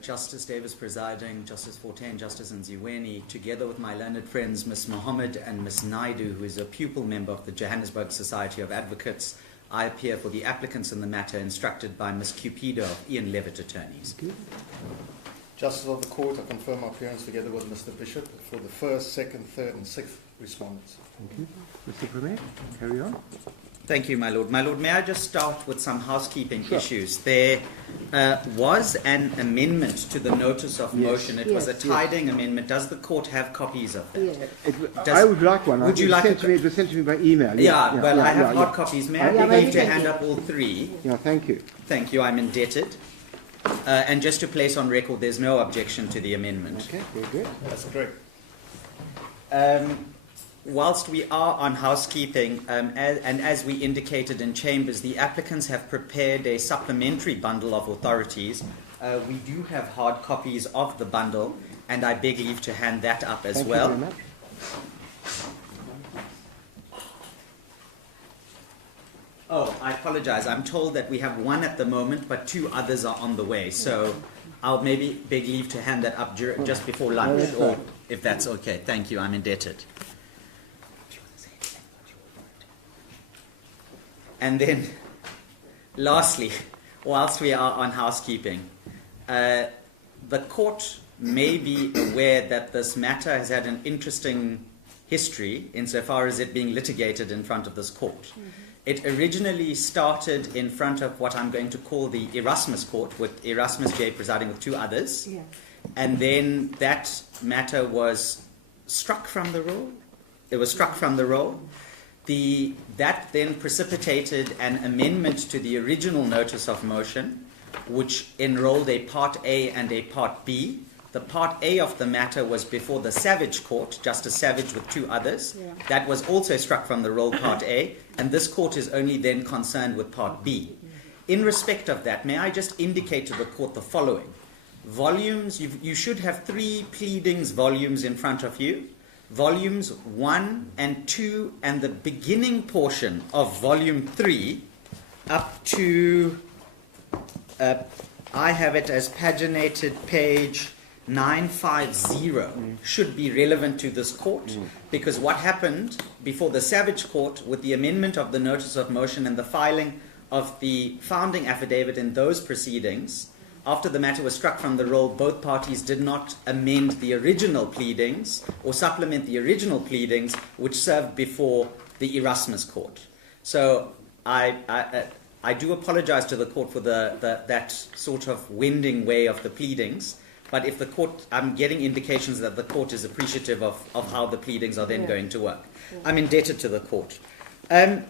Justice Davis presiding, Justice Fortin, Justice Nziweni, together with my learned friends Ms. Mohammed and Ms. Naidu, who is a pupil member of the Johannesburg Society of Advocates, I appear for the applicants in the matter instructed by Ms. Cupido of Ian Levitt Attorneys. Justice of the Court, I confirm my appearance together with Mr. Bishop for the first, second, third and sixth respondents. Thank you. Mr. Premier, carry on. Thank you, my Lord. My Lord, may I just start with some housekeeping issues? There was an amendment to the notice of motion. It was a tiding amendment. Does the court have copies of that? I would like one. Would you like it? It was sent to me by email. I have hard copies. May I beg you to hand up all three? Yeah, thank you. Thank you. I'm indebted. And just to place on record, there's no objection to the amendment. Okay, very good. That's great. Whilst we are on housekeeping, and as we indicated in chambers, the applicants have prepared a supplementary bundle of authorities. We do have hard copies of the bundle, and I beg leave to hand that up as well. Thank you very much. Oh, I apologize. I'm told that we have one at the moment, but two others are on the way. So I'll maybe beg leave to hand that up just before lunch, or if that's okay. Thank you. I'm indebted. And then, lastly, whilst we are on housekeeping, the court may be aware that this matter has had an interesting history insofar as it being litigated in front of this court. Mm-hmm. It originally started in front of what I'm going to call the Erasmus Court, with Erasmus J presiding with two others. Yeah. And then that matter was struck from the roll. It was struck from the roll. That then precipitated an amendment to the original notice of motion, which enrolled a Part A and a Part B. The Part A of the matter was before the Savage Court, Justice Savage with two others. Yeah. That was also struck from the roll, Part A, and this court is only then concerned with Part B. In respect of that, may I just indicate to the court the following. Volumes, you should have three pleadings volumes in front of you. Volumes 1 and 2 and the beginning portion of volume 3 up to, I have it as paginated page 950 should be relevant to this court, because what happened before the Savage Court with the amendment of the notice of motion and the filing of the founding affidavit in those proceedings, after the matter was struck from the roll, both parties did not amend the original pleadings or supplement the original pleadings which served before the Erasmus Court. So I do apologize to the court for that sort of wending way of the pleadings, but if the court, I'm getting indications that the court is appreciative of how the pleadings are then going to work. I'm indebted to the court. My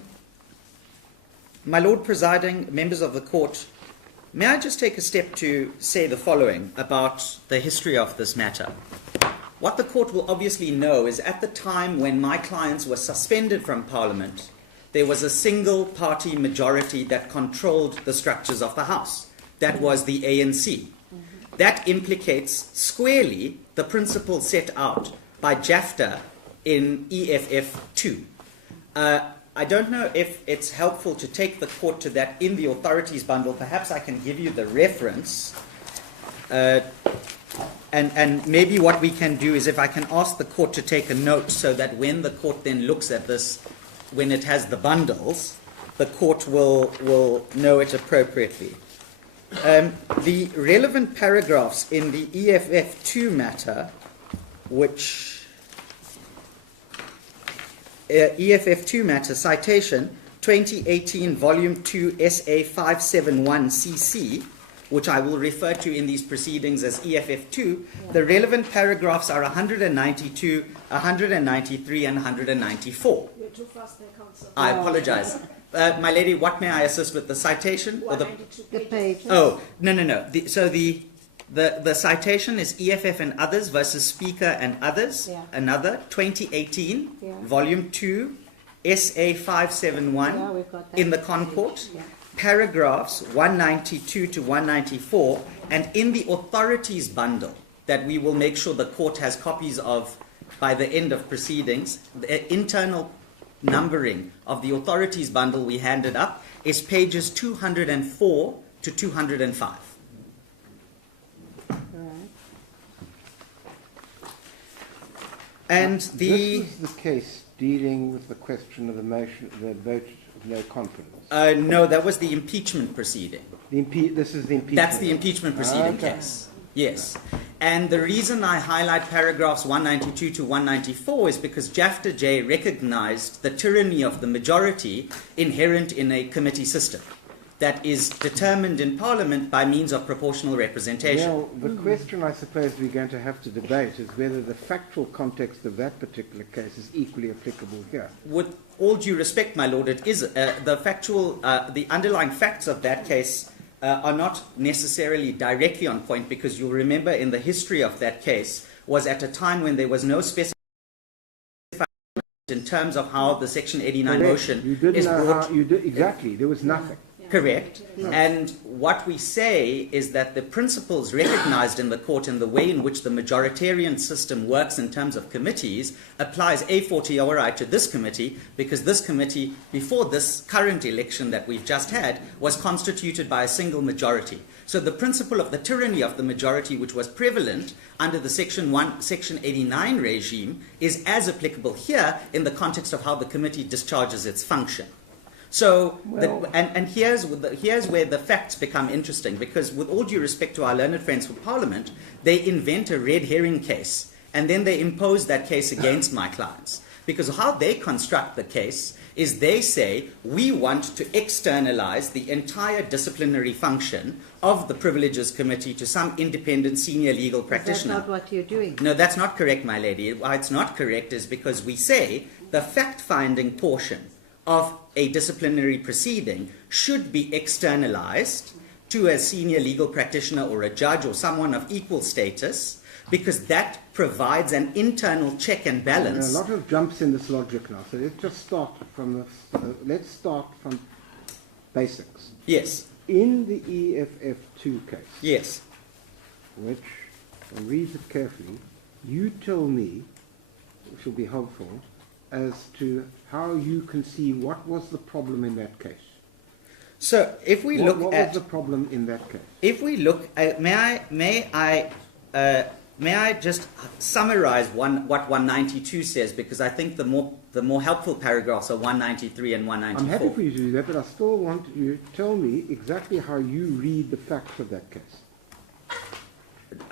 Lord Presiding, members of the court, may I just take a step to say the following about the history of this matter. What the court will obviously know is at the time when my clients were suspended from Parliament, there was a single party majority that controlled the structures of the House. That was the ANC. That implicates squarely the principles set out by JAFTA in EFF 2. I don't know if it's helpful to take the court to that in the authorities bundle. Perhaps I can give you the reference. And maybe what we can do is if I can ask the court to take a note so that when the court then looks at this, when it has the bundles, the court will know it appropriately. The relevant paragraphs in the EFF 2 matter, which EFF 2 matter, citation 2018 volume 2 SA 571 CC, which I will refer to in these proceedings as EFF 2, the relevant paragraphs are 192, 193 and 194. You're too fast there, Counsel. I apologize. My lady, what may I assist with, the citation? Or the page? Oh, no. The citation is EFF and Others versus Speaker and Others, another, 2018, Volume 2, SA 571, in the Concourt, paragraphs 192 to 194, and in the authorities bundle that we will make sure the court has copies of by the end of proceedings, the internal numbering of the authorities bundle we handed up is pages 204 to 205. And This was the case dealing with the question of the motion, the vote of no confidence. no, that was the impeachment proceeding. This is the impeachment. That's the impeachment proceeding Okay. case. Yes. And the reason I highlight paragraphs 192 to 194 is because Jafta J recognized the tyranny of the majority inherent in a committee system that is determined in Parliament by means of proportional representation. Well, the question I suppose we're going to have to debate is whether the factual context of that particular case is equally applicable here. With all due respect, my lord, it is the underlying facts of that case are not necessarily directly on point, because you'll remember in the history of that case was at a time when there was no specification in terms of how the Section 89 Correct. motion You didn't is know brought. how you did exactly. There was nothing. Correct. And what we say is that the principles recognized in the court and the way in which the majoritarian system works in terms of committees applies a fortiori to this committee, because this committee, before this current election that we've just had, was constituted by a single majority. So the principle of the tyranny of the majority, which was prevalent under the Section 89 regime, is as applicable here in the context of how the committee discharges its function. So, here's where the facts become interesting, because with all due respect to our learned friends from Parliament, they invent a red herring case, and then they impose that case against my clients. Because how they construct the case is they say, we want to externalize the entire disciplinary function of the Privileges Committee to some independent senior legal practitioner. That's not what you're doing. No, that's not correct, my lady. Why it's not correct is because we say the fact-finding portion of a disciplinary proceeding should be externalized to a senior legal practitioner or a judge or someone of equal status, because that provides an internal check and balance. There are a lot of jumps in this logic now, so let's just start from basics. Yes. In the EFF2 case, Yes. which, I'll read it carefully, you tell me, which will be helpful, as to how you can see what was the problem in that case. So if we What look was at the problem in that case? if we look may I just summarize what 192 says, because I think the more helpful paragraphs are 193 and 194. I'm happy for you to do that, but I still want you to tell me exactly how you read the facts of that case.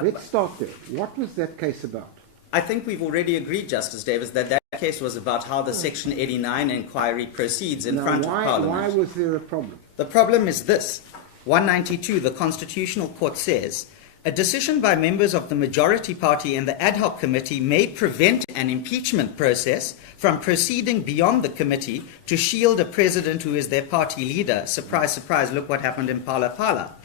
Let's start there. What was that case about? I think we've already agreed, Justice Davis, that case was about how the Section 89 inquiry proceeds in front of Parliament. Why was there a problem? The problem is this. 192, the Constitutional Court says, a decision by members of the majority party and the ad hoc committee may prevent an impeachment process from proceeding beyond the committee to shield a president who is their party leader. Surprise, surprise, look what happened in Pala Pala.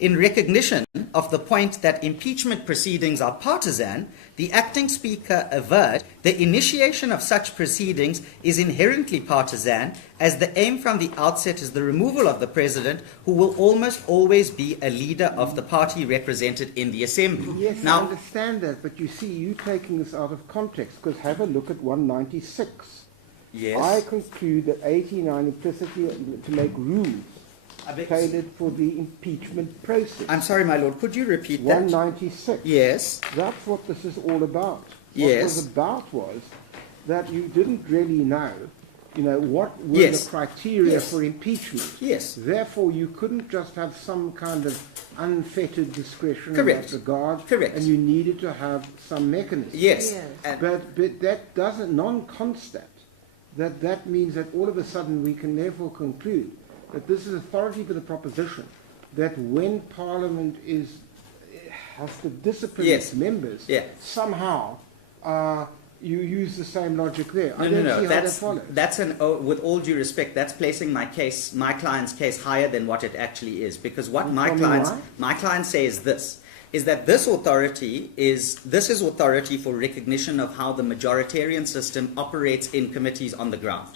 In recognition of the point that impeachment proceedings are partisan, the acting speaker averred the initiation of such proceedings is inherently partisan, as the aim from the outset is the removal of the president, who will almost always be a leader of the party represented in the assembly. Yes, now, I understand that, but you see, you're taking this out of context, because have a look at 196. yes, I conclude that 89 implicitly to make rules tailored for the impeachment process. I'm sorry, my lord, could you repeat that? 196. Yes, That's what this is all about. What Yes. it was about was that you didn't really know, what were Yes. the criteria Yes. for impeachment. yes, Therefore, you couldn't just have some kind of unfettered discretion Correct. in that regard. Correct. And you needed to have some mechanism. yes. Yes. And- But that doesn't, non-constat, that means that all of a sudden we can therefore conclude that this is authority for the proposition that when Parliament has to discipline Yes. its members, Yeah. somehow you use the same logic there. I No, don't no, see no. how that follows. That's with all due respect, that's placing my client's case higher than what it actually is. Because what my Tell me why. client says is that this is authority for recognition of how the majoritarian system operates in committees on the ground.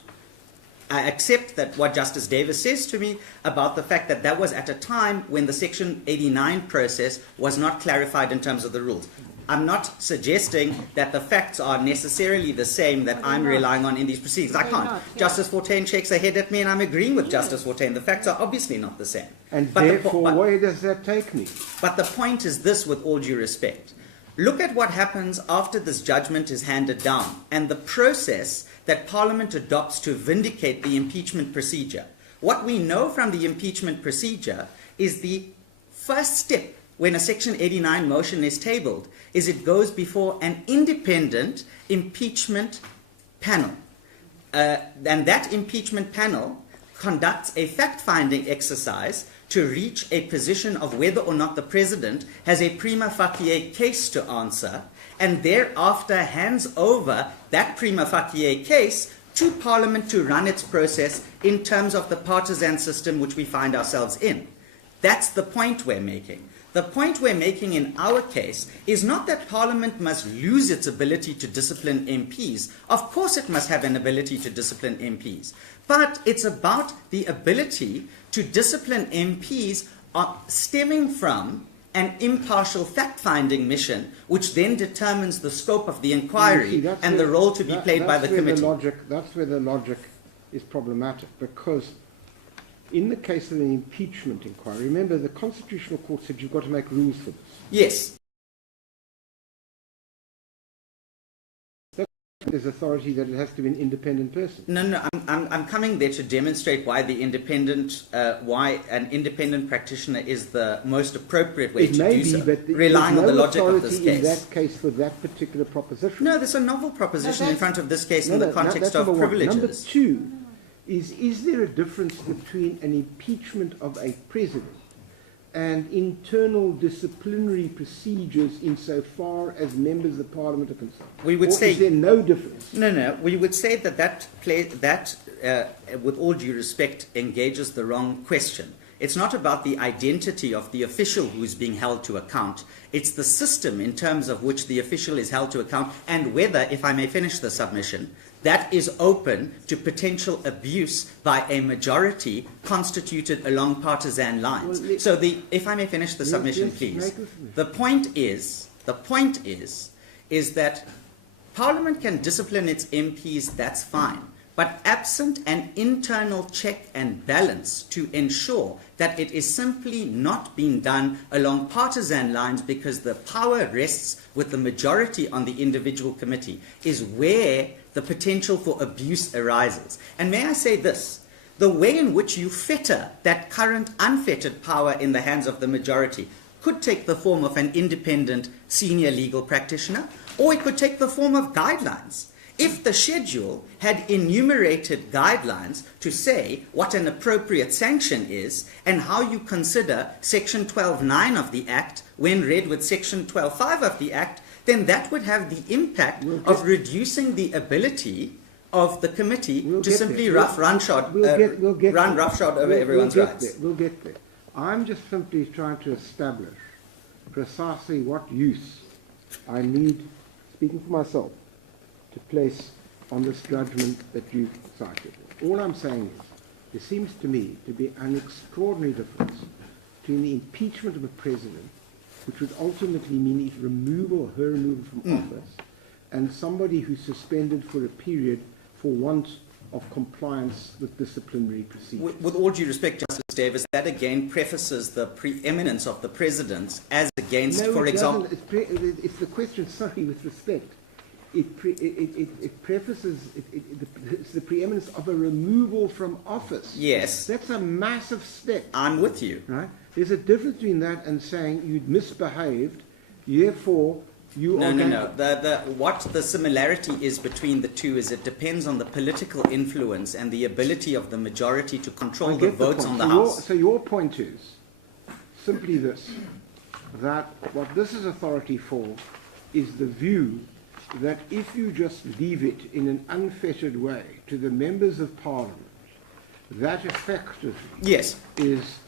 I accept that what Justice Davis says to me about the fact that was at a time when the Section 89 process was not clarified in terms of the rules. I'm not suggesting that the facts are necessarily the same that I'm relying on in these proceedings. I They're can't. not, yeah. Justice Fortain shakes her head at me, and I'm agreeing with Justice Fortain. The facts are obviously not the same. And But the therefore, where does that take me? but the point is this, with all due respect. Look at what happens after this judgment is handed down and the process that Parliament adopts to vindicate the impeachment procedure. What we know from the impeachment procedure is the first step when a Section 89 motion is tabled is it goes before an independent impeachment panel. And that impeachment panel conducts a fact-finding exercise to reach a position of whether or not the President has a prima facie case to answer, and thereafter hands over that prima facie case to Parliament to run its process in terms of the partisan system which we find ourselves in. That's the point we're making. The point we're making in our case is not that Parliament must lose its ability to discipline MPs. Of course it must have an ability to discipline MPs. But it's about the ability to discipline MPs stemming from an impartial fact-finding mission, which then determines the scope of the inquiry and the role to be played by the committee. That's where the logic is problematic, because in the case of an impeachment inquiry, remember the Constitutional Court said you've got to make rules for this. Yes. There's authority that it has to be an independent person. No, I'm coming there to demonstrate why why an independent practitioner is the most appropriate way to do so, relying on the logic of this case. In that case for that particular proposition. No, there's a novel proposition in front of this case in the context of privileges. Number two is there a difference between an impeachment of a president and internal disciplinary procedures insofar as members of Parliament are concerned? We would say, is there no difference? No. We would say that with all due respect, engages the wrong question. It's not about the identity of the official who is being held to account. It's the system in terms of which the official is held to account, and whether, if I may finish the submission, that is open to potential abuse by a majority constituted along partisan lines. So if I may finish the submission, please. The point is that Parliament can discipline its MPs, that's fine. But absent an internal check and balance to ensure that it is simply not being done along partisan lines because the power rests with the majority on the individual committee, is where the potential for abuse arises. And may I say this, the way in which you fetter that current unfettered power in the hands of the majority could take the form of an independent senior legal practitioner, or it could take the form of guidelines. If the schedule had enumerated guidelines to say what an appropriate sanction is and how you consider Section 12.9 of the Act when read with Section 12.5 of the Act, then that would have the impact of reducing the ability of the committee to simply run roughshod over everyone's rights. We'll get there. I'm just simply trying to establish precisely what use I need, speaking for myself, to place on this judgment that you cited. All I'm saying is, there seems to me to be an extraordinary difference between the impeachment of a president, which would ultimately mean his removal, her removal from office, and somebody who's suspended for a period for want of compliance with disciplinary procedures. With all due respect, Justice Davis, that again prefaces the preeminence of the president as against, for example... It's the question, sorry, with respect. It prefaces it's the preeminence of a removal from office. Yes. That's a massive step. I'm with you. Right? There's a difference between that and saying you'd misbehaved, therefore you are... No. What the similarity is between the two is it depends on the political influence and the ability of the majority to control the votes on the House. So your point is simply this, that what this is authority for is the view that if you just leave it in an unfettered way to the members of Parliament, that effectively is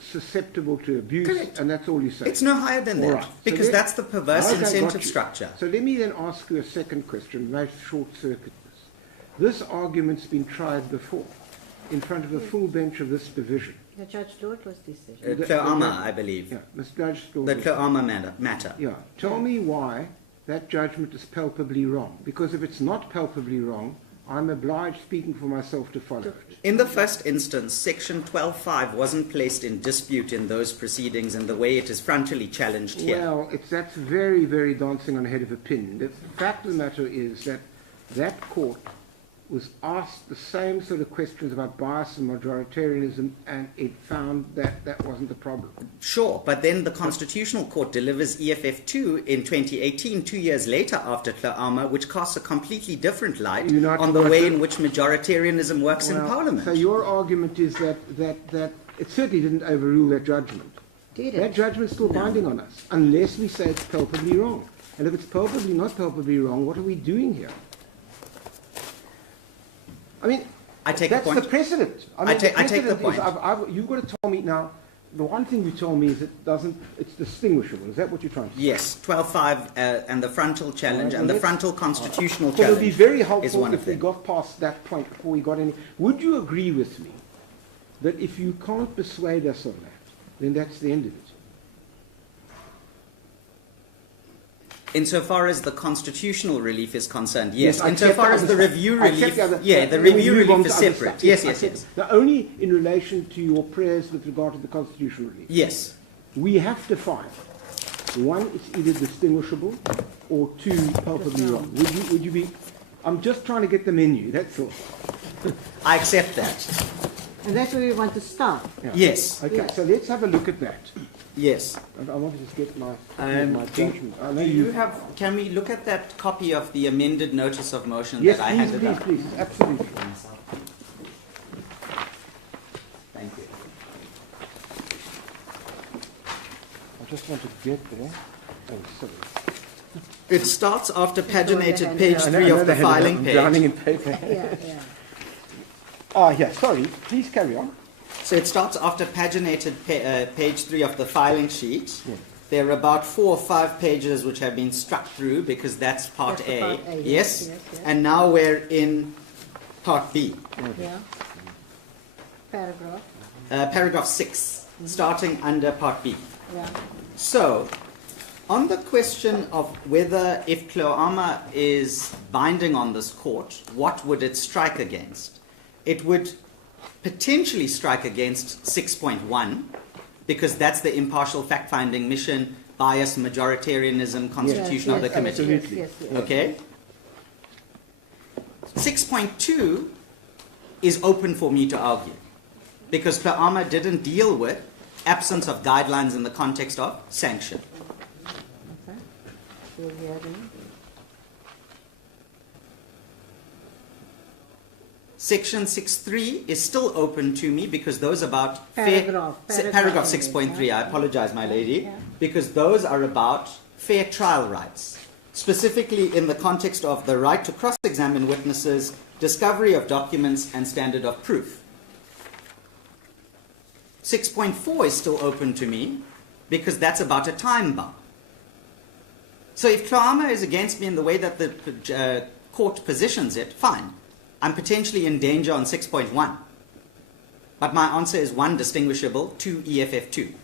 susceptible to abuse. Correct. And that's all you say. It's no higher than that, right. Because that's the perverse incentive structure. So let me then ask you a second question, right, short-circuit this. This argument's been tried before in front of the full bench of this division. The Judge Lord was decision. Cloama, I believe. Yeah, Mr. Judge Lord. The Cloama matter. Yeah. Tell me why that judgment is palpably wrong. Because if it's not palpably wrong, I'm obliged, speaking for myself, to follow it. In the first instance, Section 12.5 wasn't placed in dispute in those proceedings in the way it is frontally challenged here. Well, that's very, very dancing on the head of a pin. The fact of the matter is that that court was asked the same sort of questions about bias and majoritarianism, and it found that that wasn't the problem. Sure, but then the Constitutional Court delivers EFF 2 in 2018, 2 years later after Tlaama, which casts a completely different light on the way in which majoritarianism works in Parliament. So your argument is that it certainly didn't overrule that judgment. Did it? That judgment's still binding on us, unless we say it's palpably wrong. And if it's palpably not palpably wrong, what are we doing here? I mean, I take that's the point. the precedent. I take the point. You've got to tell me now. The one thing you told me is it's distinguishable. Is that what you're trying to say? Yes, 12.5 and the frontal challenge Right, and the let's- frontal constitutional But it would be challenge very is helpful one if of we them. got past that point before we got any. Would you agree with me that if you can't persuade us of that, then that's the end of it? Insofar as the constitutional relief is concerned, yes. I Insofar accept as the review I accept relief, the then review we move on relief is to other separate. stuff. Yes, I yes, accept yes. Now, only in relation to your prayers with regard to the constitutional relief. Yes. We have to find one, it's either distinguishable, or two, palpably wrong. Would you be? I'm just trying to get the menu. That's all. I accept that. And that's where we want to start. Yeah. Yes. Okay. Yes. So let's have a look at that. Yes. And I want to just get my Do judgment. I know you have? Can we look at that copy of the amended notice of motion Yes, that I please, handed please, out? please, absolutely. Thank you. I just want to get there. Oh, sorry. It starts after paginated hand. page I know- 3 I know of the they have it. filing I'm drowning page. in paper. Yeah, yeah. Ah, yeah. Sorry. Please carry on. So it starts after paginated page 3 of the filing sheet. Yeah. There are about 4 or 5 pages which have been struck through because that's part That's the A. part A, Yes? yes, yes. And now we're in part B. Yeah. Paragraph. Paragraph 6, starting under part B. Yeah. So, on the question of whether if Cloama is binding on this court, what would it strike against? It would potentially strike against 6.1, because that's the impartial fact-finding mission, bias, majoritarianism, constitution of the committee. Absolutely. Yes, yes. Okay? 6.2 is open for me to argue, because Cloama didn't deal with absence of guidelines in the context of sanction. Okay. So we are in. Section 6.3 is still open to me because those about Paragraph. paragraph 6.3, I apologize, my lady, Yeah. because those are about fair trial rights, specifically in the context of the right to cross-examine witnesses, discovery of documents, and standard of proof. 6.4 is still open to me because that's about a time bar. So if Cloama is against me in the way that the court positions it, fine. I'm potentially in danger on 6.1. But my answer is 1, distinguishable, 2, EFF 2.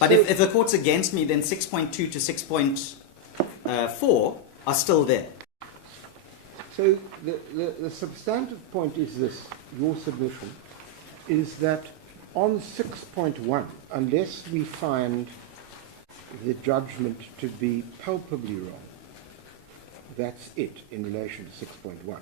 But So- if the court's against me, then 6.2 to 6.4 are still there. So the substantive point is this, your submission, is that on 6.1, unless we find the judgment to be palpably wrong, that's it in relation to 6.1.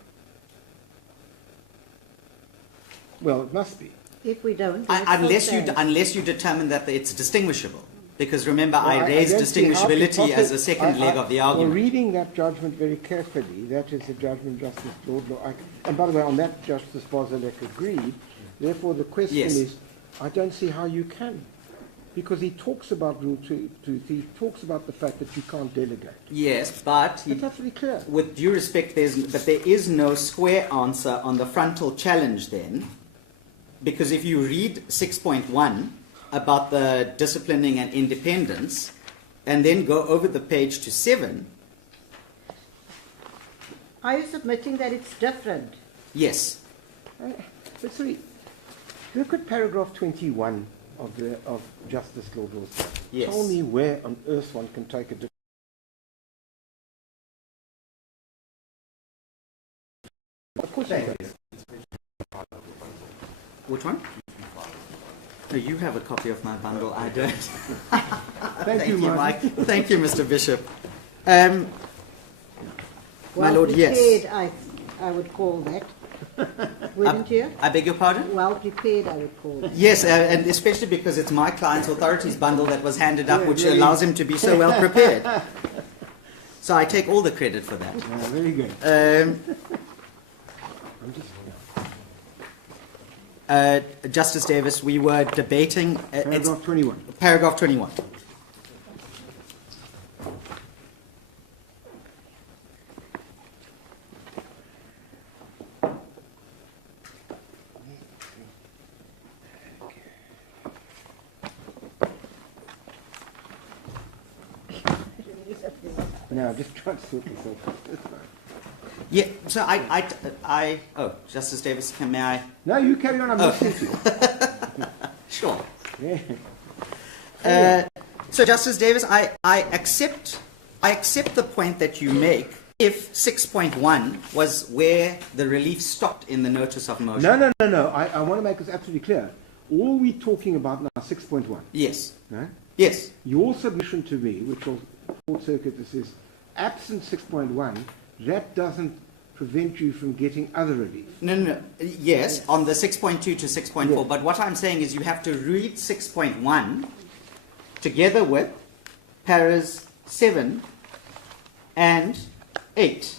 Well, it must be. If we don't, then it's Unless not you there. unless you determine that it's distinguishable. Because remember, I Well, raised don't see how distinguishability as a possible- second leg of the argument. Well, reading that judgment very carefully, that is the judgment Justice Lord. And by the way, on that Justice Bozalek agreed. Therefore, the question Yes. is, I don't see how you can. Because he talks about Rule 2, he talks about the fact that you can't delegate. Yes, but It's absolutely clear. with due respect, there is no square answer on the frontal challenge then, because if you read 6.1 about the disciplining and independence, and then go over the page to 7, Are you submitting that it's different? yes, But sorry, look at paragraph 21 of Justice Lord Lawson. Yes. Tell me where on earth one can take a Which one? No, you have a copy of my bundle. I don't. Thank you, Mike. Thank you, Mr. Bishop. Well My Lord, yes. prepared, I would call that. Wouldn't you? I beg your pardon? Well prepared, I would call that. Yes, and especially because it's my client's authorities bundle that was handed up, Yeah, which really. allows him to be so well prepared. So I take all the credit for that. Yeah, very good. I'm just Justice Davis, we were debating... paragraph 21. Paragraph 21. No, just try to sort myself out. That's fine. Yeah, so oh, Justice Davis, may I? No, you carry on. I'm listening to you. Sure. Yeah. So, Justice Davis, I accept the point that you make if 6.1 was where the relief stopped in the notice of motion. No. I want to make this absolutely clear. All we're talking about now is 6.1. Yes. Right? Yes. Your submission to me, which will Court Circuit, this is absent 6.1, that doesn't prevent you from getting other relief. No. Yes, on the 6.2 to 6.4. Yeah. But what I'm saying is you have to read 6.1 together with paras 7 and 8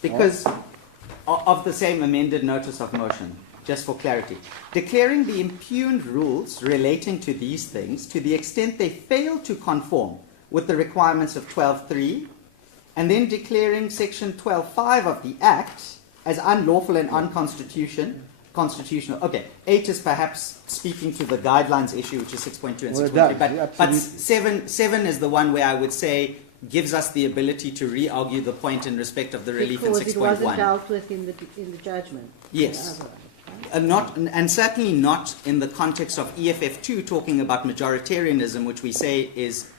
because of the same amended notice of motion, just for clarity. Declaring the impugned rules relating to these things to the extent they fail to conform with the requirements of 12.3, and then declaring section 12.5 of the Act as unlawful and unconstitutional. Okay, 8 is perhaps speaking to the guidelines issue, which is 6.2 and 6.3. But 7 is the one where I would say gives us the ability to re-argue the point in respect of the relief in 6.1. Because it wasn't dealt with in the judgment. Yes. And certainly not in the context of EFF2 talking about majoritarianism, which we say is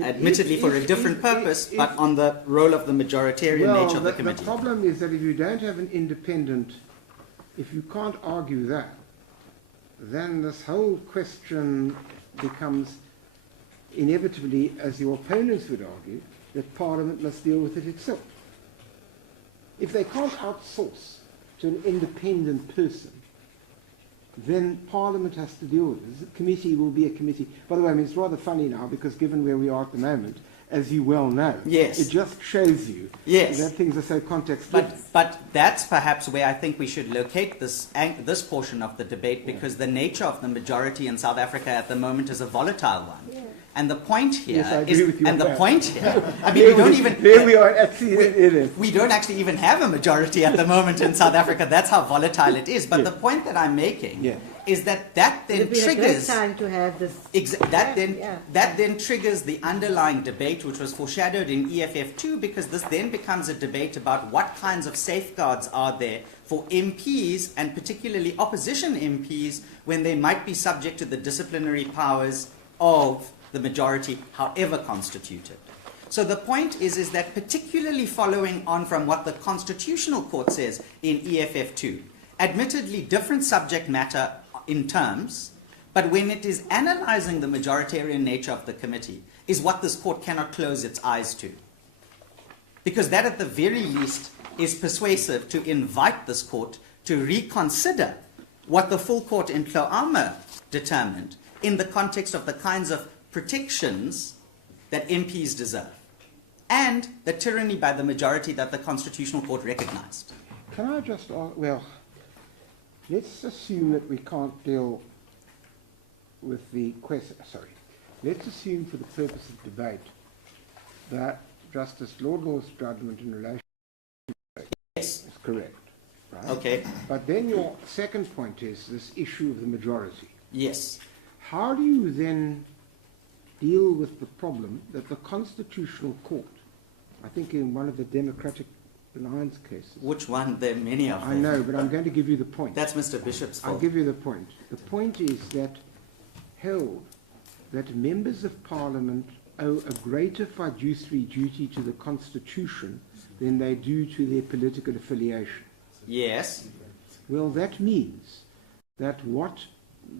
admittedly for a different purpose, but on the role of the majoritarian nature of the committee. The problem is that if you don't have an independent, if you can't argue that, then this whole question becomes inevitably, as your opponents would argue, that Parliament must deal with it itself. If they can't outsource to an independent person, then Parliament has to deal with it. The committee will be a committee. By the way, I mean, it's rather funny now because given where we are at the moment, as you well know, yes, it just shows you that things are so context. But that's perhaps where I think we should locate this portion of the debate, because the nature of the majority in South Africa at the moment is a volatile one. Yeah. And the point here I mean, we don't even... There we are, actually, we don't actually even have a majority at the moment in South Africa. That's how volatile it is. But the point that I'm making is that then triggers... a great time to have this... That then triggers the underlying debate, which was foreshadowed in EFF2, because this then becomes a debate about what kinds of safeguards are there for MPs, and particularly opposition MPs, when they might be subject to the disciplinary powers of the majority, however constituted. So the point is that particularly following on from what the Constitutional Court says in EFF2, admittedly different subject matter in terms, but when it is analyzing the majoritarian nature of the committee, is what this court cannot close its eyes to. Because that at the very least is persuasive to invite this court to reconsider what the full court in Tloama determined in the context of the kinds of protections that MPs deserve, and the tyranny by the majority that the Constitutional Court recognized. Can I just ask, well, let's assume that we can't deal with the question, let's assume for the purpose of debate that Justice Lordlaw's judgment in relation to is correct, right? Okay. But then your second point is this issue of the majority. Yes. How do you then deal with the problem that the Constitutional Court, I think in one of the Democratic Alliance cases... Which one? There are many of them. I know, but I'm going to give you the point. That's Mr. Bishop's fault. I'll give you the point. The point is that held that members of Parliament owe a greater fiduciary duty to the Constitution than they do to their political affiliation. Yes. Well, that means that what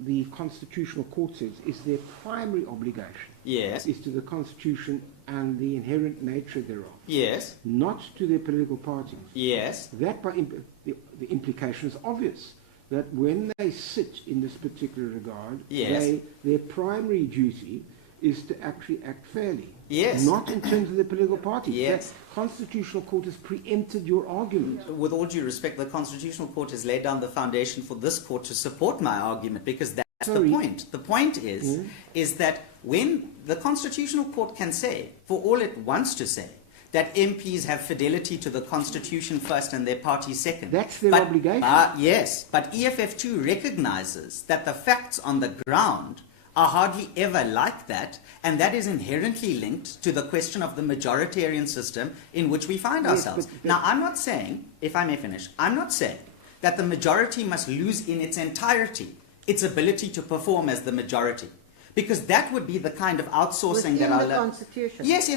the Constitutional Court says is their primary obligation Yes. is to the Constitution and the inherent nature thereof, Yes. not to their political parties. Yes. That the implication is obvious, that when they sit in this particular regard, Yes. their primary duty is to actually act fairly. Yes. Not in terms of their political party. Yes. The Constitutional Court has preempted your argument. With all due respect, the Constitutional Court has laid down the foundation for this court to support my argument, because that's Sorry. the point. The point is that when the Constitutional Court can say, for all it wants to say, that MPs have fidelity to the Constitution first and their party second. That's their obligation. Yes, but EFF2 recognizes that the facts on the ground are hardly ever like that, and that is inherently linked to the question of the majoritarian system in which we find ourselves. Now, I'm not saying, if I may finish, I'm not saying that the majority must lose in its entirety its ability to perform as the majority, because that would be the kind of outsourcing Within that the Constitution. Yes,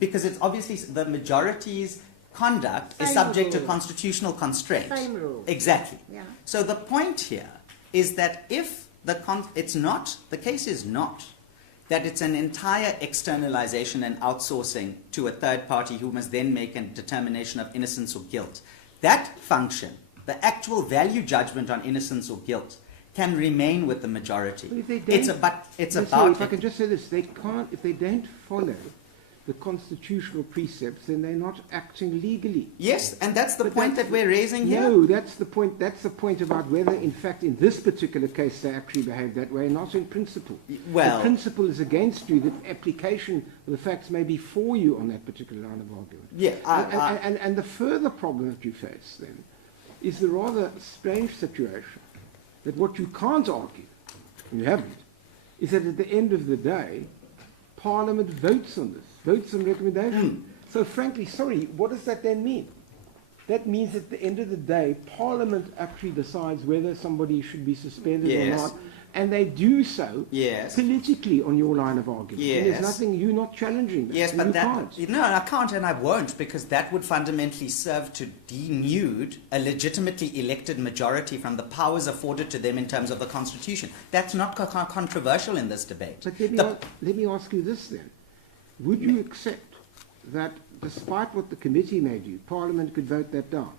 because it's obviously the majority's conduct is Same subject to rule. constitutional constraint. Same rule. Exactly. Yeah. So the point here is that if the case is not that it's an entire externalization and outsourcing to a third party who must then make a determination of innocence or guilt. That function, the actual value judgment on innocence or guilt, can remain with the majority. But if they It's don't- about. If I can just say this, they can't, if they don't follow the constitutional precepts, then they're not acting legally. Yes, and that's the But point that's- that we're raising here. No, that's the point. That's the point about whether, in fact, in this particular case, they actually behave that way, not in principle. Well- the principle is against you. The application of the facts may be for you on that particular line of argument. Yeah, And the further problem that you face then is the rather strange situation that what you can't argue, and you haven't, is that at the end of the day, Parliament votes on this, votes on recommendation. So frankly, sorry, what does that then mean? That means at the end of the day, Parliament actually decides whether somebody should be suspended or Yes. not, and they do so Yes. politically on your line of argument. And Yes. there's nothing, you're not challenging that. Yes, and but you that can't. no, I can't and I won't, because that would fundamentally serve to denude a legitimately elected majority from the powers afforded to them in terms of the Constitution. That's not controversial in this debate. But The- let me ask you this then. Would you accept that despite what the committee may do, Parliament could vote that down?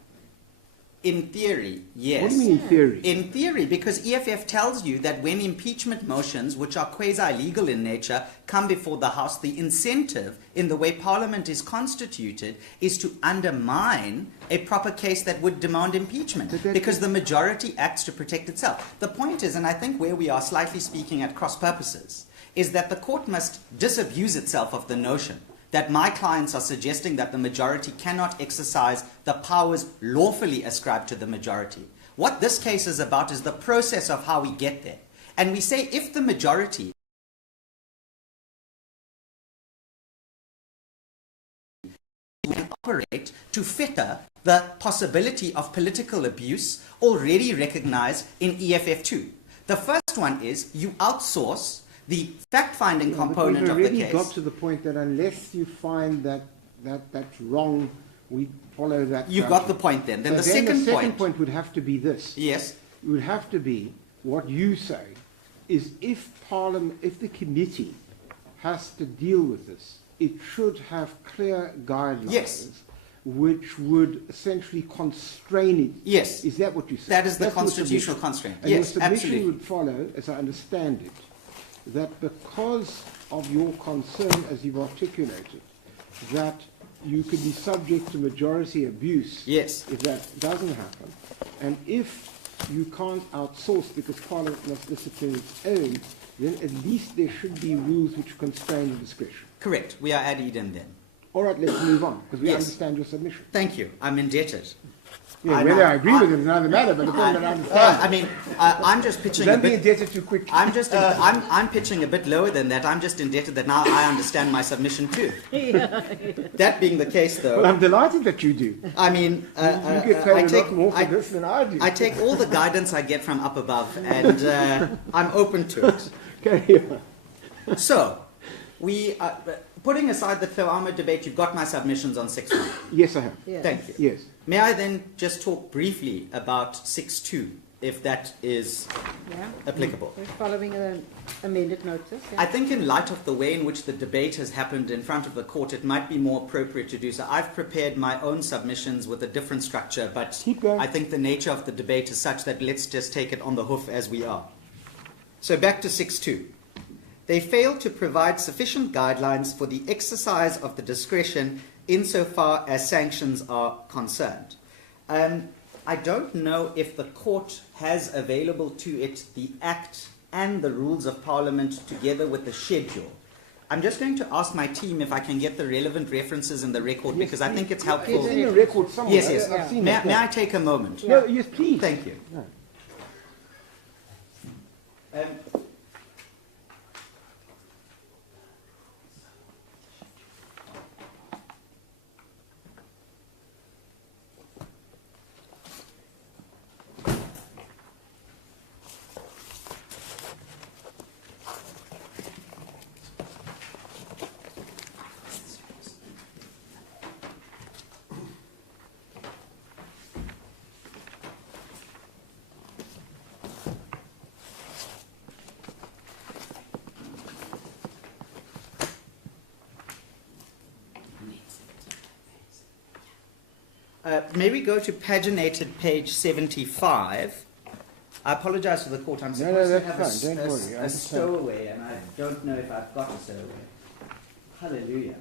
in theory, yes. What do you mean in theory? In theory, because EFF tells you that when impeachment motions, which are quasi-legal in nature, come before the House, the incentive in the way Parliament is constituted is to undermine a proper case that would demand impeachment, because the majority acts to protect itself. The point is, and I think where we are slightly speaking at cross purposes, is that the court must disabuse itself of the notion that my clients are suggesting that the majority cannot exercise the powers lawfully ascribed to the majority. What this case is about is the process of how we get there. And we say if the majority can operate to fetter the possibility of political abuse already recognized in EFF2. The first one is you outsource the fact-finding component of the We've case. already got to the point that unless you find that that's wrong, we follow that. You got the point then. Then So the second second point. point would have to be this. Yes. It would have to be what you say is if Parliament, if the committee has to deal with this, it should have clear guidelines. Yes. Which would essentially constrain it. Yes. Is that what you say? That is the That's your constitutional submission. constraint. And Yes, your submission absolutely. would follow, as I understand it, that because of your concern, as you've articulated, that you could be subject to majority abuse Yes. if that doesn't happen, and if you can't outsource because Parliament must discipline its own, then at least there should be rules which constrain the discretion. Correct. We are at Eden then. All right, let's move on, because we Yes. understand your submission. Thank you. I'm indebted. Yeah, I whether know. I agree with it is another matter, but the point that I understand. I mean, I'm just pitching a Don't be bit. indebted too quickly. I'm pitching a bit lower than that. I'm just indebted that now I understand my submission too. That being the case, Well, though, I'm delighted that you do. I mean, You get paid I a take lot more for this than I do. I take all the guidance I get from up above, and I'm open to it. Carry on. So, we putting aside the Tawama debate, you've got my submissions on 6-1. Yes, I have. Yes. Thank you. Yes. May I then just talk briefly about 6.2, if that is Yeah. applicable? We're following an amended notice. I Yeah. think in light of the way in which the debate has happened in front of the court, it might be more appropriate to do so. I've prepared my own submissions with a different structure, but Keep going. I think the nature of the debate is such that let's just take it on the hoof as we are. So back to 6.2. They failed to provide sufficient guidelines for the exercise of the discretion insofar as sanctions are concerned. I don't know if the court has available to it the Act and the Rules of Parliament together with the schedule. I'm just going to ask my team if I can get the relevant references in the record, Yes, because I please. think it's It's helpful. in the record somewhere. Yes, yes. I've seen May, that, may yeah. I take a moment? No, yes, please. Thank you. No. May we go to paginated page 75? I apologize to the court. I'm No, supposed no, to have that's fine. Don't worry. I a understand. stowaway, and I don't know if I've got a stowaway. Hallelujah.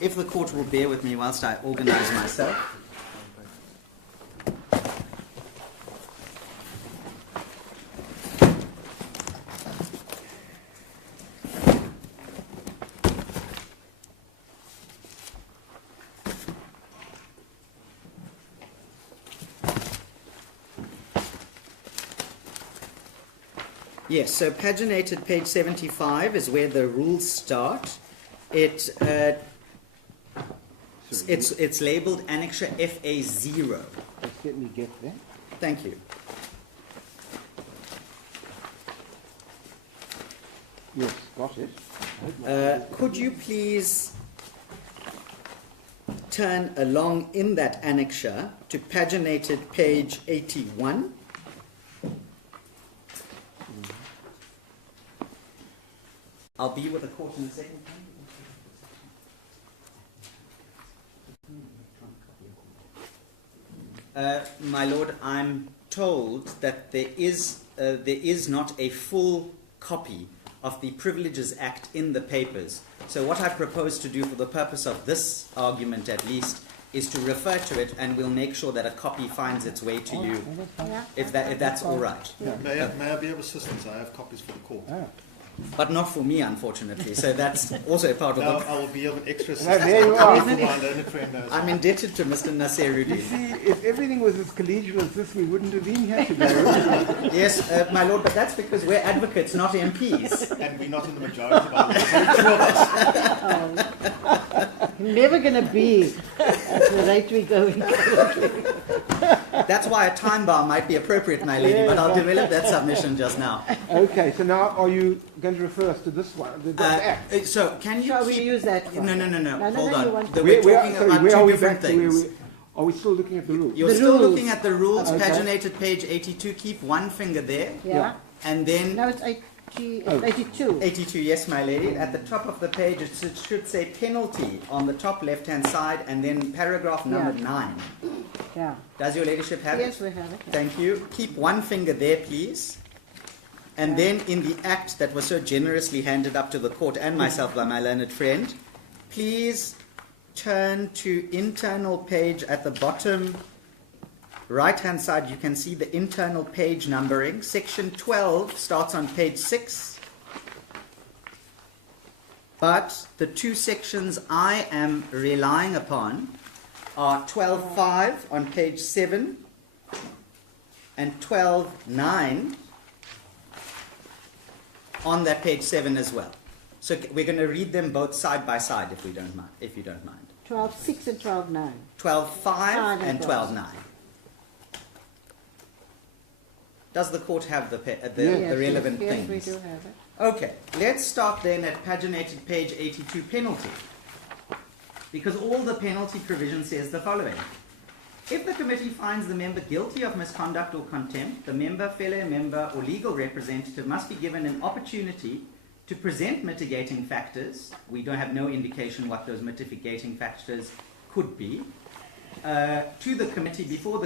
If the court will bear with me whilst I organize myself. Yes, so paginated page 75 is where the rules start. It's labeled Annexure FA0. Just let me get there. Thank you. Yes, got it. Could you please turn along in that annexure to paginated page 81? I'll be with the court in a second. My lord, I'm told that there is not a full copy of the Privileges Act in the papers. So what I propose to do for the purpose of this argument at least is to refer to it, and we'll make sure that a copy finds its way to you, Yeah. if that's all right. May I be of assistance? I have copies for the court. Ah. But not for me, unfortunately. So that's also a part of Now the... I will be of an extra No, assistance. there you are. For my learned friend as I'm well. indebted to Mr. Nasser You Rudi. see, if everything was as collegial as this, we wouldn't have been here today. Yes, my lord, but that's because we're advocates, not MPs. And we're not in the majority, but there's only two of us. Never going to be at the rate we're going. That's why a time bar might be appropriate, my lady, but I'll develop that submission just now. Okay, so now are you going to refer us to this one, the Act? So can you Shall we keep... use that one? No, you hold on. want- We're talking sorry, about where are two we different back to where things. Are we still looking at the rules? You're The still rules. looking at the rules, Okay. paginated page 82. Keep one finger there, Yeah. and then... No, it's 82. 82, yes, my lady. At the top of the page, it should say penalty on the top left-hand side, and then paragraph number 9. Yeah. Does your ladyship have it? Yes, we have it. Thank you. Keep one finger there, please. And then in the act that was so generously handed up to the court and myself by my learned friend, please turn to internal page at the bottom right-hand side. You can see the internal page numbering. Section 12 starts on page 6. But the two sections I am relying upon are 12.5 on page 7 and 12.9 on that page 7 as well. So we're going to read them both side by side if you don't mind. 12.6 and 12.9. 12.5 and 12. 12.9. Does the court have the Yes. relevant yes, things? Yes, we do have it. Okay, let's start then at paginated page 82, penalty. because all the penalty provision says the following. If the committee finds the member guilty of misconduct or contempt, the member, fellow member, or legal representative must be given an opportunity to present mitigating factors. We don't have no indication what those mitigating factors could be, to the committee before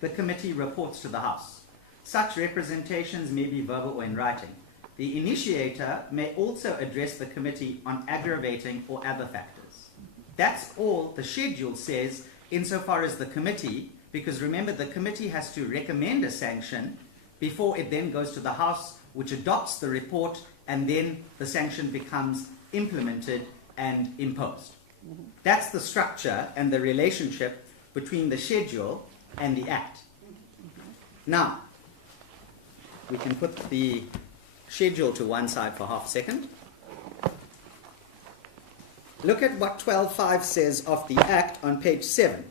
the committee reports to the House. Such representations may be verbal or in writing. The initiator may also address the committee on aggravating or other factors. That's all the schedule says insofar as the committee, because remember the committee has to recommend a sanction before it then goes to the House, which adopts the report, and then the sanction becomes implemented and imposed. That's the structure and the relationship between the schedule and the Act. Now, we can put the schedule to one side for half a second. Look at what 12.5 says of the Act on page 7.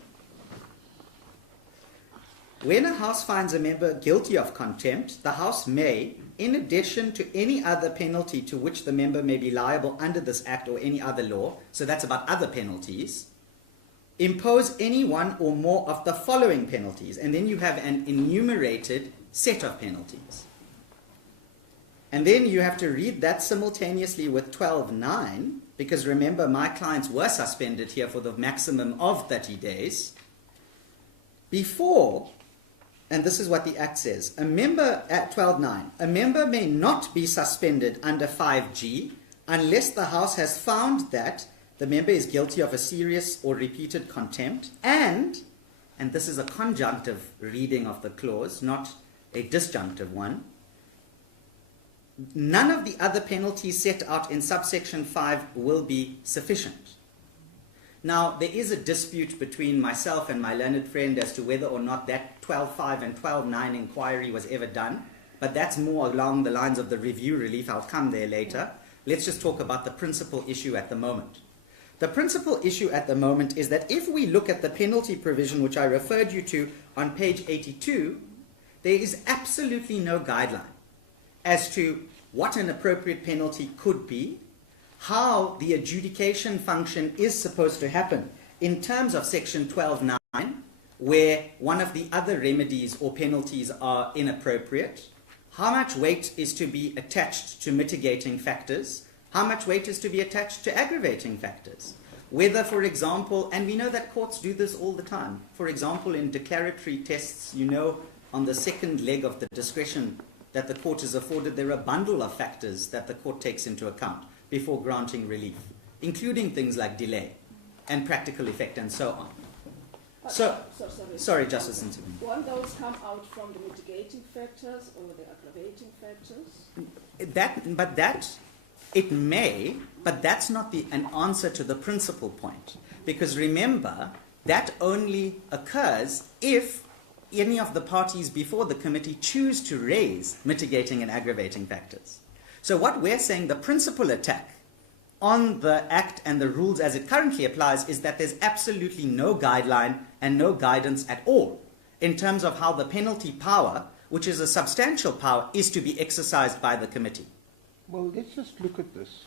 When a House finds a member guilty of contempt, the House may, in addition to any other penalty to which the member may be liable under this Act or any other law, so that's about other penalties, impose any one or more of the following penalties. And then you have an enumerated set of penalties. And then you have to read that simultaneously with 12.9, because remember, my clients were suspended here for the maximum of 30 days. Before, and this is what the Act says, a member at 12.9, a member may not be suspended under 5G unless the House has found that the member is guilty of a serious or repeated contempt, and this is a conjunctive reading of the clause, not a disjunctive one, none of the other penalties set out in subsection 5 will be sufficient. Now, there is a dispute between myself and my learned friend as to whether or not that 12.5 and 12.9 inquiry was ever done, but that's more along the lines of the review relief. I'll come there later. Let's just talk about the principal issue at the moment. The principal issue at the moment is that if we look at the penalty provision, which I referred you to on page 82, there is absolutely no guideline as to what an appropriate penalty could be, how the adjudication function is supposed to happen in terms of section 12.9, where one of the other remedies or penalties are inappropriate, how much weight is to be attached to mitigating factors, how much weight is to be attached to aggravating factors. Whether, for example, and we know that courts do this all the time, for example, in declaratory tests, you know, on the second leg of the discretion that the court is afforded, there are a bundle of factors that the court takes into account before granting relief, including things like delay and practical effect and so on. Sorry, Justice Nsibu. Won't those come out from the mitigating factors or the aggravating factors? It may, but that's not an answer to the principal point. Because remember, that only occurs if any of the parties before the committee choose to raise mitigating and aggravating factors. So what we're saying, the principal attack on the Act and the rules as it currently applies is that there's absolutely no guideline and no guidance at all in terms of how the penalty power, which is a substantial power, is to be exercised by the committee. Well, let's just look at this.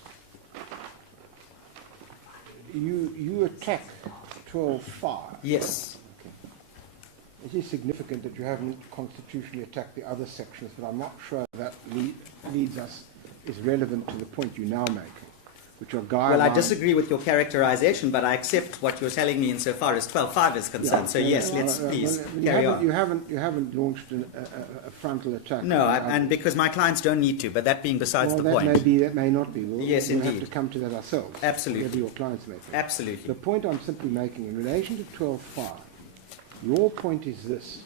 You attack 12.5. Yes. It is significant that you haven't constitutionally attacked the other sections, but I'm not sure that leads us is relevant to the point you now make, which are guidelines. Well, I disagree with your characterization, but I accept what you're telling me insofar as 12.5 is concerned. Yeah, so yes, let's please carry on. You haven't launched a frontal attack. No, and because my clients don't need to, but that being besides the point. That may not be. Yes, we'll indeed. have to come to that ourselves. Absolutely. Whatever your clients make. Absolutely. The point I'm simply making in relation to 12.5, your point is this,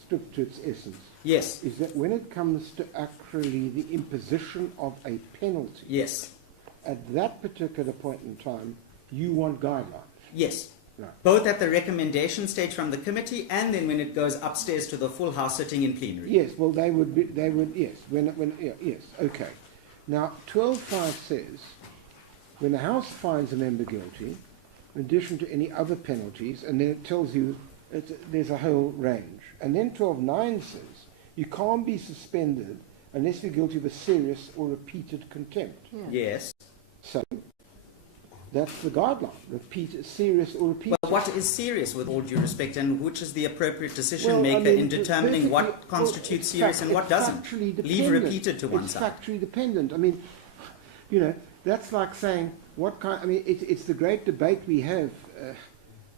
stripped to its essence. Yes. Is that when it comes to actually the imposition of a penalty, yes, at that particular point in time, you want guidelines. yes. Right. Both at the recommendation stage from the committee and then when it goes upstairs to the full House sitting in plenary. Yes, well, they would, yes. Yes, okay. Now, 12.5 says, when the House finds a member guilty, in addition to any other penalties, and then it tells you there's a whole range. And then 12.9 says, you can't be suspended unless you're guilty of a serious or repeated contempt. Yes. So, That's the guideline. Serious or repeated. Well, what is serious, with all due respect, and which is the appropriate decision Well, maker I mean, in determining what constitutes it's serious and what doesn't? Leave repeated to one side. It's factually dependent. I mean, you know, that's like saying what kind. I mean, it's the great debate we have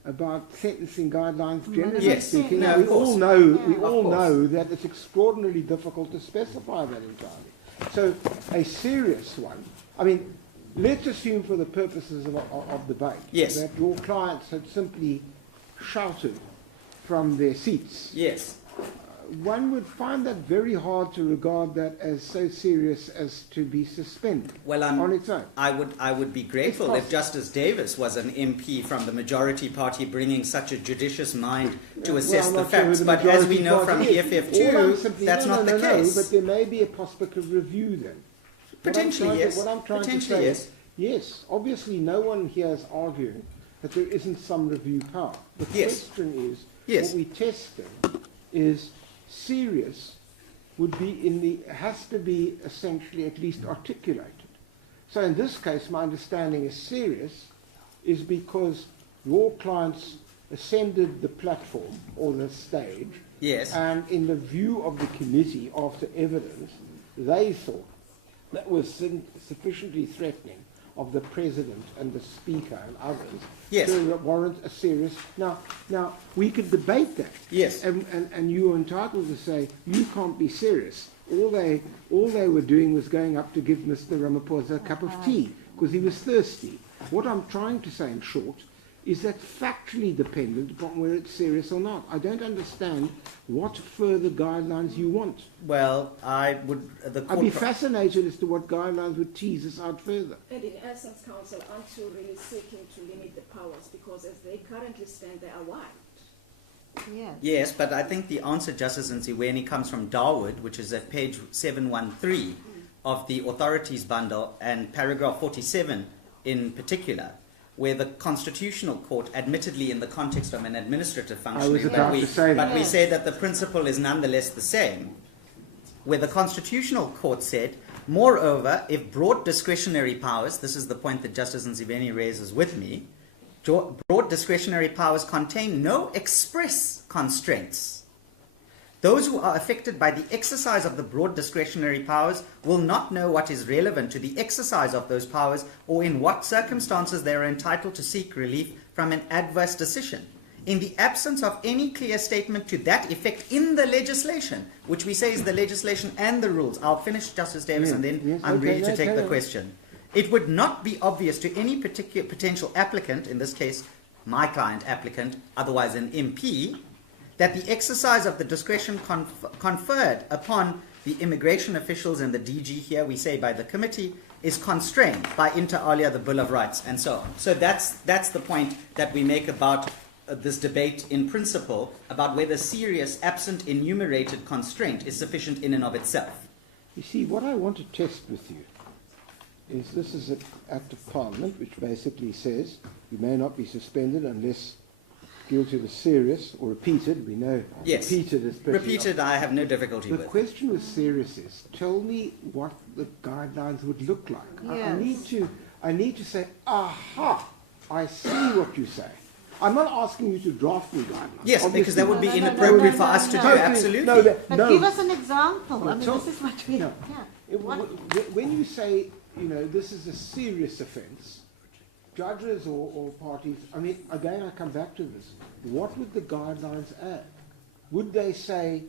about sentencing guidelines. Generally Yes. speaking, No, we of course. all know we Of all course. know that it's extraordinarily difficult to specify that entirely. So, a serious one. I mean, let's assume for the purposes of debate that your clients had simply shouted from their seats. Yes. One would find that very hard to regard that as so serious as to be suspended on its own. I would be grateful if Justice Davis was an MP from the majority party bringing such a judicious mind to assess the facts. But as we know from EFF2, that's not the case. But there may be a prospect of review then. Potentially, yes. What I'm trying to say is, yes, obviously no one here is arguing that there isn't some review power. The question is, what we testing is serious would be has to be essentially at least articulated. So in this case, my understanding is serious is because your clients ascended the platform or the stage, and in the view of the committee, after evidence, they thought that was sufficiently threatening of the President and the Speaker and others to warrant a serious... Now, we could debate that. Yes. And you are entitled to say, you can't be serious. All they were doing was going up to give Mr. Ramaphosa a cup of tea because he was thirsty. What I'm trying to say, in short, is that factually dependent upon whether it's serious or not. I don't understand what further guidelines you want. Well, I'd be fascinated as to what guidelines would tease us out further. And in essence, Council, aren't you really seeking to limit the powers? Because as they currently stand, they are wide. Yeah. Yes, but I think the answer, Justice Nziweni, comes from Darwood, which is at page 713 of the authorities bundle, and paragraph 47 in particular, where the Constitutional Court, admittedly in the context of an administrative function, we say that the principle is nonetheless the same, where the Constitutional Court said, moreover, if broad discretionary powers, this is the point that Justice Nziweni raises with me, broad discretionary powers contain no express constraints. Those who are affected by the exercise of the broad discretionary powers will not know what is relevant to the exercise of those powers or in what circumstances they are entitled to seek relief from an adverse decision. In the absence of any clear statement to that effect in the legislation, which we say is the legislation and the rules. I'll finish, Justice Davis, and then I'm ready to take the question. It would not be obvious to any particular potential applicant, in this case, my client applicant, otherwise an MP, that the exercise of the discretion conferred upon the immigration officials and the DG here, we say by the committee, is constrained by inter alia the Bill of Rights and so on. So that's the point that we make about this debate in principle about whether serious absent enumerated constraint is sufficient in and of itself. You see, what I want to test with you is this is an Act of Parliament which basically says you may not be suspended unless guilty was serious or repeated. We know repeated is pretty repeated. I have no difficulty with. The question with serious is: tell me what the guidelines would look like. Yes. I need to say, aha! I see what you say. I'm not asking you to draft new guidelines. Yes, obviously, because that would be inappropriate for us to do. Absolutely. But give us an example. I mean, this is what we. No. When you say, this is a serious offence. Judges or parties, I mean, again, I come back to this. What would the guidelines add? Would they say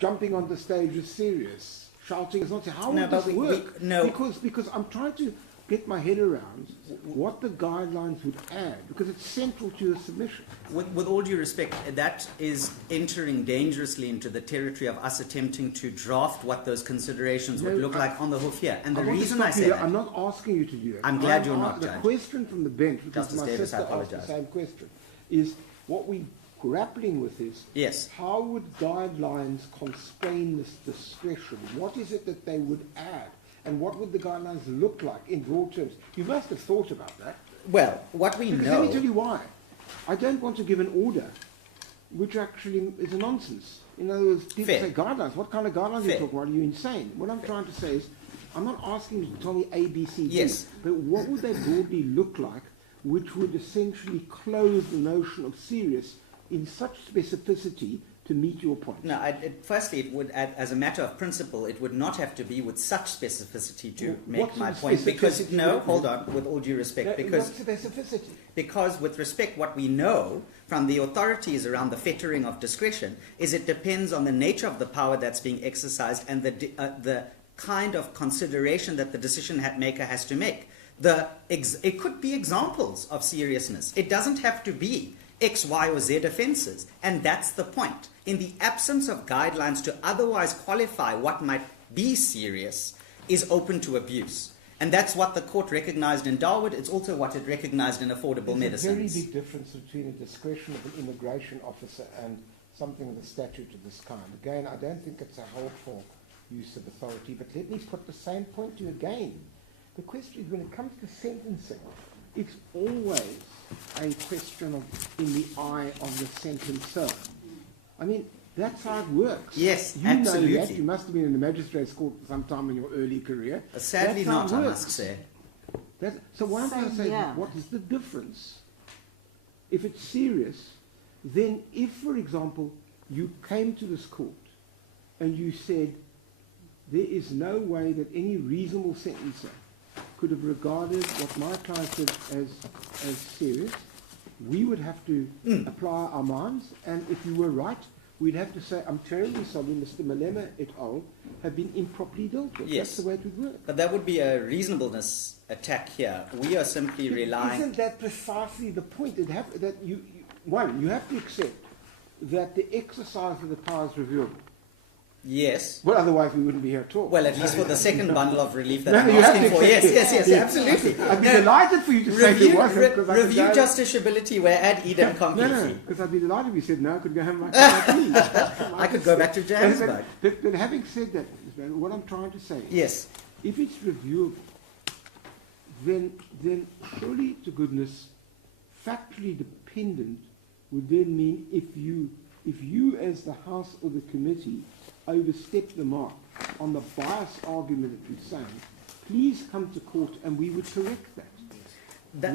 jumping on the stage is serious, shouting is not serious? How would this work? Because I'm trying to get my head around what the guidelines would add, because it's central to your submission. With all due respect, that is entering dangerously into the territory of us attempting to draft what those considerations would look like on the hoof here. And the reason I say that... I'm not asking you to do it. I'm glad you're not, Judge. The question from the bench, because Justice my Davis, sister asked the same question, is what we're grappling with is how would guidelines constrain this discretion? What is it that they would add? And what would the guidelines look like in broad terms? You must have thought about that. Well, what we know... Let me tell you why. I don't want to give an order which actually is a nonsense. In other words, people say guidelines. What kind of guidelines are you talking about? Are you insane? What I'm trying to say is, I'm not asking you to tell me A, B, C, D. Yes. But what would they broadly look like, which would essentially close the notion of serious in such specificity to meet your point? No, firstly, it would, as a matter of principle, it would not have to be with such specificity to make my point. Because, no, hold on, with all due respect, because what's specificity? Because with respect, what we know from the authorities around the fettering of discretion is it depends on the nature of the power that's being exercised and the kind of consideration that the decision maker has to make. It could be examples of seriousness. It doesn't have to be X, Y, or Z offences. And that's the point. In the absence of guidelines to otherwise qualify what might be serious is open to abuse. And that's what the court recognized in Darwood. It's also what it recognized in affordable medicines. There's a very big difference between a discretion of an immigration officer and something with a statute of this kind. Again, I don't think it's a helpful use of authority, but let me put the same point to you again. The question is, when it comes to sentencing, it's always a question of in the eye of the sentencer. I mean, that's how it works. Yes, you absolutely. know that. You must have been in the magistrate's court sometime in your early career. Sadly not, I must say. So what I'm trying to say is, what is the difference? If it's serious, then if, for example, you came to this court and you said, there is no way that any reasonable sentencer could have regarded what my client did as serious, we would have to apply our minds, and if you were right, we'd have to say, I'm terribly sorry, Mr. Malema et al. Have been improperly dealt with. Yes. That's the way it would work. But that would be a reasonableness attack here. We are simply relying... Isn't that precisely the point? You have to accept that the exercise of the power is reviewable. Yes. Well, otherwise we wouldn't be here at all. Well, at least for the second bundle of relief that No, I'm you have asking to for. accept Yes, it. yes, absolutely. I'd be delighted for you to say it wasn't. Review justiciability where ad idem completely. No, because I'd be delighted if you said no, I could go home and I could go back to Johannesburg. But having said that, what I'm trying to say is, yes, if it's reviewable, then surely to goodness, factually dependent would then mean if you as the House or the committee overstep the mark on the bias argument that you're saying, please come to court and we would correct that.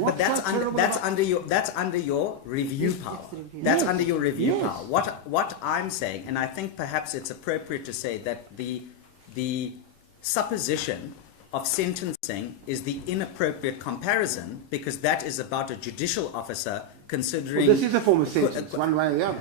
but that's under your review power. That's under your review power. What I'm saying, and I think perhaps it's appropriate to say that the supposition of sentencing is the inappropriate comparison, because that is about a judicial officer considering... Well, this is a form of sentence, one way or the other.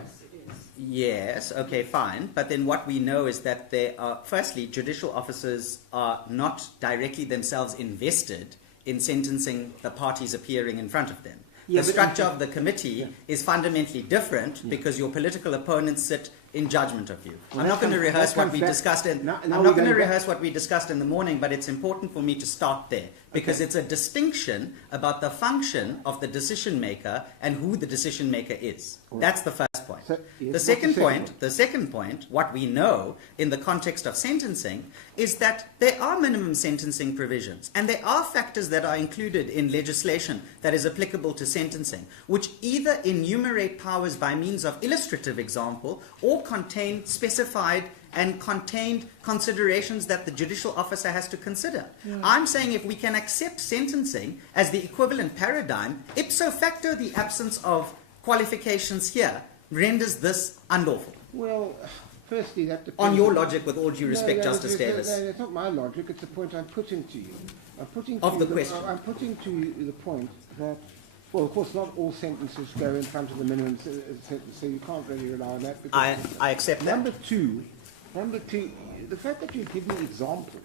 Yes, okay, fine. But then what we know is that there are, firstly, judicial officers are not directly themselves invested in sentencing the parties appearing in front of them. The structure of the committee is fundamentally different because your political opponents sit in judgment of you. I'm not going to rehearse what we discussed in what we discussed in the morning, but it's important for me to start there because it's a distinction about the function of the decision maker and who the decision maker is. Right. That's the first point. So, yes, the second point, what we know in the context of sentencing is that there are minimum sentencing provisions and there are factors that are included in legislation that is applicable to sentencing, which either enumerate powers by means of illustrative example or contain specified and contained considerations that the judicial officer has to consider. Yeah. I'm saying if we can accept sentencing as the equivalent paradigm, ipso facto the absence of qualifications here renders this unlawful. Well, firstly, that depends... On your logic, with all due respect, Justice Davis. No, it's not my logic, it's the point I'm putting to you. I'm putting to you the point that, well, of course, not all sentences go in front of the minimum sentence, so you can't really rely on that. I accept that. Number two, the fact that you give me examples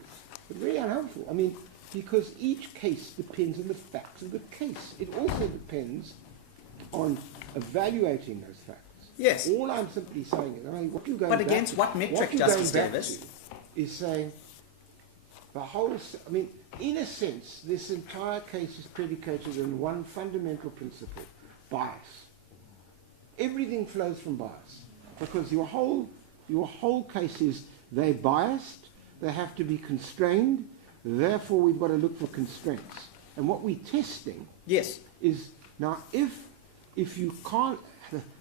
is very unhelpful. I mean, because each case depends on the facts of the case. It also depends on evaluating those facts. Yes. All I'm simply saying is, I mean, what you go But against what metric, Justice Davis? Is saying the whole, I mean, in a sense, this entire case is predicated on one fundamental principle, bias. Everything flows from bias. Because your whole case is they're biased, they have to be constrained, therefore we've got to look for constraints. And what we're testing is, now if you can't,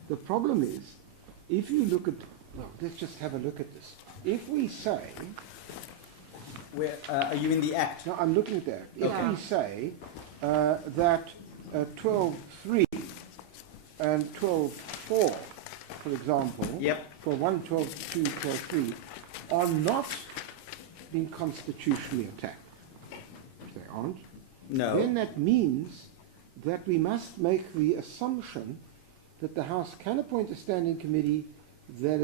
the problem is, if you look at, well, let's just have a look at this. If we say, Where, are you in the Act? No, I'm looking at that. Yeah. If we say that 12.3 and 12.4, for example, Yep. for 1.12.2, 12.3, are not being constitutionally attacked, if they aren't, No. then that means that we must make the assumption that the House can appoint a standing committee, that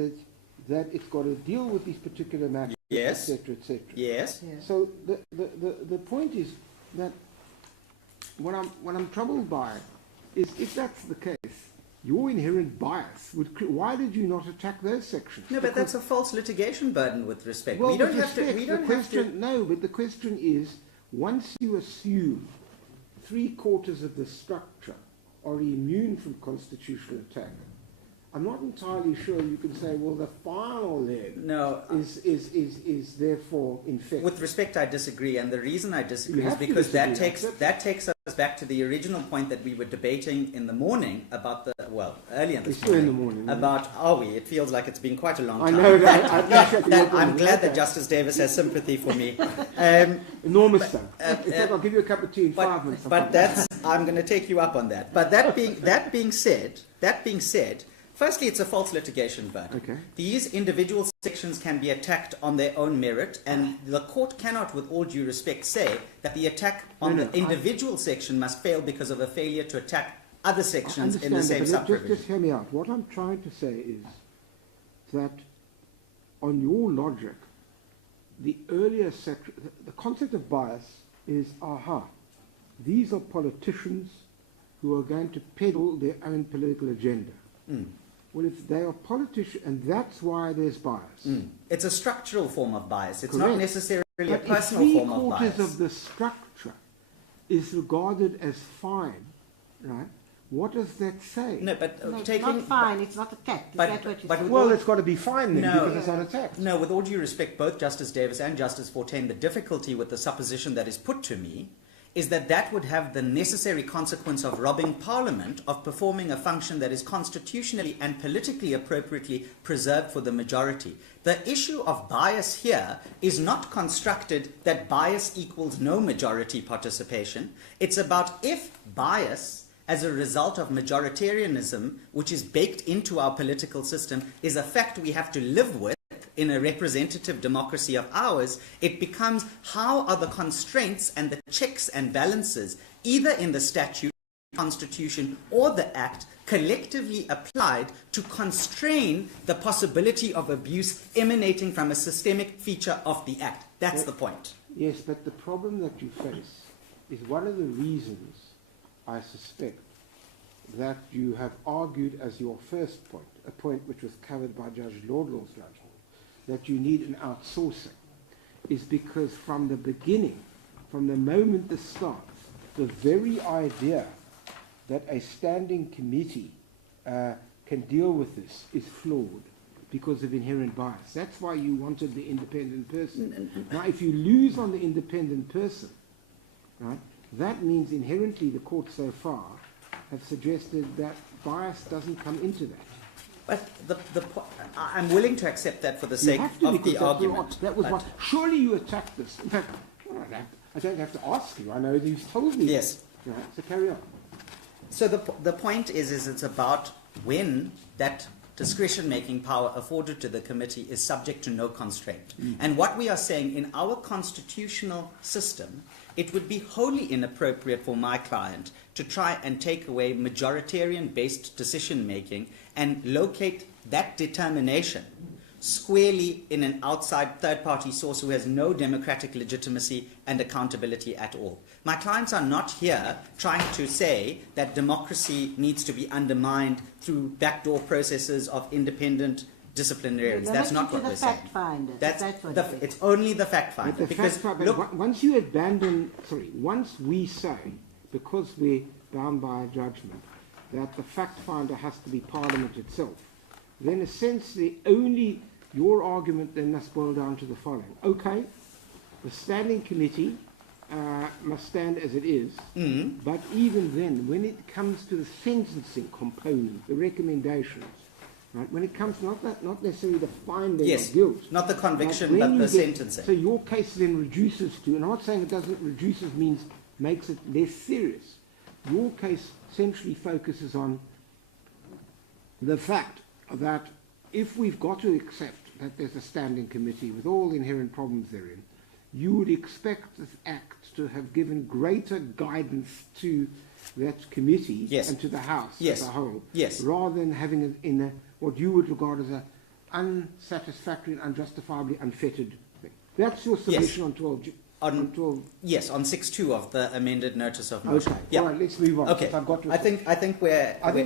it's got to deal with these particular matters, Yes. etc., etc. Yes. Yes. So the point is that what I'm troubled by is, if that's the case, your inherent bias would. Why did you not attack those sections? No, but Because- that's a false litigation burden with respect. well, we don't with have to. respect, We the don't have question, to. No, but the question is, once you assume 3/4 of the structure are immune from constitutional attack, I'm not entirely sure you can say, well, the final leg No. is therefore infected. With respect, I disagree, and the reason I disagree You is have to because that disagree, takes us back to the original point that we were debating in the morning about the earlier It's this still in the morning morning. about are we? It feels like it's been quite a long I time. know that. I appreciate That- your I'm point. glad that Okay. Justice Davis has sympathy for me. Enormous so. uh, In fact, I'll give you a cup of tea in 5 minutes. But that's I'm going to take you up on that. But that being said, firstly, it's a false litigation burden. Okay. These individual sections can be attacked on their own merit, and the court cannot, with all due respect, say that the attack on No, the individual section must fail because of a failure to attack other I sections in understand the that, same but just subprovision. hear me out. What I'm trying to say is that on your logic, the earlier section, the concept of bias is, these are politicians who are going to peddle their own political agenda. Mm. Well, if they are politicians, and that's why there's bias. Mm. It's a structural form of bias. It's Correct. not necessarily a But if personal form of 3/4 bias. of the structure is regarded as fine, right? What does that say? No, but No, it's taking not fine, it's not attacked. Is but- that what you but said? Well, it's got to be fine then, No. because it's not attacked. No, with all due respect, both Justice Davis and Justice Fortain, the difficulty with the supposition that is put to me is that that would have the necessary consequence of robbing Parliament of performing a function that is constitutionally and politically appropriately preserved for the majority. The issue of bias here is not constructed that bias equals no majority participation. It's about if bias, as a result of majoritarianism, which is baked into our political system, is a fact we have to live with in a representative democracy of ours, it becomes how are the constraints and the checks and balances, either in the statute, constitution, or the act, collectively applied to constrain the possibility of abuse emanating from a systemic feature of the act. That's the point. Yes, but the problem that you face is one of the reasons, I suspect, that you have argued as your first point, a point which was covered by Judge Laudlaw's judgment, that you need an outsourcing, is because from the beginning, from the moment this starts, the very idea that a standing committee can deal with this is flawed because of inherent bias. That's why you wanted the independent person. Now, if you lose on the independent person, right, that means inherently the court so far have suggested that bias doesn't come into that. But I'm willing to accept that for the sake You have to, of because the that argument. That was but- why. Surely you attacked this. In fact, I don't have to ask you. I know that you've told me. Yes. Right, so carry on. So the point is it's about when that discretion-making power afforded to the committee is subject to no constraint. And what we are saying, in our constitutional system, it would be wholly inappropriate for my client to try and take away majoritarian-based decision-making and locate that determination squarely in an outside third-party source who has no democratic legitimacy and accountability at all. My clients are not here trying to say that democracy needs to be undermined through backdoor processes of independent disciplinarians. That's not what we're saying. That's what the, it's only the fact finder. But the Because fact, but look, once you abandon, once we say, because we're bound by a judgment, that the fact finder has to be Parliament itself, then essentially only your argument then must boil down to the following. Okay, the standing committee must stand as it is, but even then, when it comes to the sentencing component, the recommendations, Right? When it comes not necessarily the finding Yes, of guilt. not the conviction, When but you the get- sentencing. So your case then reduces to, and I'm not saying it doesn't, reduces means makes it less serious. Your case essentially focuses on the fact that if we've got to accept that there's a standing committee with all the inherent problems therein, you would expect this act to have given greater guidance to that committee Yes. and to the House Yes. as a whole, Yes. rather than having it in what you would regard as a unsatisfactory and unjustifiably unfettered thing. That's your submission on 12. On 12. Yes, on 6.2 of the amended notice of motion. Okay. Yeah. All right. Let's move on. Okay. since I've got to I think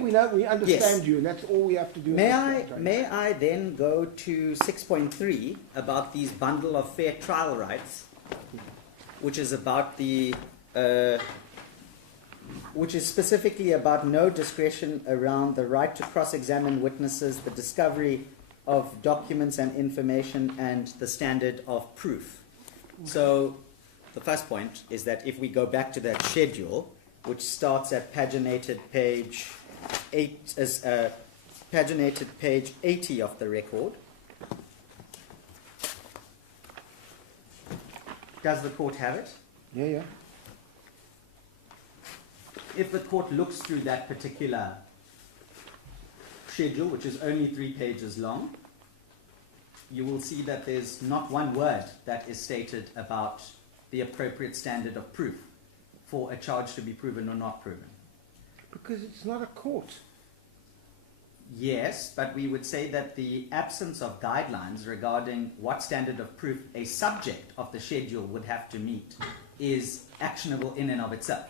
we know we understand Yes. you, and that's all we have to do. May at this point, may I then go to 6.3 about these bundle of fair trial rights, which is about the which is specifically about no discretion around the right to cross-examine witnesses, the discovery of documents and information, and the standard of proof. So the first point is that if we go back to that schedule, which starts at paginated page 80 of the record. Does the court have it? Yeah. If the court looks through that particular schedule, which is only 3 pages long, you will see that there's not one word that is stated about the appropriate standard of proof for a charge to be proven or not proven. Because it's not a court. Yes, but we would say that the absence of guidelines regarding what standard of proof a subject of the schedule would have to meet is actionable in and of itself.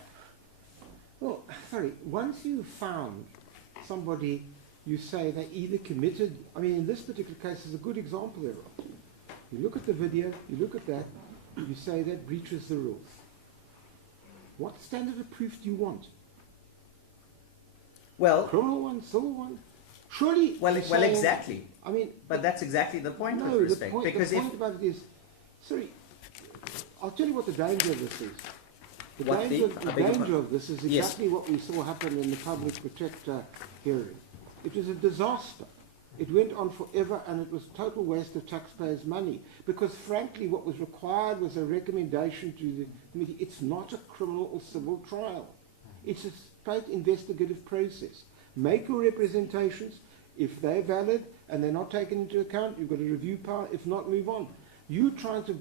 Well, sorry, once you've found somebody, you say they either committed, I mean, in this particular case is a good example there, Rob. You look at the video, you look at that, you say that breaches the rules. What standard of proof do you want? Well, Criminal one, civil one? Surely. well, saying- exactly. I mean, But that's exactly the point no, with respect. the Because point about it is, sorry, I'll tell you what the danger of this is. The What danger, the- the I beg your danger of this is Yes. exactly what we saw happen in the public protector hearing. It was a disaster. It went on forever, and it was total waste of taxpayers' money. Because frankly, what was required was a recommendation to the committee. It's not a criminal or civil trial. It's a straight investigative process. Make your representations. If they're valid and they're not taken into account, you've got a review power. If not, move on. You trying to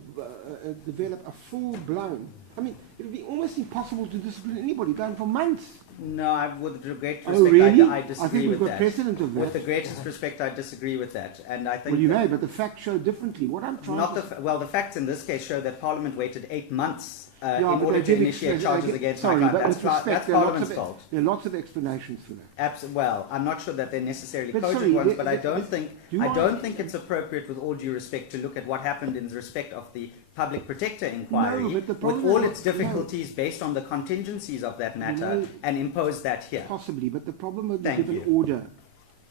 develop a full-blown... I mean, it would be almost impossible to discipline anybody going for months. No, I with great respect, Oh, really? I I disagree think we've with got that. precedent of that. With the greatest respect, I disagree with that, and I think Well, you that may, but the facts show differently. What I'm trying to... the facts in this case show that Parliament waited 8 months in but order they to did initiate explain- charges against my sorry, client. but That's, with respect, that's there are lots Parliament's of- fault. There are lots of explanations for that. Well, I'm not sure that they're necessarily But cogent sorry, ones, let- but I let- don't let- think do I I- don't think it's appropriate, with all due respect, to look at what happened in respect of the public protector inquiry, No, but the with problem all is- its difficulties based on the contingencies of that matter, No. and impose that here. Possibly, but the problem when you Thank give an you. order,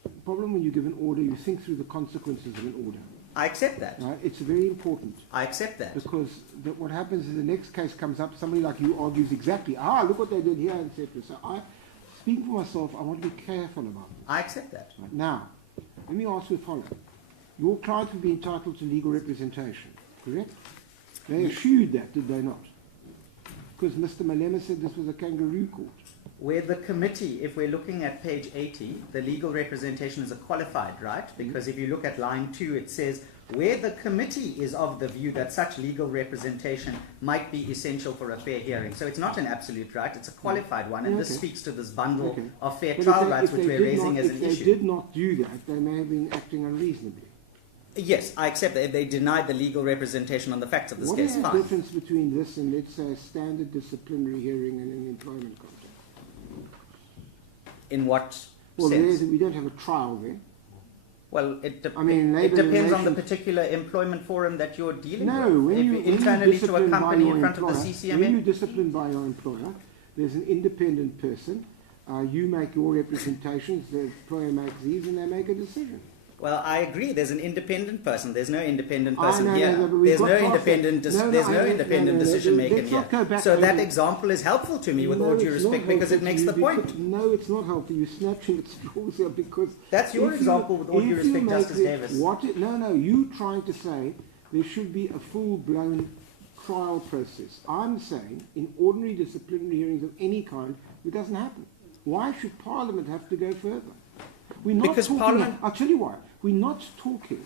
the problem when you give an order, you think through the consequences of an order. I accept that. Right? It's very important I accept that. because what happens is the next case comes up, somebody like you argues exactly, look what they did here, etc. So I, speaking for myself, I want to be careful about this. I accept that. Right. Now, let me ask you the following. Your client would be entitled to legal representation, correct? They eschewed that, did they not? Because Mr. Malema said this was a kangaroo court. Where the committee, if we're looking at page 80, the legal representation is a qualified right, because if you look at line 2, it says, where the committee is of the view that such legal representation might be essential for a fair hearing. So it's not an absolute right, it's a qualified one, and this Okay. speaks to this bundle Okay. of fair But trial if rights which they we're did raising not- as an If they issue. did not do that, they may have been acting unreasonably. Yes, I accept that. If they denied the legal representation on the facts of this What case, is the fine. difference between this and, let's say, a standard disciplinary hearing and an employment contract? In what Well, sense? we don't have a trial there. Well, it I mean, it labour depends on the relations- particular employment forum that you're dealing No, with. when If you internally to a discipline by company your in front of the employer, when CCMA, you discipline by your employer, there's an independent person. You make your representations, the employer makes these, and they make a decision. Well, I agree. There's an independent person. There's no independent I person know, here. no, but we've There's got no past independent. that. No, There's I no know, independent no, decision maker let's not go here. back So that over- example is helpful to me, with No, all due it's not respect, because it helpful makes to the you point. because- No, it's not helpful. You're snatching at straws here because... That's your if you- example, with all due if you respect, make Justice it- Davis. No, you trying to say there should be a full-blown trial process. I'm saying in ordinary disciplinary hearings of any kind, it doesn't happen. Why should Parliament have to go further? We're not Because talking, Parliament- I'll tell you why. We're not talking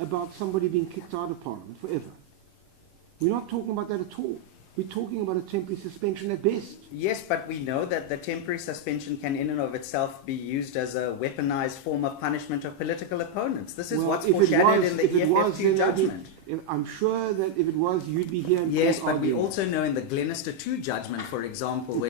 about somebody being kicked out of Parliament forever. We're not talking about that at all. We're talking about a temporary suspension at best. Yes, but we know that the temporary suspension can in and of itself be used as a weaponized form of punishment of political opponents. This is Well, what's if it foreshadowed was- in the if it was, EFF then there'd be- judgment. I'm sure that if it was, you'd be here in Yes, court but we arguing. also know in the Glenister 2 judgment, for example, where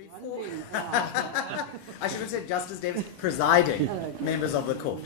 Before, I should have said Justice Davis presiding members of the court.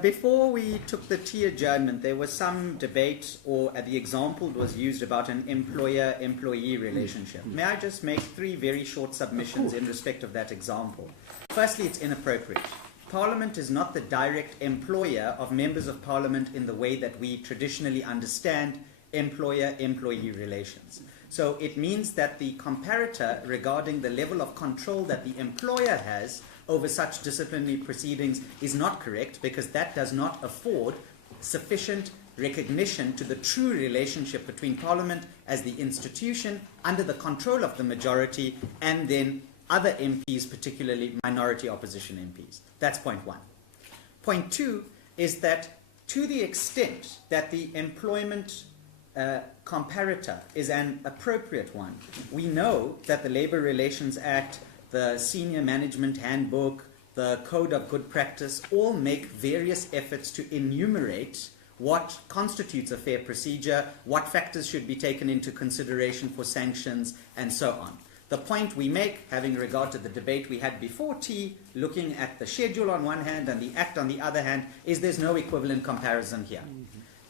Before we took the tea adjournment, there was some debate, or the example was used about an employer-employee relationship. May I just make 3 very short submissions in respect of that example? Firstly, it's inappropriate. Parliament is not the direct employer of members of Parliament in the way that we traditionally understand employer-employee relations. So it means that the comparator regarding the level of control that the employer has over such disciplinary proceedings is not correct, because that does not afford sufficient recognition to the true relationship between Parliament as the institution under the control of the majority and then other MPs, particularly minority opposition MPs. That's point 1. Point 2 is that to the extent that the employment comparator is an appropriate one, we know that the Labour Relations Act, the Senior Management Handbook, the Code of Good Practice all make various efforts to enumerate what constitutes a fair procedure, what factors should be taken into consideration for sanctions, and so on. The point we make, having regard to the debate we had before tea, looking at the schedule on one hand and the Act on the other hand, is there's no equivalent comparison here.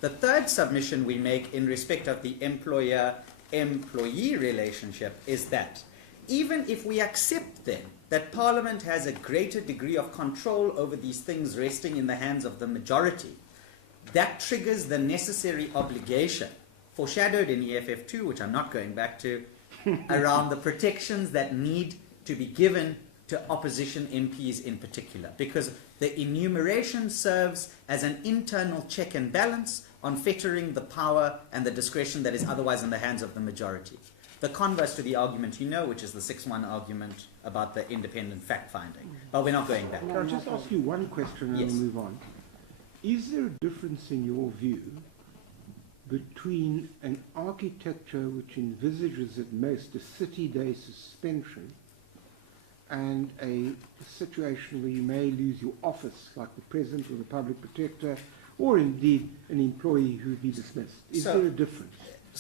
The third submission we make in respect of the employer-employee relationship is that even if we accept then that Parliament has a greater degree of control over these things resting in the hands of the majority, that triggers the necessary obligation, foreshadowed in EFF 2, which I'm not going back to, around the protections that need to be given to opposition MPs in particular, because the enumeration serves as an internal check and balance on fettering the power and the discretion that is otherwise in the hands of the majority. The converse to the argument you know, which is the 6-1 argument about the independent fact-finding. But we're not going back. Can I just ask you one question and Yes. we'll move on? Is there a difference in your view between an architecture which envisages at most a 30-day suspension and a situation where you may lose your office, like the President or the Public Protector, or indeed an employee who would be dismissed? Is there a difference?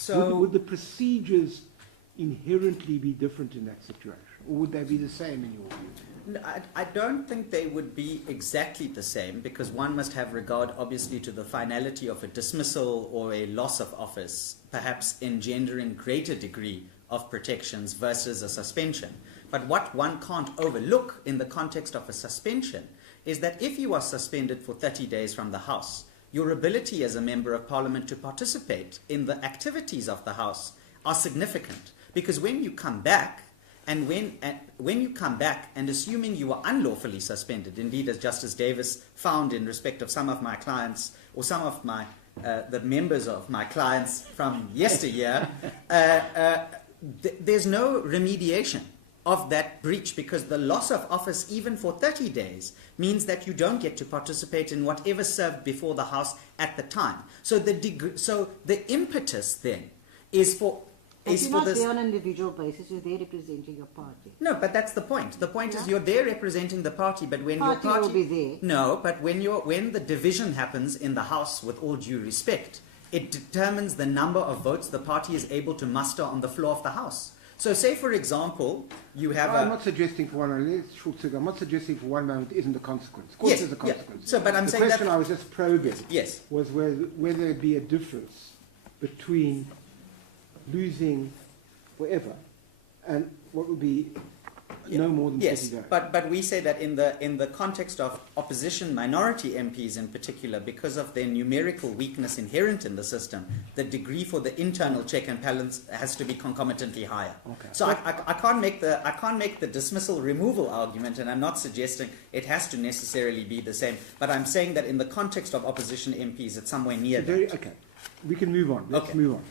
Would the procedures inherently be different in that situation, or would they be the same in your view? No, I don't think they would be exactly the same, because one must have regard obviously to the finality of a dismissal or a loss of office, perhaps engendering greater degree of protections versus a suspension. But what one can't overlook in the context of a suspension is that if you are suspended for 30 days from the House, your ability as a Member of Parliament to participate in the activities of the House are significant. Because when you come back, and when you come back, and assuming you are unlawfully suspended, indeed as Justice Davis found in respect of some of my clients, or some of my the members of my clients from yesteryear, there's no remediation of that breach, because the loss of office, even for 30 days, means that you don't get to participate in whatever served before the House at the time. So the impetus then is for... But you're not there on an individual basis, you're there representing your party. No, but that's the point. The point is you're there representing the party, but when your party will be there. No, but when the division happens in the House, with all due respect, it determines the number of votes the party is able to muster on the floor of the House. So say, for example, you have I'm not suggesting for I'm not suggesting for one moment isn't a consequence. Of course Yes, there's a consequence. yeah. So, but I'm the saying question that... I was just probing Yes. was whether there be a difference between losing whatever and what would be no more than 30 Yes, days. but we say that in the context of opposition minority MPs in particular, because of their numerical weakness inherent in the system, the degree for the internal check and balance has to be concomitantly higher. Okay. So I can't make the dismissal removal argument, and I'm not suggesting it has to necessarily be the same. But I'm saying that in the context of opposition MPs, it's somewhere near that. Okay, we can move on. Let's move on.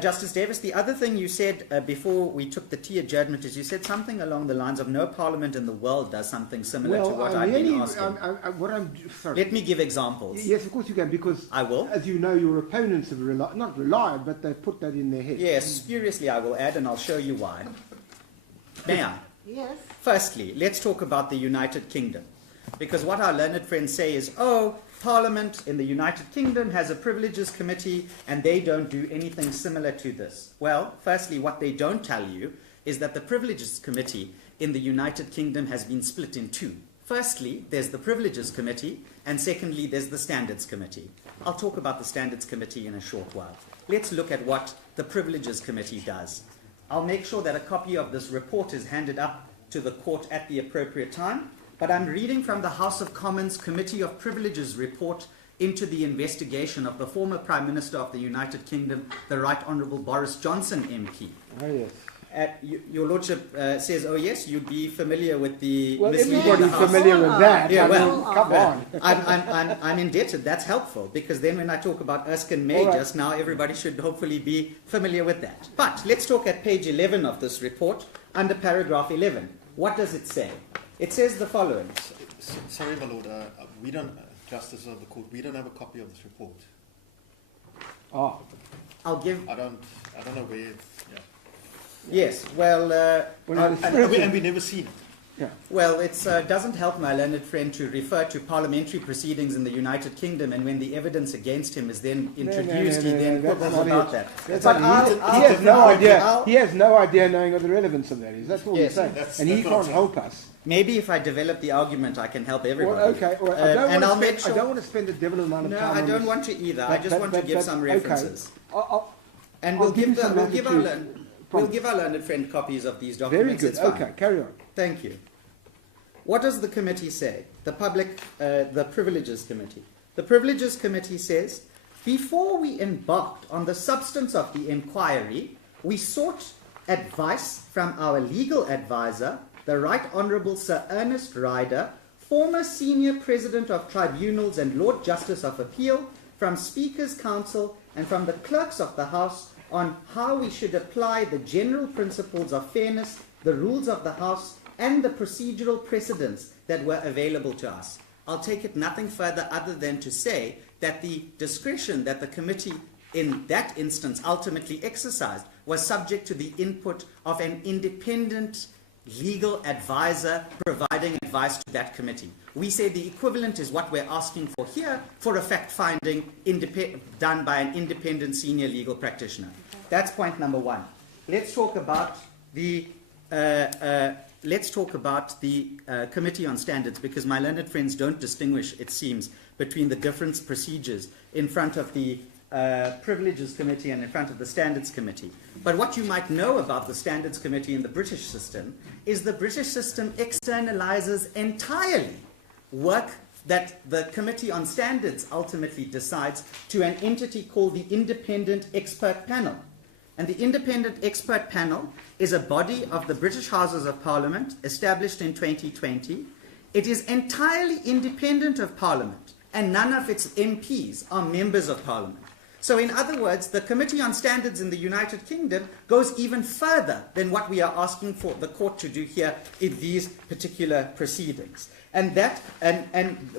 Justice Davis, the other thing you said before we took the tea adjournment is you said something along the lines of no parliament in the world does something similar to what I've been asking. Sorry. Let me give examples. Yes, of course you can, because I will. As you know, your opponents have not relied, but they put that in their head. Yes, spuriously I will add, and I'll show you why. May I? Yes. Firstly, let's talk about the United Kingdom. Because what our learned friends say is, Parliament in the United Kingdom has a privileges committee and they don't do anything similar to this. Well, firstly, what they don't tell you is that the Privileges Committee in the United Kingdom has been split in two. Firstly, there's the Privileges Committee, and secondly, there's the Standards Committee. I'll talk about the Standards Committee in a short while. Let's look at what the Privileges Committee does. I'll make sure that a copy of this report is handed up to the court at the appropriate time, but I'm reading from the House of Commons Committee of Privileges report into the investigation of the former Prime Minister of the United Kingdom, the Right Honourable Boris Johnson MP. Oh, yes. Your Lordship says, oh yes, you'd be familiar with the... Well, misleading everybody's the House. familiar with that. Yeah, I well, mean, come on. I'm indebted. That's helpful, because then when I talk about Erskine May just now, everybody should hopefully be familiar with that. But let's talk at page 11 of this report, under paragraph 11. What does it say? It says the following. Sorry, my lord, we don't, Justice of the Court, we don't have a copy of this report. Oh. I'll give... I don't know where, yeah. Yes, well... and we never seen it. Yeah. Well, it doesn't help my learned friend to refer to parliamentary proceedings in the United Kingdom, and when the evidence against him is then introduced, he then quibbles about that. He has no idea knowing what the relevance of that is. That's all he's saying. And he can't help us. Maybe if I develop the argument, I can help everybody. Well, okay. Well, I don't want to spend a devil amount of time on this. No, I don't want to either. I just want to give some references. Okay. And we'll give our learned friend copies of these documents. Very good. Okay, carry on. Thank you. What does the committee say? The Privileges Committee. The Privileges Committee says, before we embarked on the substance of the inquiry, we sought advice from our legal advisor, the Right Honourable Sir Ernest Ryder, former Senior President of Tribunals and Lord Justice of Appeal, from Speaker's Council and from the clerks of the House on how we should apply the general principles of fairness, the rules of the House, and the procedural precedents that were available to us. I'll take it nothing further other than to say that the discretion that the committee in that instance ultimately exercised was subject to the input of an independent legal advisor providing advice to that committee. We say the equivalent is what we're asking for here for a fact-finding done by an independent senior legal practitioner. That's point number one. Let's talk about the Committee on Standards, because my learned friends don't distinguish, it seems, between the different procedures in front of the Privileges Committee and in front of the Standards Committee. But what you might know about the Standards Committee in the British system is the British system externalizes entirely work that the Committee on Standards ultimately decides to an entity called the Independent Expert Panel. And the Independent Expert Panel is a body of the British Houses of Parliament established in 2020. It is entirely independent of Parliament, and none of its MPs are members of Parliament. So in other words, the Committee on Standards in the United Kingdom goes even further than what we are asking for the court to do here in these particular proceedings. And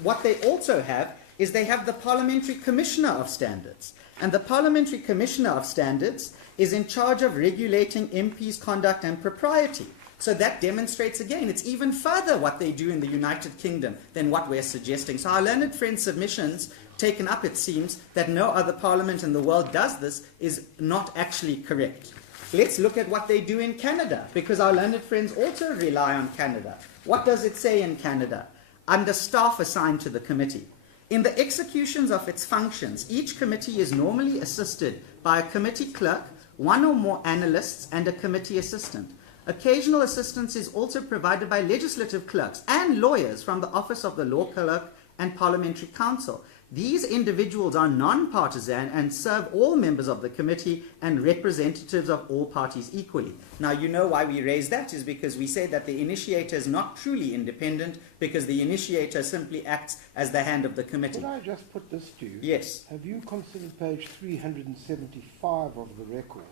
what they also have is they have the Parliamentary Commissioner of Standards. And the Parliamentary Commissioner of Standards is in charge of regulating MPs' conduct and propriety. So that demonstrates again, it's even further what they do in the United Kingdom than what we're suggesting. So our learned friend's submissions taken up, it seems, that no other parliament in the world does this is not actually correct. Let's look at what they do in Canada, because our learned friends also rely on Canada. What does it say in Canada? Under staff assigned to the committee. In the executions of its functions, each committee is normally assisted by a committee clerk, one or more analysts, and a committee assistant. Occasional assistance is also provided by legislative clerks and lawyers from the Office of the Law Clerk and Parliamentary Counsel. These individuals are non-partisan and serve all members of the committee and representatives of all parties equally. Now, you know why we raise that is because we say that the initiator is not truly independent, because the initiator simply acts as the hand of the committee. Could I just put this to you? Yes. Have you considered page 375 of the record,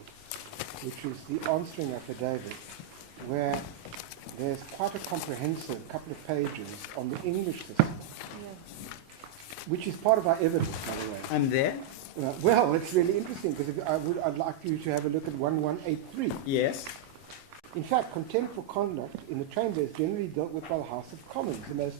which is the answering affidavit, where there's quite a comprehensive couple of pages on the English system, which is part of our evidence, by the way. I'm there. Well, it's really interesting, because I'd like you to have a look at 1183. Yes. In fact, contempt for conduct in the chamber is generally dealt with by the House of Commons. The most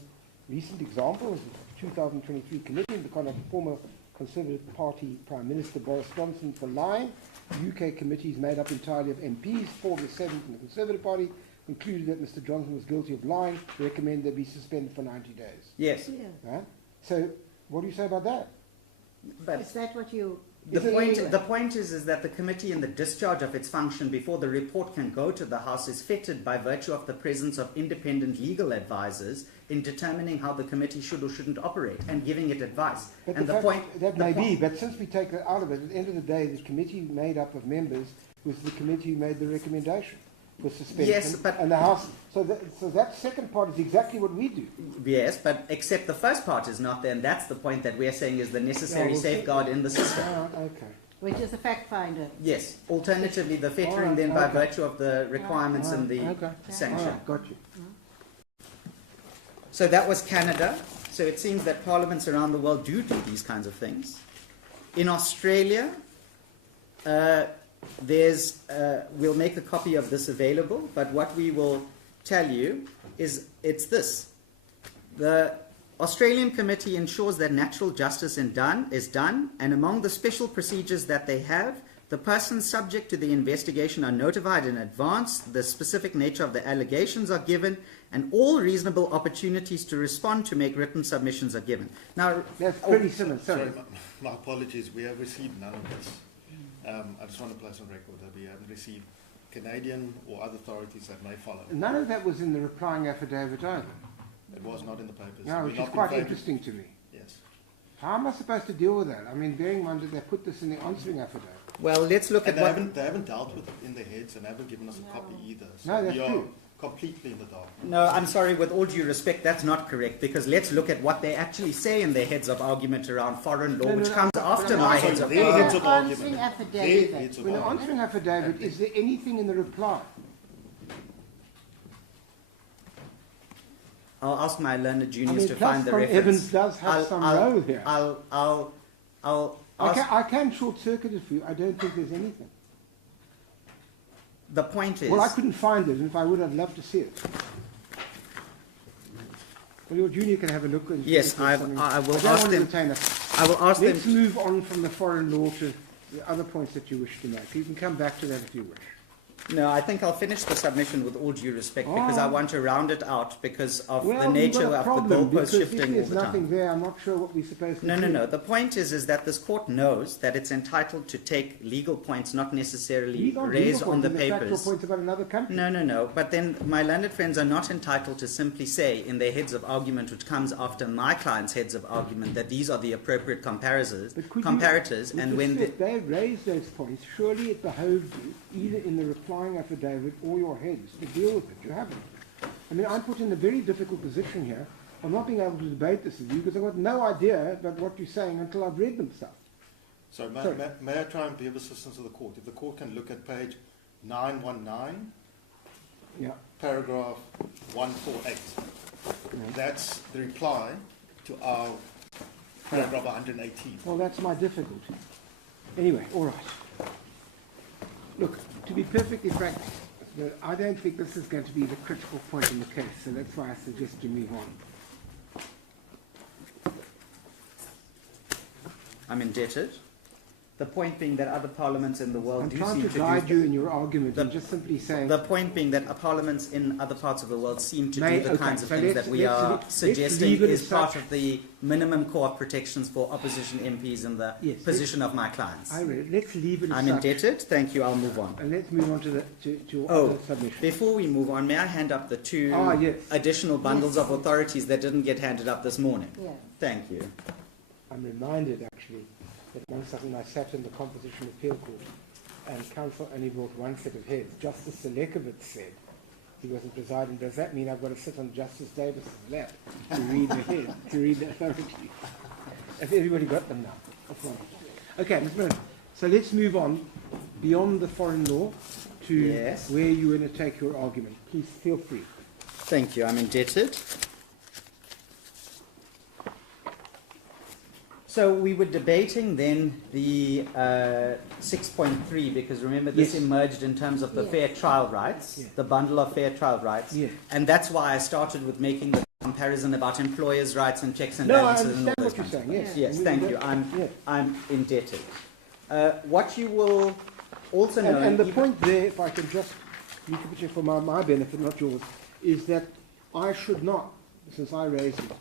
recent example is the 2023 committee into the conduct of former Conservative Party Prime Minister Boris Johnson for lying UK committees made up entirely of MPs, 4 of the 7 from the Conservative Party, concluded that Mr. Johnson was guilty of lying, recommend they be suspended for 90 days. Yes. Yeah. Right? So, what do you say about that? But Is that what you... the point is that the committee, in the discharge of its function before the report can go to the House, is fettered by virtue of the presence of independent legal advisors in determining how the committee should or shouldn't operate and giving it advice. But And that may be, but since we take that out of it, at the end of the day, the committee made up of members was the committee who made the recommendation for suspension. Yes, but and the House. So that second part is exactly what we do. yes, but except the first part is not there, and that's the point that we're saying is the necessary safeguard in the system. Okay. Which is a fact finder. Yes. Alternatively, the fettering Alright, then by okay. virtue of the requirements and the sanction. Alright, got you. So that was Canada. So it seems that parliaments around the world do these kinds of things. In Australia, we'll make a copy of this available, but what we will tell you is it's this. The Australian Committee ensures that natural justice is done, and among the special procedures that they have, the persons subject to the investigation are notified in advance, the specific nature of the allegations are given, and all reasonable opportunities to respond to make written submissions are given. Now, That's pretty similar. Sorry. My apologies. We have received none of this. I just want to place on record that we haven't received Canadian or other authorities that may follow. None of that was in the replying affidavit either. It was not in the papers. No, We're which not is quite in favour. interesting to me. Yes. How am I supposed to deal with that? I mean, bearing in mind that they put this in the answering affidavit. well, let's look And at they haven't dealt with it in their heads and haven't given us a copy either. So No, that's we are true. completely in the dark. No, I'm sorry, with all due respect, that's not correct, because let's look at what they actually say in their heads of argument around foreign law, which comes after my heads of Their argument. heads of The argument. answering Their affidavit. heads of When the argument. answering affidavit, is there anything in the reply? I'll ask my learned juniors I mean, to plus find the from reference. Evans does have some role here. I'll ask. I can short-circuit it for you. I don't think there's anything. The point is, Well, I couldn't find it, and if I would, I'd love to see it. Well, your junior can have a look. And yes, if there's something. I will I don't ask want to them. retain that. I will ask Let's them. move on from the foreign law to the other points that you wish to make. You can come back to that if you wish. No, I think I'll finish the submission with all due respect because I want to round it out because of the nature of the goalpost shifting all If the there's nothing time. there, I'm not sure what we're supposed to do. No. The point is that this court knows that it's entitled to take legal points, not necessarily These aren't raised legal on the points, these are factual papers. points about another country. No. But then my learned friends are not entitled to simply say in their heads of argument, which comes after my client's heads of argument, that these are the appropriate comparators, But could comparators, you, and with when respect, they raise those points, surely it behoves you, either in the replying affidavit or your heads, to deal with it. You haven't. I mean, I'm put in a very difficult position here of not being able to debate this with you because I've got no idea about what you're saying until I've read them stuff. So Sorry. may I try and be of assistance to the court? If the court can look at page 919, Yeah. paragraph 148. That's the reply to our paragraph 118. Well, that's my difficulty. Anyway, all right. Look, to be perfectly frank, I don't think this is going to be the critical point in the case, so that's why I suggest you move on. I'm indebted. The point being that other parliaments in the world I'm do trying seem to to guide do. you in your argument. I'm the- just simply saying. The point being that parliaments in other parts of the world seem to May- do the okay, kinds of so things let's- that we are let's suggesting leave it is as part such. of the minimum core of protections for opposition MPs in the Yes, position of my clients. I read it. Let's leave it as I'm such, indebted. Thank you. I'll move on. and let's move on to your Oh, other submission. before we move on, may I hand up the two Yes. additional bundles Yes. of authorities that didn't get handed up this morning? Yeah. Thank you. I'm reminded, actually, that one second I sat in the Composition Appeal Court, and counsel only brought one set of heads. Justice Selekovitz said he wasn't presiding. Does that mean I've got to sit on Justice Davis's lap to read the head, to read the authority? Have everybody got them now? That's fine. Okay, Ms. Miller. So let's move on beyond the foreign law to Yes. where you want to take your argument. Please feel free. Thank you. I'm indebted. So we were debating then the 6.3 because remember this Yes. emerged in terms of the Yes. fair trial rights, Yeah. the bundle of fair trial rights, Yeah. and that's why I started with making the comparison about employers' rights and checks and No, I balances and all understand those what you're kinds of saying. things. Yes. Yes, We- thank we- you. yeah. I'm indebted. What you will also know... And the point there, if I can just recapitulate for my benefit, not yours, is that I should not, since I raised it,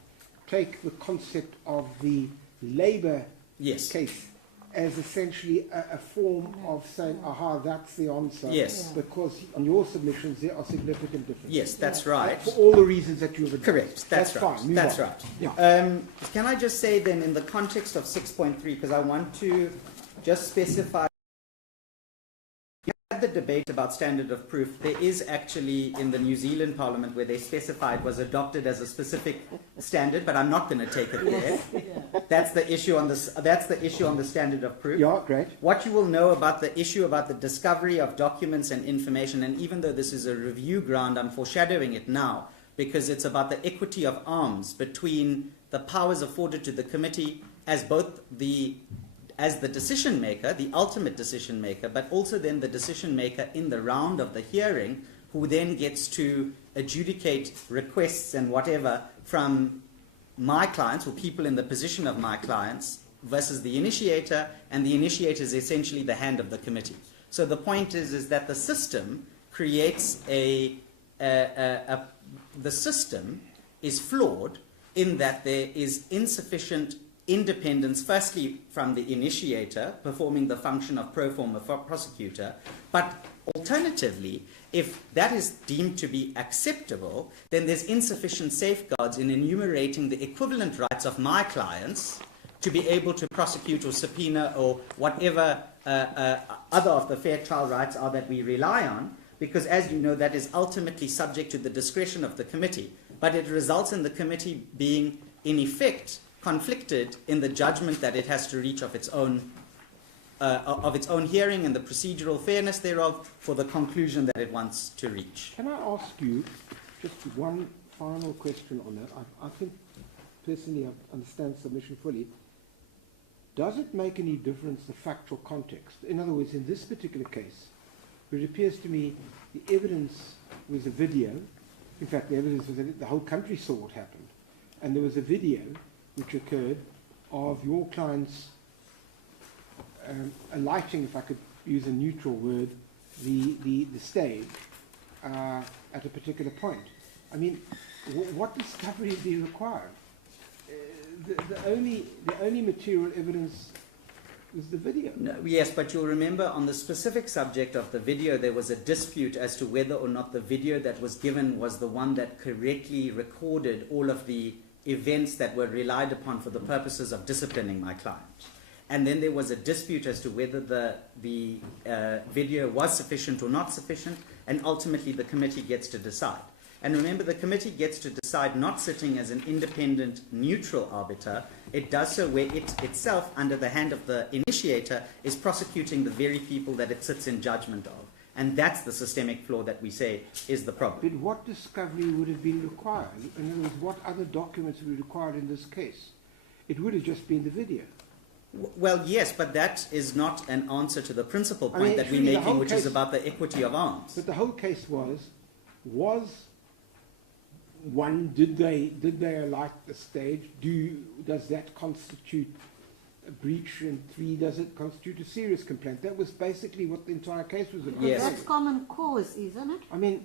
take the concept of the Labour Yes. case as essentially a form of saying, aha, that's the answer. Yes. Because on your submissions there are significant differences. Yes, that's right. For all the reasons that you've advanced. Correct. That's right. Fine. Move That's on. right. Yeah. Can I just say then, in the context of 6.3, because I want to just specify the debate about standard of proof, there is actually in the New Zealand Parliament where they specified was adopted as a specific standard, but I'm not going to take it there. That's the issue on this. That's the issue on the standard of proof. Yeah, great. What you will know about the issue about the discovery of documents and information, and even though this is a review ground, I'm foreshadowing it now because it's about the equity of arms between the powers afforded to the committee as both the decision maker, the ultimate decision maker, but also then the decision maker in the round of the hearing, who then gets to adjudicate requests and whatever from my clients or people in the position of my clients versus the initiator, and the initiator is essentially the hand of the committee. So the point is that the system creates the system is flawed in that there is insufficient independence, firstly from the initiator performing the function of pro forma prosecutor, but alternatively, if that is deemed to be acceptable, then there's insufficient safeguards in enumerating the equivalent rights of my clients to be able to prosecute or subpoena or whatever other of the fair trial rights are that we rely on, because as you know, that is ultimately subject to the discretion of the committee, but it results in the committee being in effect conflicted in the judgment that it has to reach of its own hearing and the procedural fairness thereof for the conclusion that it wants to reach. Can I ask you just one final question on that? I think personally I understand submission fully. Does it make any difference the factual context? In other words, in this particular case, it appears to me the evidence was a video. In fact, the evidence was that the whole country saw what happened. And there was a video which occurred of your clients alighting, if I could use a neutral word, the stage at a particular point. I mean, what discovery is be required? The only material evidence was the video. No, yes, but you'll remember on the specific subject of the video, there was a dispute as to whether or not the video that was given was the one that correctly recorded all of the events that were relied upon for the purposes of disciplining my client. And then there was a dispute as to whether the video was sufficient or not sufficient, and ultimately the committee gets to decide. And remember, the committee gets to decide not sitting as an independent, neutral arbiter. It does so where it itself, under the hand of the initiator, is prosecuting the very people that it sits in judgment of. And that's the systemic flaw that we say is the problem. But what discovery would have been required? In other words, what other documents would be required in this case? It would have just been the video. Well, yes, but that is not an answer to the principal point that we're making, which is about the equity of arms. But the whole case was one, did they alight the stage? Does that constitute a breach? And three, does it constitute a serious complaint? That was basically what the entire case was about. Yes. That's common cause, isn't it? I mean,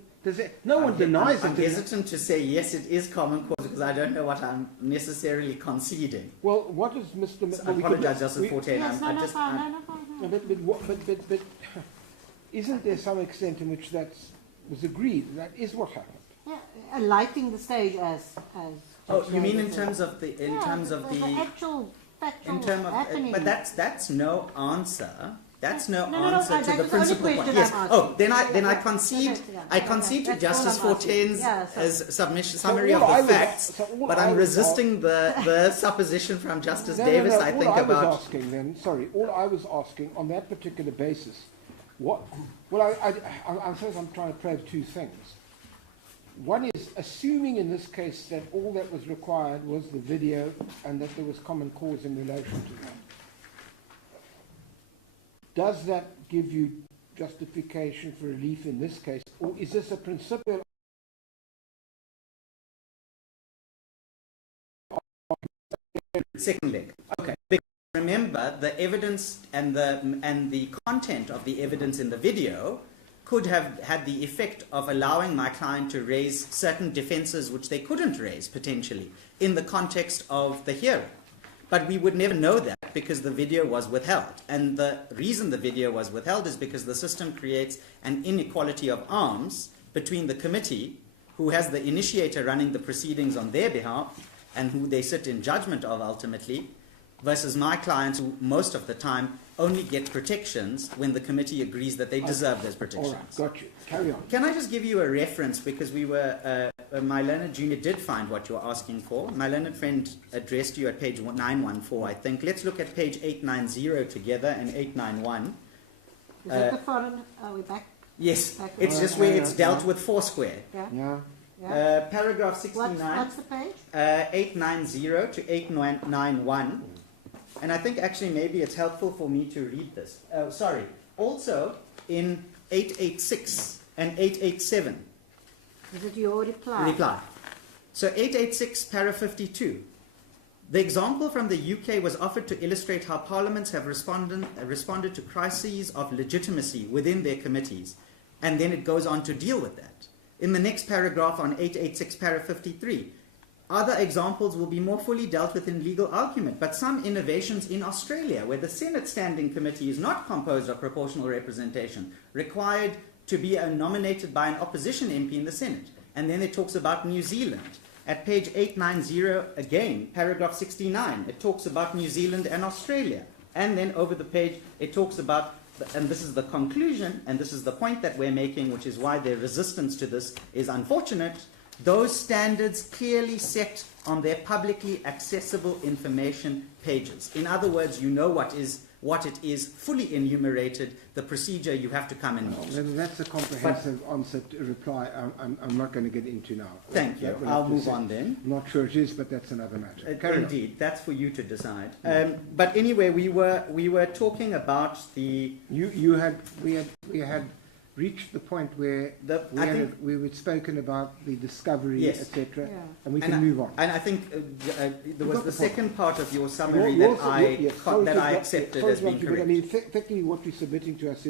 no one denies I'm it. hesitant to say yes, it is common cause, because I don't know what I'm necessarily conceding. Well, what is Mr. So I apologize, Justice Forte. Yes, no, fine. But isn't there some extent in which that was agreed? That is what happened. Yeah, lighting the stage as Oh, you mean in Judge terms of the the actual factual in terms of happening. but that's no answer. That's no No, answer that's to the the only principal point. question Yes. I'm Oh, then asking. I concede. Yeah. I concede to That's all Justice I'm asking. Fortin's Yeah, so- as submission So summary all of I the was- facts, so all but I I'm was resisting the supposition from Justice Davis. I think all I about. was asking then, all I was asking on that particular basis, what? Well, I suppose I'm trying to probe two things. One is assuming in this case that all that was required was the video and that there was common cause in relation to that. Does that give you justification for relief in this case, or is this a principle? Second leg. Okay. remember, the evidence and the content of the evidence in the video could have had the effect of allowing my client to raise certain defenses which they couldn't raise, potentially, in the context of the hearing. But we would never know that because the video was withheld. And the reason the video was withheld is because the system creates an inequality of arms between the committee, who has the initiator running the proceedings on their behalf, and who they sit in judgment of ultimately, versus my clients who most of the time only get protections when the committee agrees that they deserve those protections. All right, got you. Carry on. Can I just give you a reference, because we were, my learned junior did find what you're asking for. My learned friend addressed you at page 914, I think. Let's look at page 890 together and 891. Is that the foreign? Are we back? Yes, Back it's on- just where it's dealt with Foursquare. Yeah. Yeah. Yeah. Paragraph 69. What's the page? 890 to 891. And I think actually maybe it's helpful for me to read this. Sorry. Also in 886 and 887. Is it your reply? Reply. So 886, para 52. The example from the UK was offered to illustrate how parliaments have responded to crises of legitimacy within their committees. And then it goes on to deal with that. In the next paragraph on 886, para 53, other examples will be more fully dealt with in legal argument, but some innovations in Australia, where the Senate Standing Committee is not composed of proportional representation, required to be nominated by an opposition MP in the Senate. And then it talks about New Zealand. At page 890 again, paragraph 69, it talks about New Zealand and Australia. And then over the page, it talks about, and this is the conclusion, and this is the point that we're making, which is why their resistance to this is unfortunate. Those standards clearly set on their publicly accessible information pages. In other words, you know what it is fully enumerated, the procedure you have to come and meet. That's a comprehensive answer to reply I'm not going to get into now. Thank you. That we'll I'll have to move see. on then. I'm not sure it is, but that's another matter. Carry on. Indeed, that's for you to decide. But anyway, we were talking about the. We had reached the point where we had spoken about the discovery, Yes. etc., Yeah. and we can move on. And I think there was got the the point. second part of your summary You're that also- that I accepted as being But correct. I mean, effectively, what we're submitting to us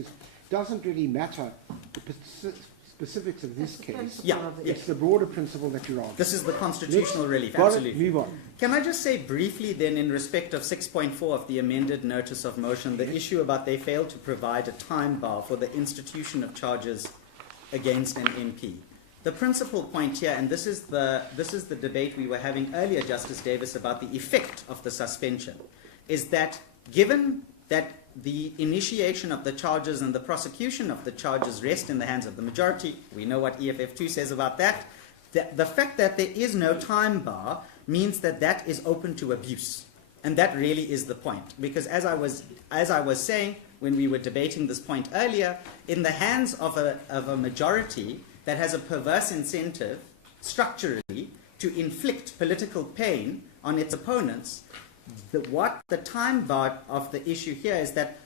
doesn't really matter the specifics of this That's the case. principle Yeah, of it. yeah. It's the broader principle that you're on. This is the constitutional relief, Got it? absolutely. Move on. Can I just say briefly then, in respect of 6.4 of the amended notice of motion, the issue about they failed to provide a time bar for the institution of charges against an MP. The principal point here, and this is the debate we were having earlier, Justice Davis, about the effect of the suspension, is that given that the initiation of the charges and the prosecution of the charges rest in the hands of the majority, we know what EFF 2 says about that, the fact that there is no time bar means that that is open to abuse. And that really is the point. Because as I was saying when we were debating this point earlier, in the hands of a majority that has a perverse incentive structurally to inflict political pain on its opponents, what the time bar of the issue here is that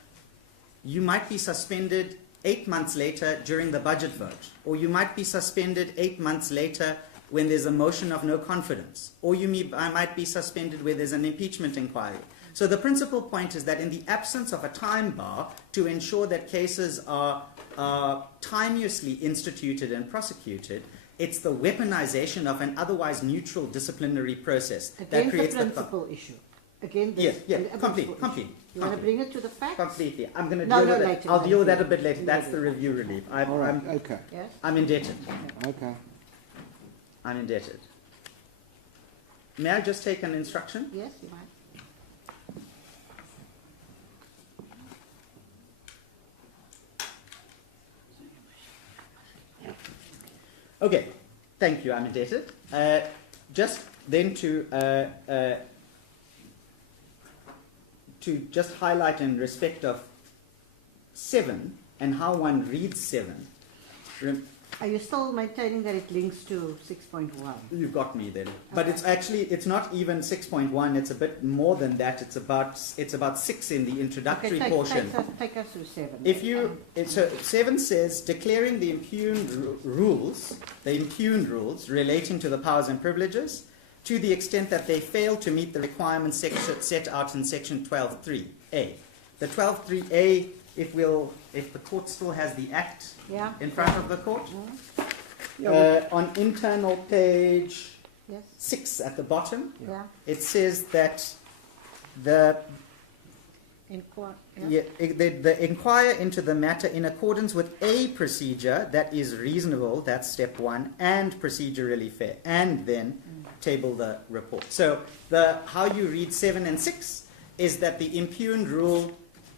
you might be suspended 8 months later during the budget vote, or you might be suspended 8 months later when there's a motion of no confidence, or I might be suspended where there's an impeachment inquiry. So the principal point is that in the absence of a time bar to ensure that cases are timeously instituted and prosecuted, it's the weaponization of an otherwise neutral disciplinary process that Again, creates the principal issue. Again, Yes, this, yeah, a complete. principal issue. You want to complete. bring it to the facts? Completely. I'm going to No, deal with no, it. later, I'll deal with that a later. bit later. That's the review relief. All right. Okay. Yes? I'm indebted. Okay. I'm indebted. May I just take an instruction? Yes, you might. Okay. Thank you. I'm indebted. Just then to just highlight in respect of 7 and how one reads 7. Are you still maintaining that it links to 6.1? You got me then. But Okay. it's not even 6.1. It's a bit more than that. It's about 6 in the introductory portion. Take us through 7. If you, so 7 says, declaring the impugned rules relating to the powers and privileges, to the extent that they fail to meet the requirements set out in section 12.3a. The 12.3a, if the court still has the act Yeah. in front of the court, Yeah, on internal page Yes. 6 at the bottom, Yeah. it says that the inquire into the matter in accordance with a procedure that is reasonable, that's step 1, and procedurally fair, and then table the report. So how you read 7 and 6 is that the impugned rule,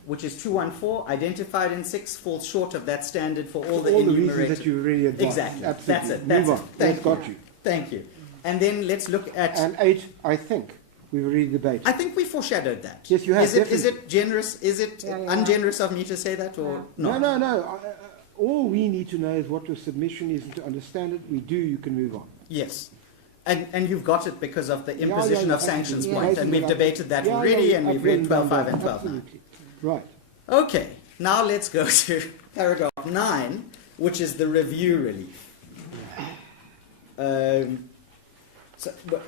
which is 214, identified in 6, falls short of that standard for all the reasons enumerated. that you really advise. Exactly. Absolutely. That's it. Move on. Thank We've got you. Thank you. And then let's look at. And 8, I think, we've already debated. I think we foreshadowed that. Yes, you have, Is it generous? Is it Yeah, yeah. ungenerous of me to say that, or not? No. All we need to know is what your submission is, and to understand it, we do, you can move on. Yes. And you've got it because of the imposition of sanctions absolutely. point, and we've debated that Yeah, already, yeah, and we've I've read written 12.5 down and 12.9. absolutely. Right. Okay, now let's go to paragraph 9, which is the review relief.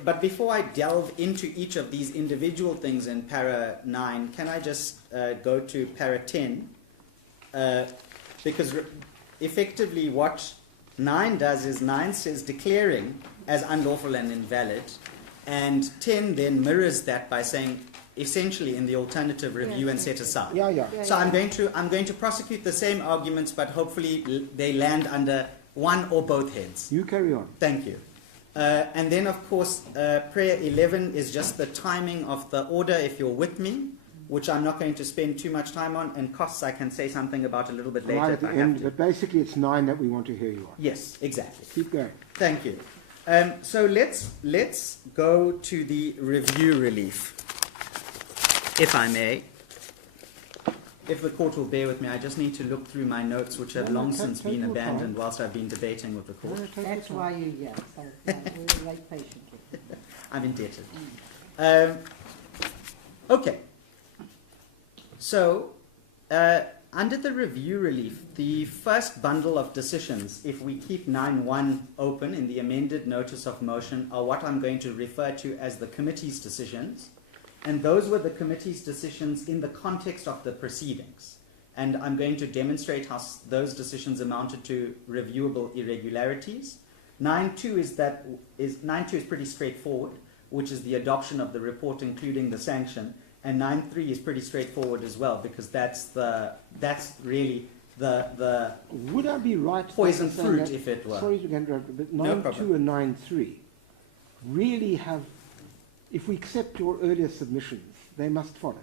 But before I delve into each of these individual things in para 9, can I just go to para 10? Because effectively what 9 does is 9 says declaring as unlawful and invalid, and 10 then mirrors that by saying essentially in the alternative review and set aside. Yeah. So I'm going to prosecute the same arguments, but hopefully they land under one or both heads. You carry on. Thank you. And then, of course, prayer 11 is just the timing of the order, if you're with me, which I'm not going to spend too much time on, and costs I can say something about a little bit later Right at if the I have end, to. but basically it's 9 that we want to hear you on. Yes, exactly. Keep going. Thank you. So let's go to the review relief, if I may. If the court will bear with me, I just need to look through my notes, which have long since been abandoned whilst I've been debating with the court. That's why you're here. So we'll wait patiently. I'm indebted. Okay. So, under the review relief, the first bundle of decisions, if we keep 9.1 open in the amended notice of motion, are what I'm going to refer to as the committee's decisions. And those were the committee's decisions in the context of the proceedings. And I'm going to demonstrate how those decisions amounted to reviewable irregularities. 9.2 is pretty straightforward, which is the adoption of the report, including the sanction. And 9.3 is pretty straightforward as well, because that's really the Would I be right poison in saying fruit, that- if it were. Sorry to interrupt, but No 9.2 problem. and 9.3 really have, if we accept your earlier submissions, they must follow.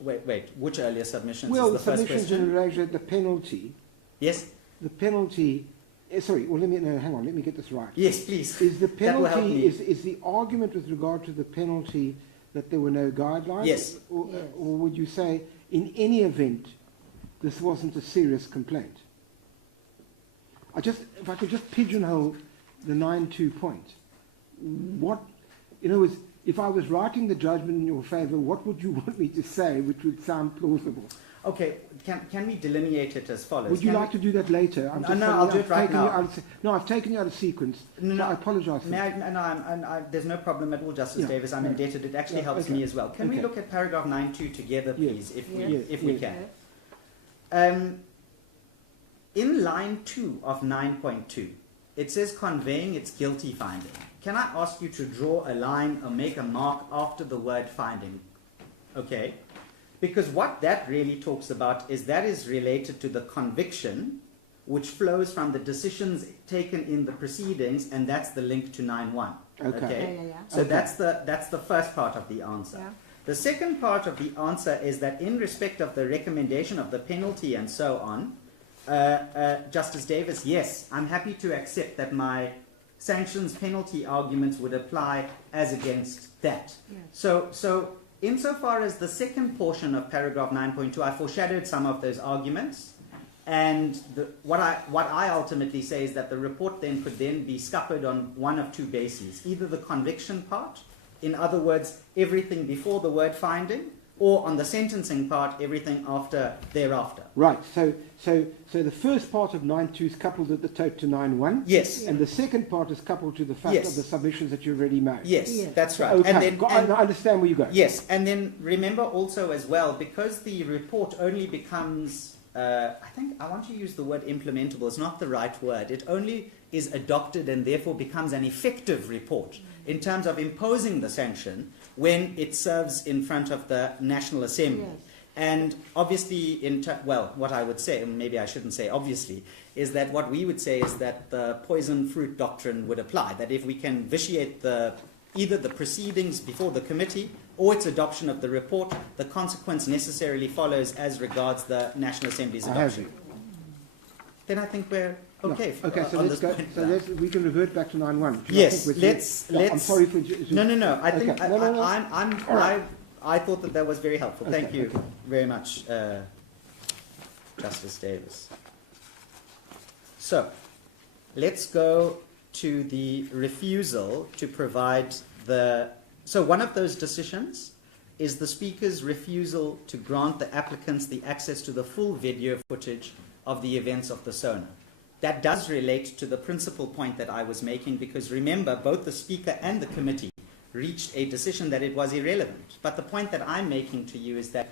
Wait, which earlier submissions Well, is the the first submissions question? in relation to the penalty, Yes? sorry, well, hang on, let me get this right. Yes, please. Is the That will help penalty, me. is the argument with regard to the penalty that there were no guidelines? Yes. Or, Yes. or would you say, in any event, this wasn't a serious complaint? If I could just pigeonhole the 9.2 point. In other words, if I was writing the judgment in your favour, what would you want me to say which would sound plausible? Okay, can we delineate it as follows? Would you Can like to do that later? No, just no, saying I'll do I've it right taken you now. no, I've taken you out of sequence. No, So I apologise. May I, there's no problem at all, Justice Yeah, Davis. I'm yeah. indebted. It actually Yeah, helps okay. me as well. Can we Okay. look at paragraph 9.2 together, Yes. please, if Yes, we yes. can? In line 2 of 9.2, it says conveying its guilty finding. Can I ask you to draw a line or make a mark after the word finding? Okay? Because what that really talks about is that is related to the conviction, which flows from the decisions taken in the proceedings, and that's the link to 9.1. Okay. Yeah. So Okay. that's the first part of the answer. Yeah. The second part of the answer is that in respect of the recommendation of the penalty and so on, Justice Davis, yes, I'm happy to accept that my sanctions penalty arguments would apply as against that. Yes. So insofar as the second portion of paragraph 9.2, I foreshadowed some of those arguments, and what I ultimately say is that the report then could then be scuppered on one of two bases: either the conviction part, in other words, everything before the word finding, or on the sentencing part, everything thereafter. Right. So the first part of 9.2 is coupled at the toe to 9.1. Yes. And the second part is coupled to the fact Yes. of the submissions that you already made. Yes, Yeah. that's right. Okay. And I understand where you go. yes, and then remember also as well, because the report only becomes, I want to use the word implementable, it's not the right word, it only is adopted and therefore becomes an effective report in terms of imposing the sanction when it serves in front of the National Assembly. Yes. And obviously, what I would say, and maybe I shouldn't say obviously, is that what we would say is that the poison fruit doctrine would apply, that if we can vitiate either the proceedings before the committee or its adoption of the report, the consequence necessarily follows as regards the National Assembly's I have adoption. you. Then I think we're okay. No. Okay, so on let's this go. point So now. we can revert back to 9.1. Yes, I'm let's. sorry for. No. I think Okay. No. All right. I thought that was very helpful. Okay, Thank you okay. very much, Justice Davis. So, let's go to the refusal to provide the. So one of those decisions is the Speaker's refusal to grant the applicants the access to the full video footage of the events of the SONA. That does relate to the principal point that I was making, because remember, both the Speaker and the committee reached a decision that it was irrelevant. But the point that I'm making to you is that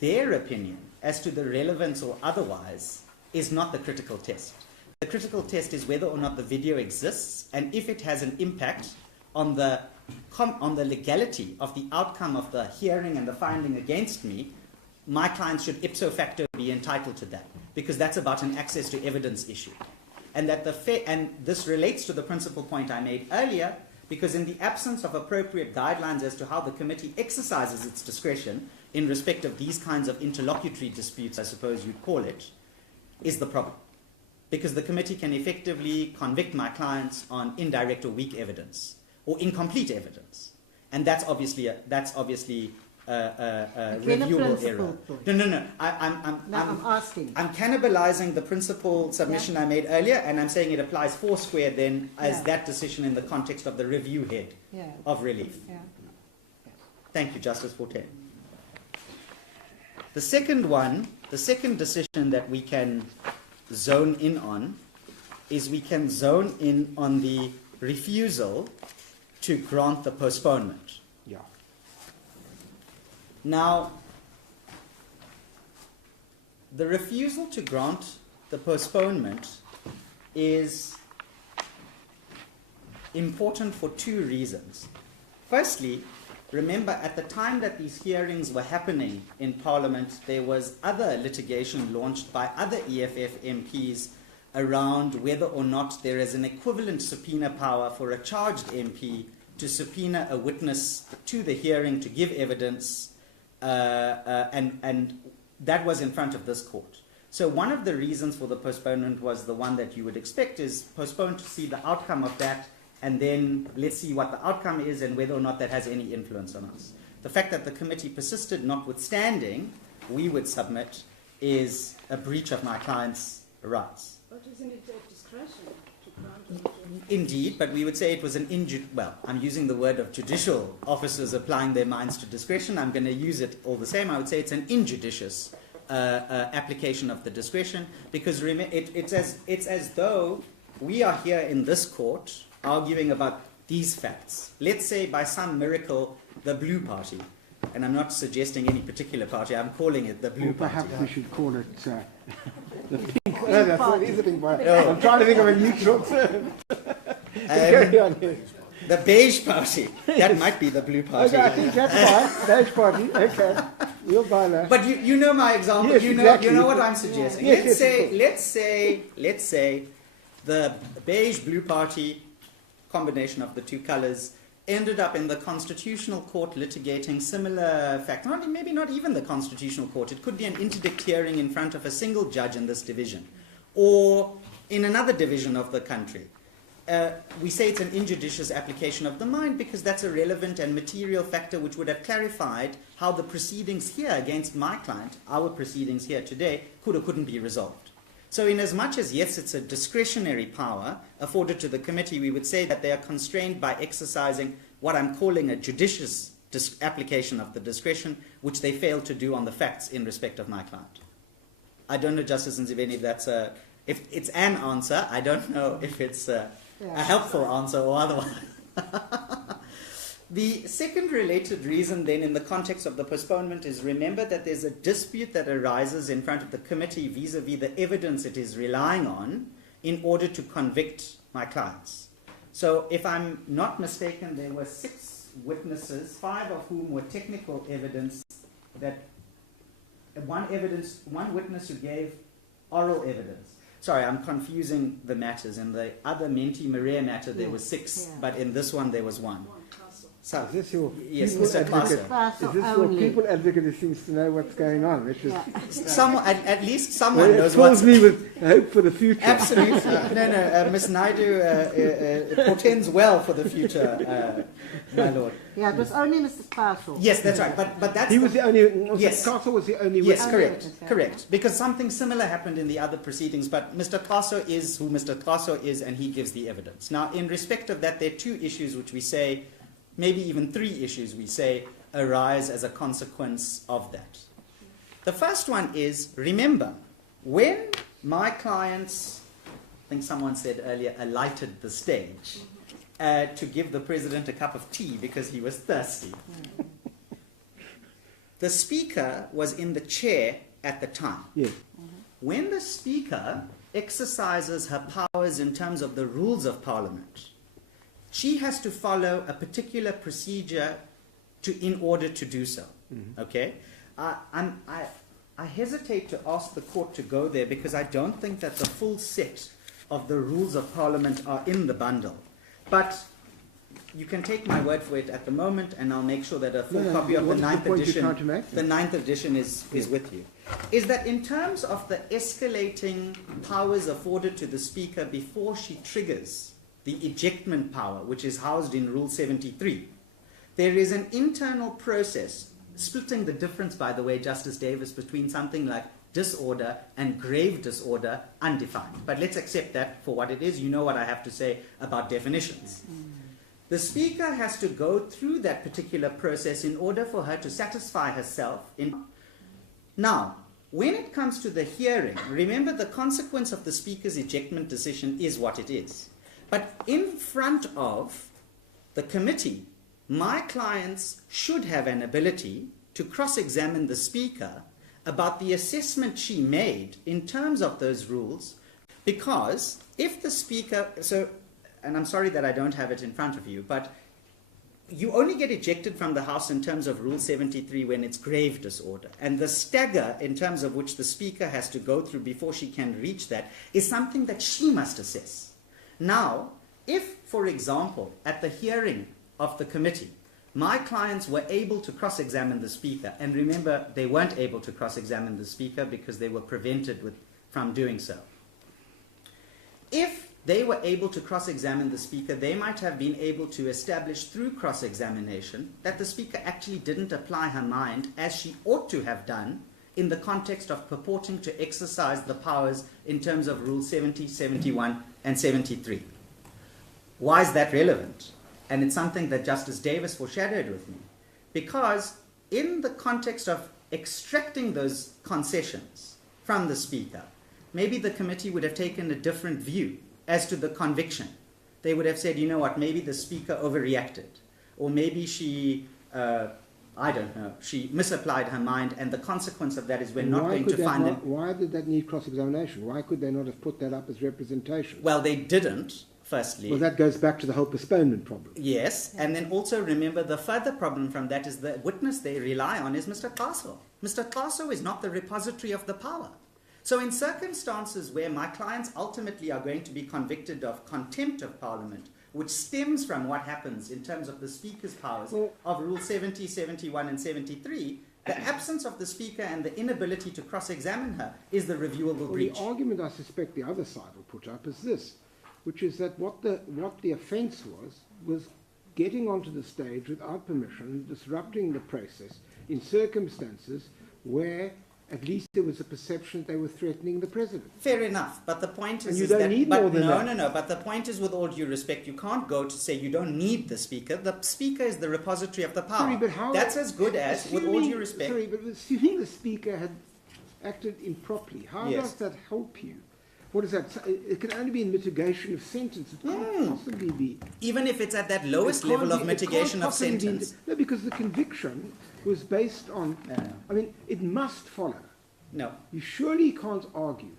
their opinion as to the relevance or otherwise is not the critical test. The critical test is whether or not the video exists, and if it has an impact on the legality of the outcome of the hearing and the finding against me, my client should ipso facto be entitled to that, because that's about an access to evidence issue. And that and this relates to the principal point I made earlier, because in the absence of appropriate guidelines as to how the committee exercises its discretion in respect of these kinds of interlocutory disputes, I suppose you'd call it, is the problem. Because the committee can effectively convict my clients on indirect or weak evidence or incomplete evidence, and that's obviously reviewable error. No. I'm asking. I'm cannibalizing the principal submission I made earlier, and I'm saying it applies foursquare then as that decision in the context of the review head of relief. Yeah. Thank you, Justice Forte. The second decision that we can zone in on is we can zone in on the refusal to grant the postponement. Yeah. Now, the refusal to grant the postponement is important for two reasons. Firstly, remember at the time that these hearings were happening in Parliament, there was other litigation launched by other EFF MPs around whether or not there is an equivalent subpoena power for a charged MP to subpoena a witness to the hearing to give evidence, and that was in front of this court. So one of the reasons for the postponement was the one that you would expect, is postpone to see the outcome of that, and then let's see what the outcome is and whether or not that has any influence on us. The fact that the committee persisted notwithstanding, we would submit, is a breach of my client's rights. But isn't it a discretion to grant or to? Indeed, but we would say it was an I'm using the word of judicial officers applying their minds to discretion. I'm going to use it all the same. I would say it's an injudicious application of the discretion, because it's as though we are here in this court arguing about these facts. Let's say by some miracle the blue party, and I'm not suggesting any particular party, I'm calling it the blue party. Perhaps we should call it the pink. No, that's not the pink party. I'm trying to think of a neutral term. Carry on here. The beige party. That might be the blue party. Okay, I think that's fine. Beige party. Okay, we'll buy that. But you know my example. Yes, you exactly. know what I'm suggesting. Yes, Let's say the beige blue party, combination of the two colors, ended up in the Constitutional Court litigating similar facts. Maybe not even the Constitutional Court. It could be an interdict hearing in front of a single judge in this division, or in another division of the country. We say it's an injudicious application of the mind because that's a relevant and material factor which would have clarified how the proceedings here against my client, our proceedings here today, could or couldn't be resolved. So in as much as, yes, it's a discretionary power afforded to the committee, we would say that they are constrained by exercising what I'm calling a judicious application of the discretion, which they failed to do on the facts in respect of my client. I don't know, Justice Nziveni, if it's an answer. I don't know if it's a helpful answer or otherwise. The second related reason then in the context of the postponement is, remember that there's a dispute that arises in front of the committee vis-a-vis the evidence it is relying on in order to convict my clients. So if I'm not mistaken, there were 6 witnesses, 5 of whom were technical evidence, that one witness who gave oral evidence. Sorry, I'm confusing the matters. In the other Menti Maria matter, there were 6, but in this one there was 1. So, is this your yes, people Mr. advocate? Klasse. Is this your people advocate who seems to know what's going on? Which is, at least someone knows fills what's... me with hope for the future. Absolutely. No, Ms. Naidu portends well for the future, my lord. Yeah, it was only Mr. Castle. Yes, that's right. But that's He was the only. Yes. Castle was the only. Yes, witness. correct. Because something similar happened in the other proceedings, but Mr. Kaso is who Mr. Kaso is, and he gives the evidence. Now, in respect of that, there are 2 issues which we say, maybe even 3 issues we say, arise as a consequence of that. The first one is, remember, when my clients, I think someone said earlier, alighted the stage to give the president a cup of tea because he was thirsty. The speaker was in the chair at the time. Yes. When the speaker exercises her powers in terms of the rules of parliament, she has to follow a particular procedure in order to do so. Okay? I hesitate to ask the court to go there because I don't think that the full set of the rules of parliament are in the bundle. But you can take my word for it at the moment, and I'll make sure that a full copy of the 9th edition is with you. Is that in terms of the escalating powers afforded to the speaker before she triggers the ejectment power, which is housed in Rule 73, there is an internal process, splitting the difference, by the way, Justice Davis, between something like disorder and grave disorder, undefined. But let's accept that for what it is. You know what I have to say about definitions. The speaker has to go through that particular process in order for her to satisfy herself. Now, when it comes to the hearing, remember the consequence of the speaker's ejectment decision is what it is. But in front of the committee, my clients should have an ability to cross-examine the speaker about the assessment she made in terms of those rules, because if the speaker, and I'm sorry that I don't have it in front of you, but you only get ejected from the House in terms of Rule 73 when it's grave disorder. And the stagger in terms of which the speaker has to go through before she can reach that is something that she must assess. Now, if, for example, at the hearing of the committee, my clients were able to cross-examine the speaker, and remember, they weren't able to cross-examine the speaker because they were prevented from doing so. If they were able to cross-examine the speaker, they might have been able to establish through cross-examination that the speaker actually didn't apply her mind as she ought to have done in the context of purporting to exercise the powers in terms of Rule 70, 71, and 73. Why is that relevant? And it's something that Justice Davis foreshadowed with me. Because in the context of extracting those concessions from the speaker, maybe the committee would have taken a different view as to the conviction. They would have said, you know what, maybe the speaker overreacted. Or maybe she, I don't know, she misapplied her mind, and the consequence of that is we're not going to find it. Why did that need cross-examination? Why could they not have put that up as representation? Well, they didn't, firstly. Well, that goes back to the whole postponement problem. Yes, and then also remember the further problem from that is the witness they rely on is Mr. Kaso. Mr. Kaso is not the repository of the power. So in circumstances where my clients ultimately are going to be convicted of contempt of Parliament, which stems from what happens in terms of the Speaker's powers of Rule 70, 71 and 73, the absence of the Speaker and the inability to cross-examine her is the reviewable breach. The argument I suspect the other side will put up is this, which is that what the offence was getting onto the stage without permission, disrupting the process in circumstances where at least there was a perception that they were threatening the president. Fair enough, but the point is, And you is don't that, need but more than no, that. no, no. But the point is, with all due respect, you can't go to say you don't need the speaker. The speaker is the repository of the power. Sorry, but how- That's as good as, with all due respect. Sorry, but assuming the speaker had acted improperly, how Yes. does that help you? What is that? It can only be in mitigation of sentence. It can't possibly be. Even if it's at that lowest It can't level of be- it mitigation can't of possibly be- sentence. No, because the conviction was based on. No. I mean, it must follow. No. You surely can't argue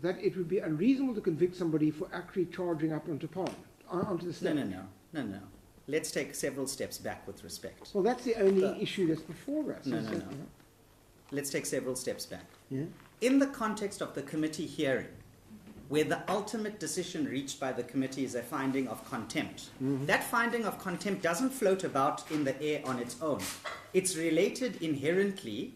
that it would be unreasonable to convict somebody for actually charging up onto Parliament, onto the No, stage. no. Let's take several steps back with respect. Well, that's the only The- issue that's before us. No, is no, that, no. Let's take several steps back. Yeah. In the context of the committee hearing, where the ultimate decision reached by the committee is a finding of contempt, that finding of contempt doesn't float about in the air on its own. It's related inherently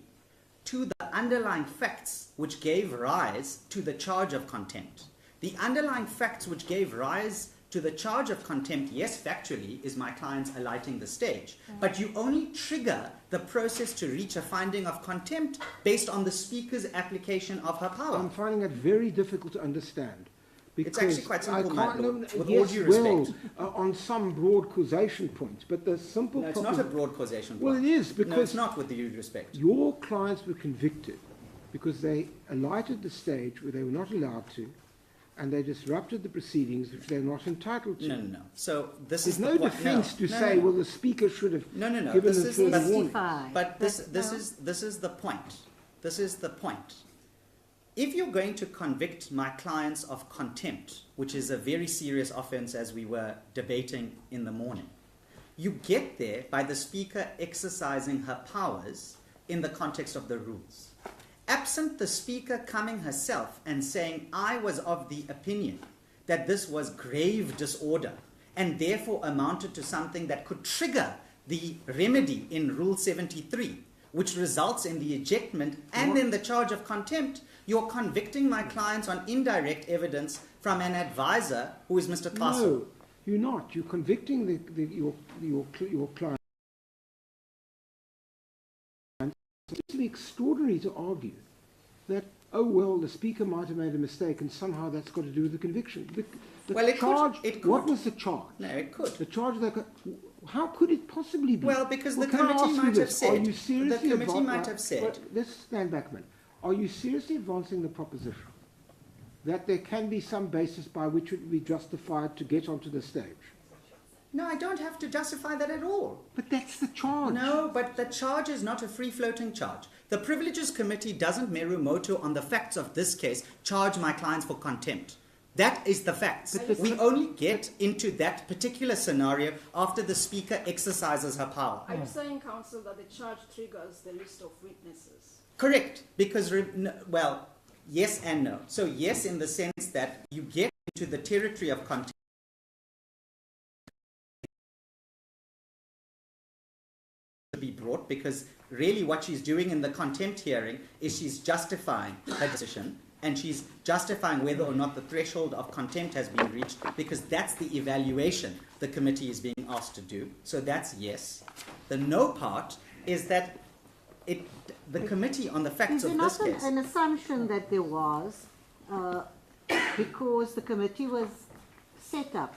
to the underlying facts which gave rise to the charge of contempt. The underlying facts which gave rise to the charge of contempt, yes, factually, is my client's alighting the stage. But you only trigger the process to reach a finding of contempt based on the speaker's application of her power. I'm finding that very difficult to understand. It's actually quite simple, I my can't, lord, with all yes, due well, respect. on some broad causation points, but the simple No, it's problem. not a broad causation. Well, point. it is, No, because it's not, with due respect. your clients were convicted because they alighted the stage where they were not allowed to, and they disrupted the proceedings which they're not entitled to. No. So this There's is no the point. defence to No, say, no. well, the speaker should have No. given This them is further but- warning. Justify. But this No. is the point. This is the point. If you're going to convict my clients of contempt, which is a very serious offence as we were debating in the morning, you get there by the speaker exercising her powers in the context of the rules. Absent the speaker coming herself and saying, I was of the opinion that this was grave disorder and therefore amounted to something that could trigger the remedy in Rule 73, which results in the ejectment and then the charge of contempt, you're convicting my clients on indirect evidence from an advisor who is Mr. Tasso. No, you're not. You're convicting your client. It's actually extraordinary to argue that, oh, well, the speaker might have made a mistake and somehow that's got to do with the conviction. The Well, it could- charge, it what could. was the charge? No, it could. The charge that, how could it possibly be? Well, because the can I committee ask you might have this? Are said- you seriously the committee advan- might have said- well, let's stand back a minute. Are you seriously advancing the proposition that there can be some basis by which it would be justified to get onto the stage? No, I don't have to justify that at all. But that's the charge. No, but the charge is not a free-floating charge. The Privileges Committee doesn't meru motu on the facts of this case charge my clients for contempt. That is the facts. We only get into that particular scenario after the speaker exercises her power. Are you saying, counsel, that the charge triggers the list of witnesses? Correct, because, well, yes and no. So yes, in the sense that you get into the territory of contempt to be brought, because really what she's doing in the contempt hearing is she's justifying her decision, and she's justifying whether or not the threshold of contempt has been reached, because that's the evaluation the committee is being asked to do. So that's yes. The no part is that the committee on the facts Is there of not this case. an assumption that there was, because the committee was set up?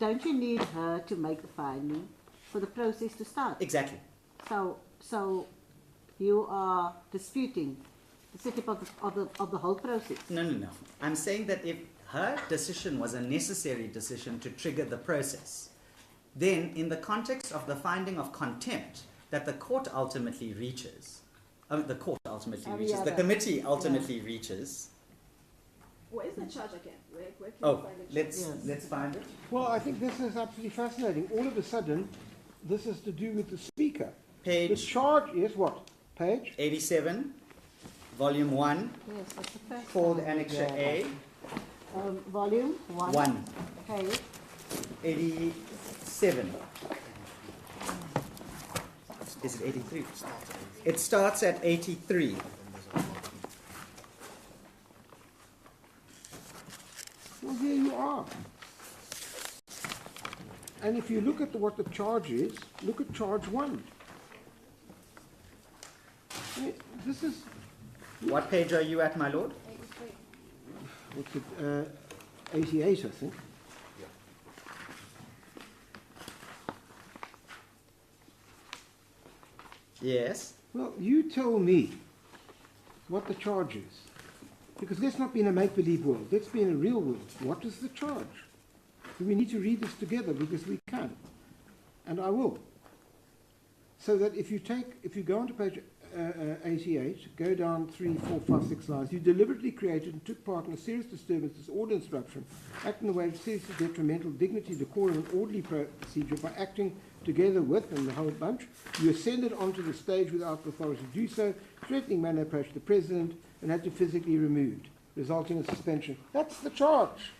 Don't you need her to make the finding for the process to start? Exactly. So you are disputing the setup of the whole process. No. I'm saying that if her decision was a necessary decision to trigger the process, then in the context of the finding of contempt that the court ultimately reaches, the committee ultimately reaches. Where is the charge again? Where can you Oh, find the charge? let's find it. Well, I think this is absolutely fascinating. All of a sudden, this is to do with the speaker. The Page charge is what? Page? 87, volume 1, Yes, that's the first called one. Annexure A, Volume 1. 1, Page 87. Is it 83? It starts at 83. Well, here you are. And if you look at what the charge is, look at charge 1. this is, What page are you at, my lord? what's it, 88, I think. Yes. Well, you tell me what the charge is. Because let's not be in a make-believe world. Let's be in a real world. What is the charge? We need to read this together because we can. And I will. So that if you go on to page 88, go down 3, 4, 5, 6 lines, you deliberately created and took part in a serious disturbance, disorder, and disruption, acting in a way of seriously detrimental dignity, decorum, and orderly procedure by acting together with, and the whole bunch, you ascended onto the stage without the authority to do so, threatening manner approached the president, and had to physically removed, resulting in suspension. That's the charge.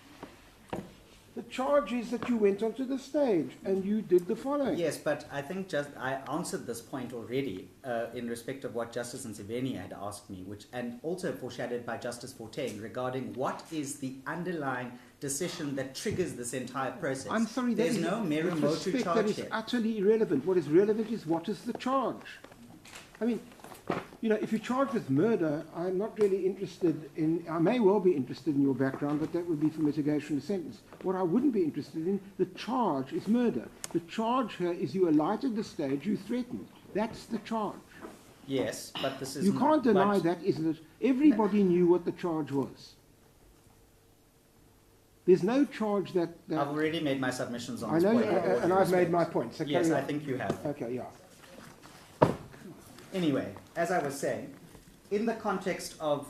The charge is that you went onto the stage and you did the following. Yes, but I think I answered this point already in respect of what Justice Ndlozi had asked me, and also foreshadowed by Justice Fortain regarding what is the underlying decision that triggers this entire process. I'm sorry, there's no meru motu charge that is here. utterly irrelevant. What is relevant is what is the charge. I mean, you know, if you're charged with murder, I'm not really interested in, I may well be interested in your background, but that would be for mitigation of sentence. What I wouldn't be interested in, the charge is murder. The charge here is you alighted the stage, you threatened. That's the charge. Yes, but this is You can't deny but that, isn't it? Everybody knew what the charge was. There's no charge that... I've already made my submissions on I this know, point. and I've made my point. So Yes, carry I on. think you have. Okay, yeah. Anyway, as I was saying, in the context of...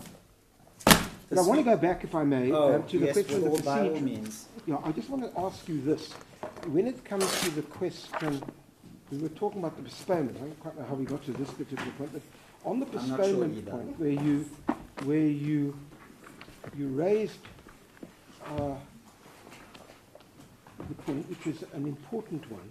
But I want to go back, if I may, to the yes, question of the by all procedure. means. Yeah, I just want to ask you this. When it comes to the question, we were talking about the postponement. I don't quite know how we got to this particular point, but on the I'm not sure postponement either. point, where you raised the point, which is an important one,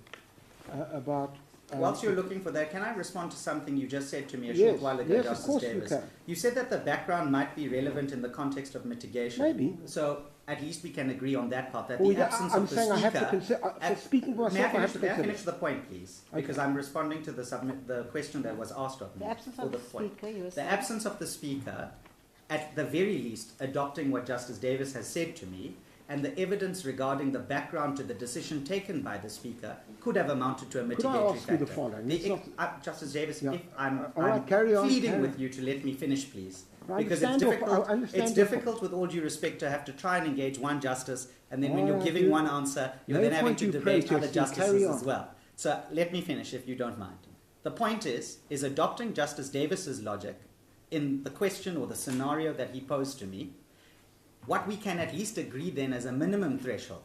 about... Whilst you're looking for that, can I respond to something you just said to me a Yes, short while ago, yes, of Justice course you Davis? can. You said that the background might be relevant in the context of mitigation. Maybe. So at least we can agree on that part, that Well, the absence I'm of the saying speaker... I have to consider... for speaking for May I myself, I have to finish consider. the point, please? Okay. Because I'm responding to the question that was asked of me. The absence or of the point. speaker, you were The saying. absence of the speaker, at the very least, adopting what Justice Davis has said to me, and the evidence regarding the background to the decision taken by the speaker could have amounted to a mitigatory Could I ask you the factor. following? Justice Davis, Yeah. if I'm All right, carry on, pleading carry with on. you to let me finish, please. I Because understand I understand it's your difficult with all due respect to have to try and engage one justice, and then when All you're right, giving you- one answer, you're no then having point to you debate other protesting, justices carry as on. well. So let me finish, if you don't mind. The point is adopting Justice Davis's logic in the question or the scenario that he posed to me, what we can at least agree then as a minimum threshold,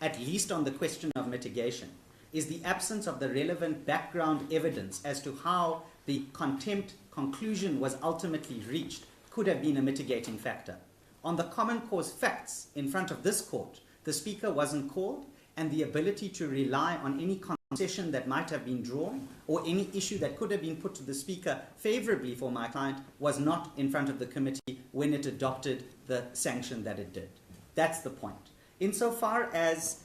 at least on the question of mitigation, is the absence of the relevant background evidence as to how the contempt conclusion was ultimately reached could have been a mitigating factor. On the common cause facts in front of this court, the speaker wasn't called, and the ability to rely on any concession that might have been drawn or any issue that could have been put to the speaker favorably for my client was not in front of the committee when it adopted the sanction that it did. That's the point. Insofar as,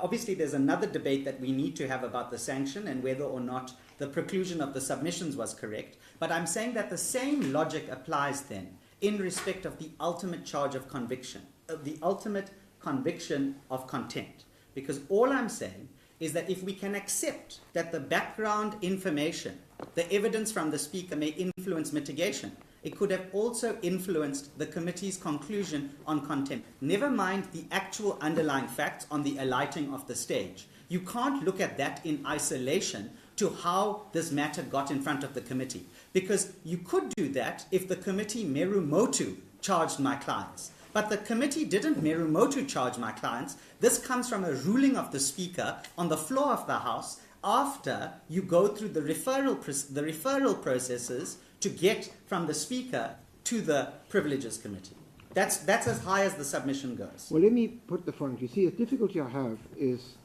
obviously there's another debate that we need to have about the sanction and whether or not the preclusion of the submissions was correct, but I'm saying that the same logic applies then in respect of the ultimate charge of conviction, the ultimate conviction of contempt. Because all I'm saying is that if we can accept that the background information, the evidence from the speaker may influence mitigation, it could have also influenced the committee's conclusion on contempt. Never mind the actual underlying facts on the alighting of the stage. You can't look at that in isolation to how this matter got in front of the committee. Because you could do that if the committee meru motu charged my clients. But the committee didn't meru motu charge my clients. This comes from a ruling of the speaker on the floor of the House after you go through the referral processes to get from the speaker to the privileges committee. That's as high as the submission goes. Well, let me put the following. You see, the difficulty I have is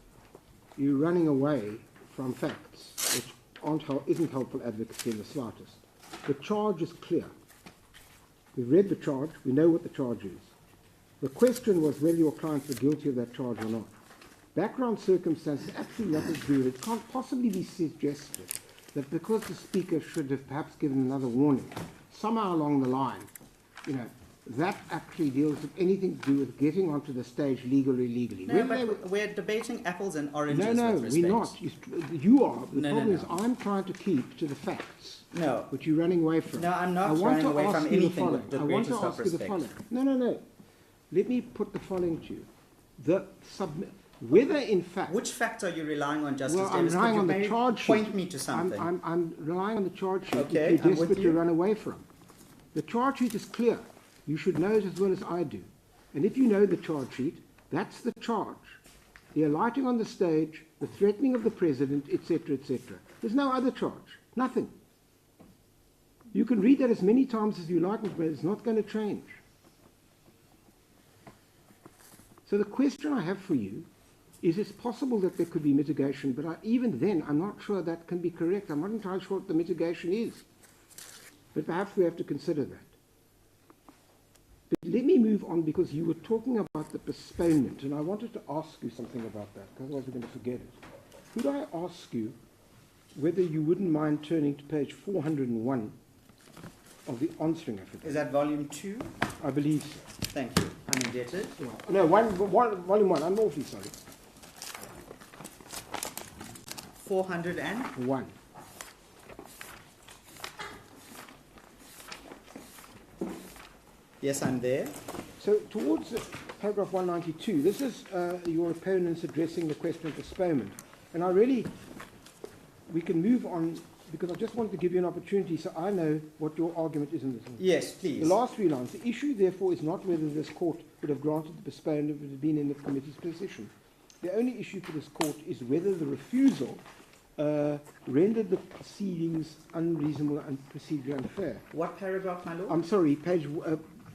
you running away from facts, which isn't helpful advocacy in the slightest. The charge is clear. We've read the charge. We know what the charge is. The question was whether your clients were guilty of that charge or not. Background circumstances absolutely nothing to do with it. It can't possibly be suggested that because the speaker should have perhaps given another warning, somehow along the line, you know, that actually deals with anything to do with getting onto the stage legally or illegally. No, but we're debating apples and oranges. No, with respect. we're not. You are. The No, problem no. is I'm trying to keep to the facts, No. which you're running away from. No, I'm not I want running to away ask from you the anything following. with the I want greatest to of ask you the respect. following. No. Let me put the following to you. Whether in fact... Which fact are you relying on, Justice Well, I'm Davis? Could relying you on the maybe charge sheet. point me to something? I'm relying on the charge sheet, Okay, which I'm you're with desperate you. to run away from. The charge sheet is clear. You should know it as well as I do. And if you know the charge sheet, that's the charge. The alighting on the stage, the threatening of the president, etc., etc. There's no other charge. Nothing. You can read that as many times as you like, but it's not going to change. So the question I have for you is, it's possible that there could be mitigation, but even then, I'm not sure that can be correct. I'm not entirely sure what the mitigation is. But perhaps we have to consider that. But let me move on, because you were talking about the postponement, and I wanted to ask you something about that, because otherwise we're going to forget it. Could I ask you whether you wouldn't mind turning to page 401 of the answering affidavit? Is that volume 2? I believe so. Thank you. I'm indebted. No, volume 1. I'm awfully sorry. 401. Yes, I'm there. So towards paragraph 192, this is your opponents addressing the question of postponement. And we can move on, because I just wanted to give you an opportunity so I know what your argument is in this one. Yes, please. The last 3 lines. The issue, therefore, is not whether this court would have granted the postponement if it had been in the committee's position. The only issue for this court is whether the refusal rendered the proceedings unreasonable and procedurally unfair. What paragraph, my lord? I'm sorry, page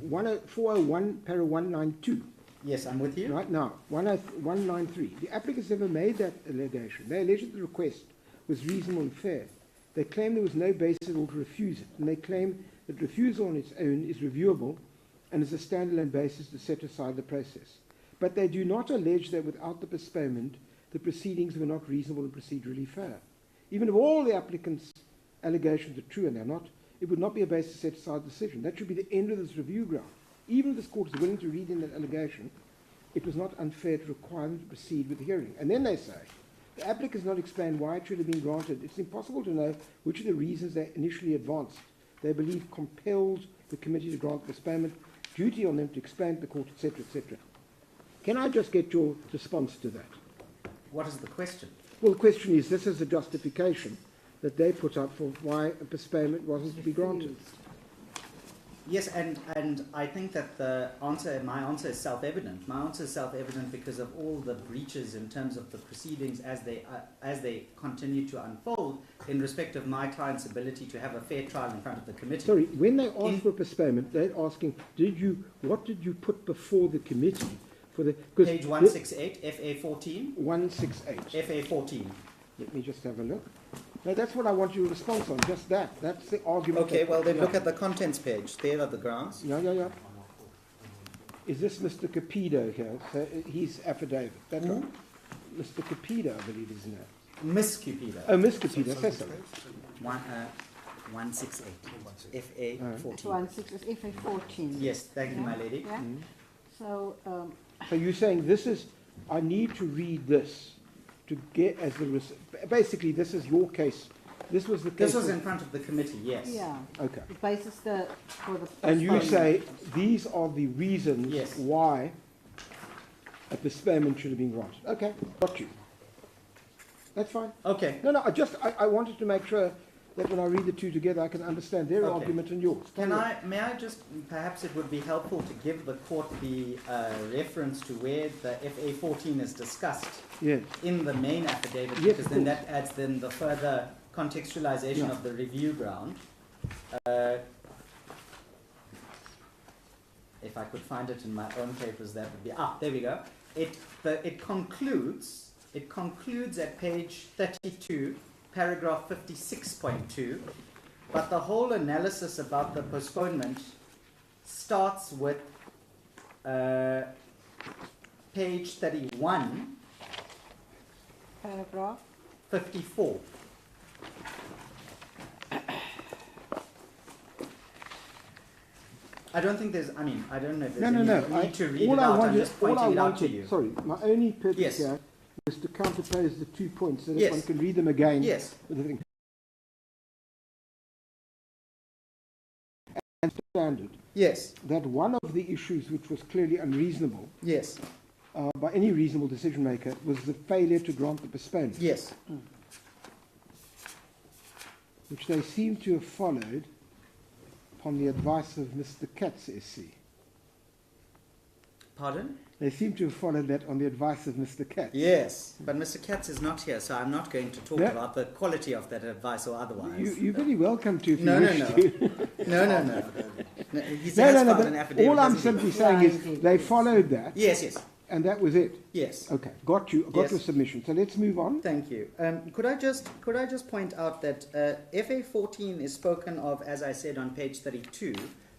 401, para 192. Yes, I'm with you. Right now, 193. The applicants never made that allegation. They alleged that the request was reasonable and fair. They claim there was no basis at all to refuse it, and they claim that refusal on its own is reviewable and is a standalone basis to set aside the process. But they do not allege that without the postponement, the proceedings were not reasonable and procedurally fair. Even if all the applicants' allegations are true, and they're not, it would not be a basis to set aside the decision. That should be the end of this review ground. Even if this court is willing to read in that allegation, it was not unfair to require them to proceed with the hearing. And then they say, the applicant has not explained why it should have been granted. It's impossible to know which of the reasons they initially advanced they believe compelled the committee to grant postponement, duty on them to explain to the court, etc., etc. Can I just get your response to that? What is the question? Well, the question is, this is a justification that they put up for why a postponement wasn't to be granted. Yes, and I think that my answer is self-evident. My answer is self-evident because of all the breaches in terms of the proceedings as they continue to unfold in respect of my client's ability to have a fair trial in front of the committee. Sorry, when they asked for postponement, they're asking, what did you put before the committee for the... Page 168, FA 14. 168. FA 14. Let me just have a look. No, that's what I want your response on, just that. That's the argument. Okay, well then look at the contents page. There are the grounds. Yeah. Is this Mr. Capido here? So he's affidavit. That's right. Mr. Capido, I believe his name. Miss Cupido. Oh, Miss Capido, say so. 168. FA 14. 168 FA 14. Yes, thank you, my lady. Yeah. So, So you're saying this is, I need to read this to get as the, basically this is your case. This was the case. This was in front of the committee, yes. yeah. Okay. The basis for the And you postponement. say these are the reasons Yes. why a postponement should have been granted. Okay, got you. That's fine. Okay. No, I wanted to make sure that when I read the two together, I can understand their Okay. argument and yours. May I just, perhaps it would be helpful to give the court the reference to where the FA 14 is discussed Yes. in the main affidavit, Yes, because of then course. that adds then the further contextualization Yeah. of the review ground. If I could find it in my own papers, that would be, there we go. It concludes at page 32, paragraph 56.2, but the whole analysis about the postponement starts with page 31, Paragraph 54. I don't think there's, I mean, I don't know if No, there's no, any no. need to read All it I out. I'm wanted, just all I pointing it out to wanted, you. sorry, my only purpose Yes. here was to counterpose the 2 points so that Yes. one can read them again. Yes. With the thing. And standard Yes. that one of the issues which was clearly unreasonable Yes. by any reasonable decision maker was the failure to grant the postponement, Yes. which they seem to have followed upon the advice of Mr. Katz, SC. Pardon? They seem to have followed that on the advice of Mr. Katz. Yes. But Mr. Katz is not here, so I'm not going to talk No. about the quality of that advice or otherwise. You're very welcome to if No, you no, wish no. to. No, no, no. No, he No, has no, no, filed an but affidavit, all I'm hasn't he? simply saying Yeah, is indeed. they followed that, Yes, yes, and that was it. yes. Okay, got you. Got Yes. your submission. So let's move on. Thank you. Could I just point out that FA 14 is spoken of, as I said, on page 32,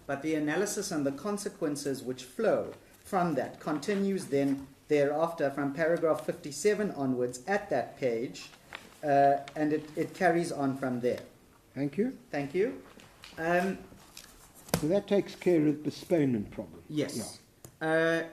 but the analysis and the consequences which flow from that continues then thereafter from paragraph 57 onwards at that page, and it carries on from there. Thank you. Thank you. So that takes care of the postponement problem. Yes. And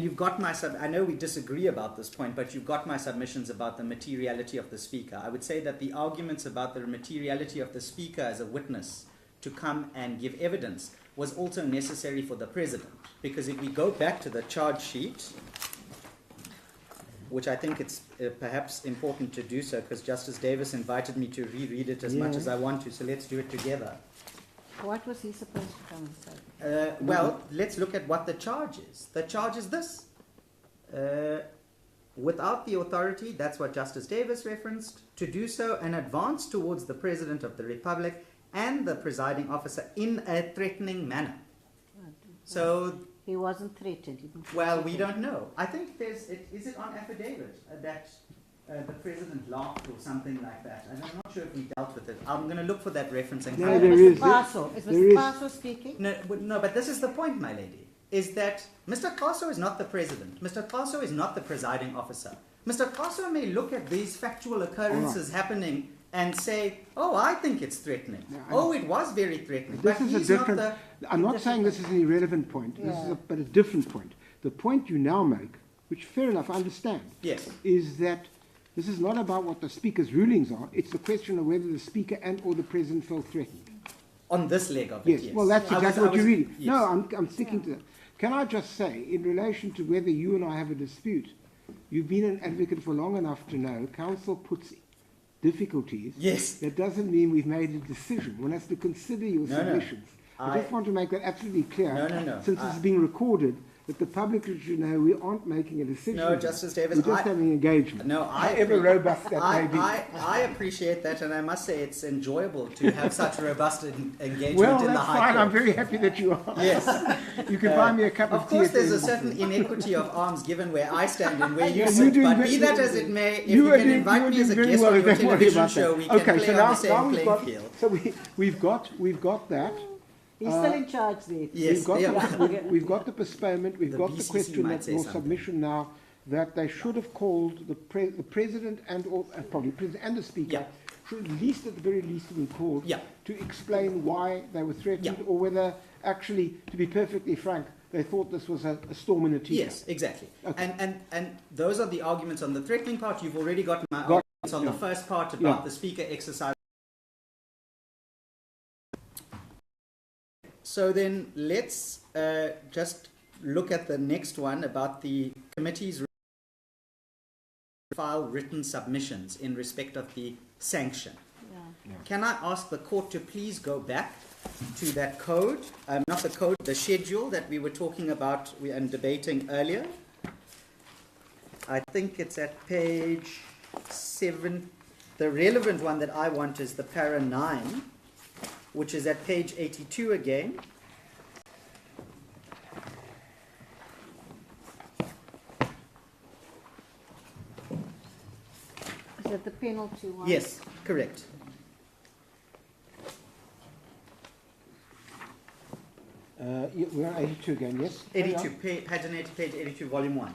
you've got my I know we disagree about this point, but you've got my submissions about the materiality of the speaker. I would say that the arguments about the materiality of the speaker as a witness to come and give evidence was also necessary for the president. Because if we go back to the charge sheet, which I think it's perhaps important to do so, because Justice Davis invited me to reread it as much as I want to, so let's do it together. What was he supposed to come and say? Well, let's look at what the charge is. The charge is this. Without the authority, that's what Justice Davis referenced, to do so and advance towards the President of the Republic and the presiding officer in a threatening manner. So, He wasn't threatened. He didn't well, we threaten. don't know. I think is it on affidavit that the President laughed or something like that. I'm not sure if we dealt with it. I'm going to look for that reference and No, come there back. is. Mr. Paso. Is there Mr. is. Paso speaking? No, but this is the point, my lady, is that Mr. Kaso is not the president. Mr. Kaso is not the presiding officer. Mr. Kaso may look at these factual occurrences happening and say, oh, I think it's threatening. Yeah, Oh, it was very threatening. This but is a he's different. not I'm not saying this is an irrelevant point. This is Yeah. but a different point. The point you now make, which fair enough, I understand, Yes, is that this is not about what the Speaker's rulings are. It's the question of whether the Speaker and or the President felt threatened. on this leg of it, Yes, yes. well, that's I was- exactly I what you're was- reading. yes. No, I'm sticking to that. Can I just say, in relation to whether you and I have a dispute, you've been an advocate for long enough to know counsel puts difficulties. Yes. That doesn't mean we've made a decision. One has to consider your No, no. submissions. I just want to make that absolutely clear. No. Since it's being recorded, that the public should know we aren't making a decision. No, Justice Davis, We're just having engagement. No, However robust that may be. I appreciate that, and I must say it's enjoyable to have such robust engagement Well, in the that's High fine. Court. I'm very happy that you are. Yes. You can buy me a cup of Of tea. course, at the there's a end. certain inequity of arms given where I stand and where you You're sit. doing But very- be that as it may, if You you are can doing- invite you are me as a doing very guest well, on your don't worry television about show, that. we can Okay, play so on now the same we've playing got, field. so we've got that. He's still in charge there. Yes, We've got, yeah. we've got the postponement, we've The got the BCC question might that say your something. submission now, that they should have called the President and or, probably President and the Speaker, Yeah. should at least, at the very least, have been called Yeah. to explain why they were threatened, Yeah. or whether, actually, to be perfectly frank, they thought this was a storm in a teacup. Yes, exactly. Okay. And those are the arguments on the threatening part. You've already got my Got- arguments on the yeah. first part about Yeah. the Speaker exercise. So then let's just look at the next one about the committee's file written submissions in respect of the sanction. Yeah. Can I ask the court to please go back to that code, not the code, the schedule that we were talking about and debating earlier? I think it's at page 7. The relevant one that I want is the para 9, which is at page 82 again. Is that the penalty one? Yes, correct. We're on 82 again, yes? 82, page 82, volume 1.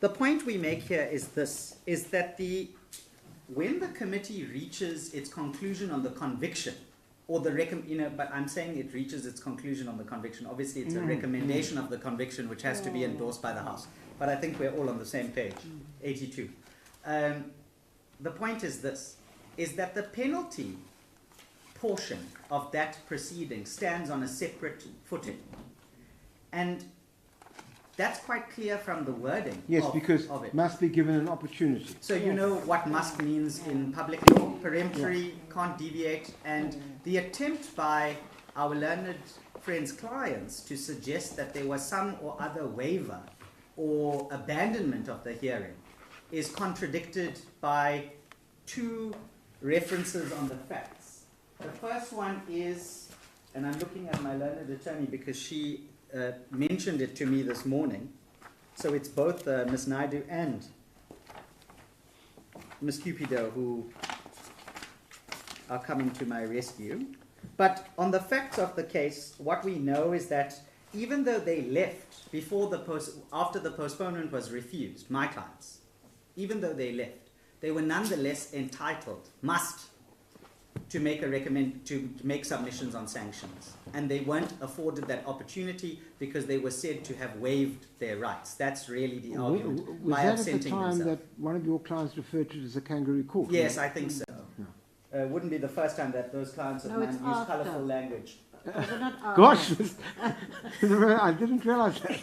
The point we make here is this, is that when the committee reaches its conclusion on the conviction or the but I'm saying it reaches its conclusion on the conviction. Obviously, it's a recommendation of the conviction which has to be endorsed by the House. But I think we're all on the same page. 82. The point is this, is that the penalty portion of that proceeding stands on a separate footing. And that's quite clear from the wording because of it. Must be given an opportunity. So you know what must means in public law, peremptory, can't deviate, and the attempt by our learned friends' clients to suggest that there was some or other waiver or abandonment of the hearing is contradicted by two references on the facts. The first one is, and I'm looking at my learned attorney because she mentioned it to me this morning. So it's both Ms. Naidu and Ms. Cupido who are coming to my rescue. But on the facts of the case, what we know is that even though they left after the postponement was refused, my clients, even though they left, they were nonetheless entitled, to make submissions on sanctions, and they weren't afforded that opportunity because they were said to have waived their rights. That's really the argument. Was that at the time that one of your clients referred to it as a kangaroo court? Yes, I think so. Wouldn't be the first time that those clients of mine use colourful language. Gosh, I didn't realise that.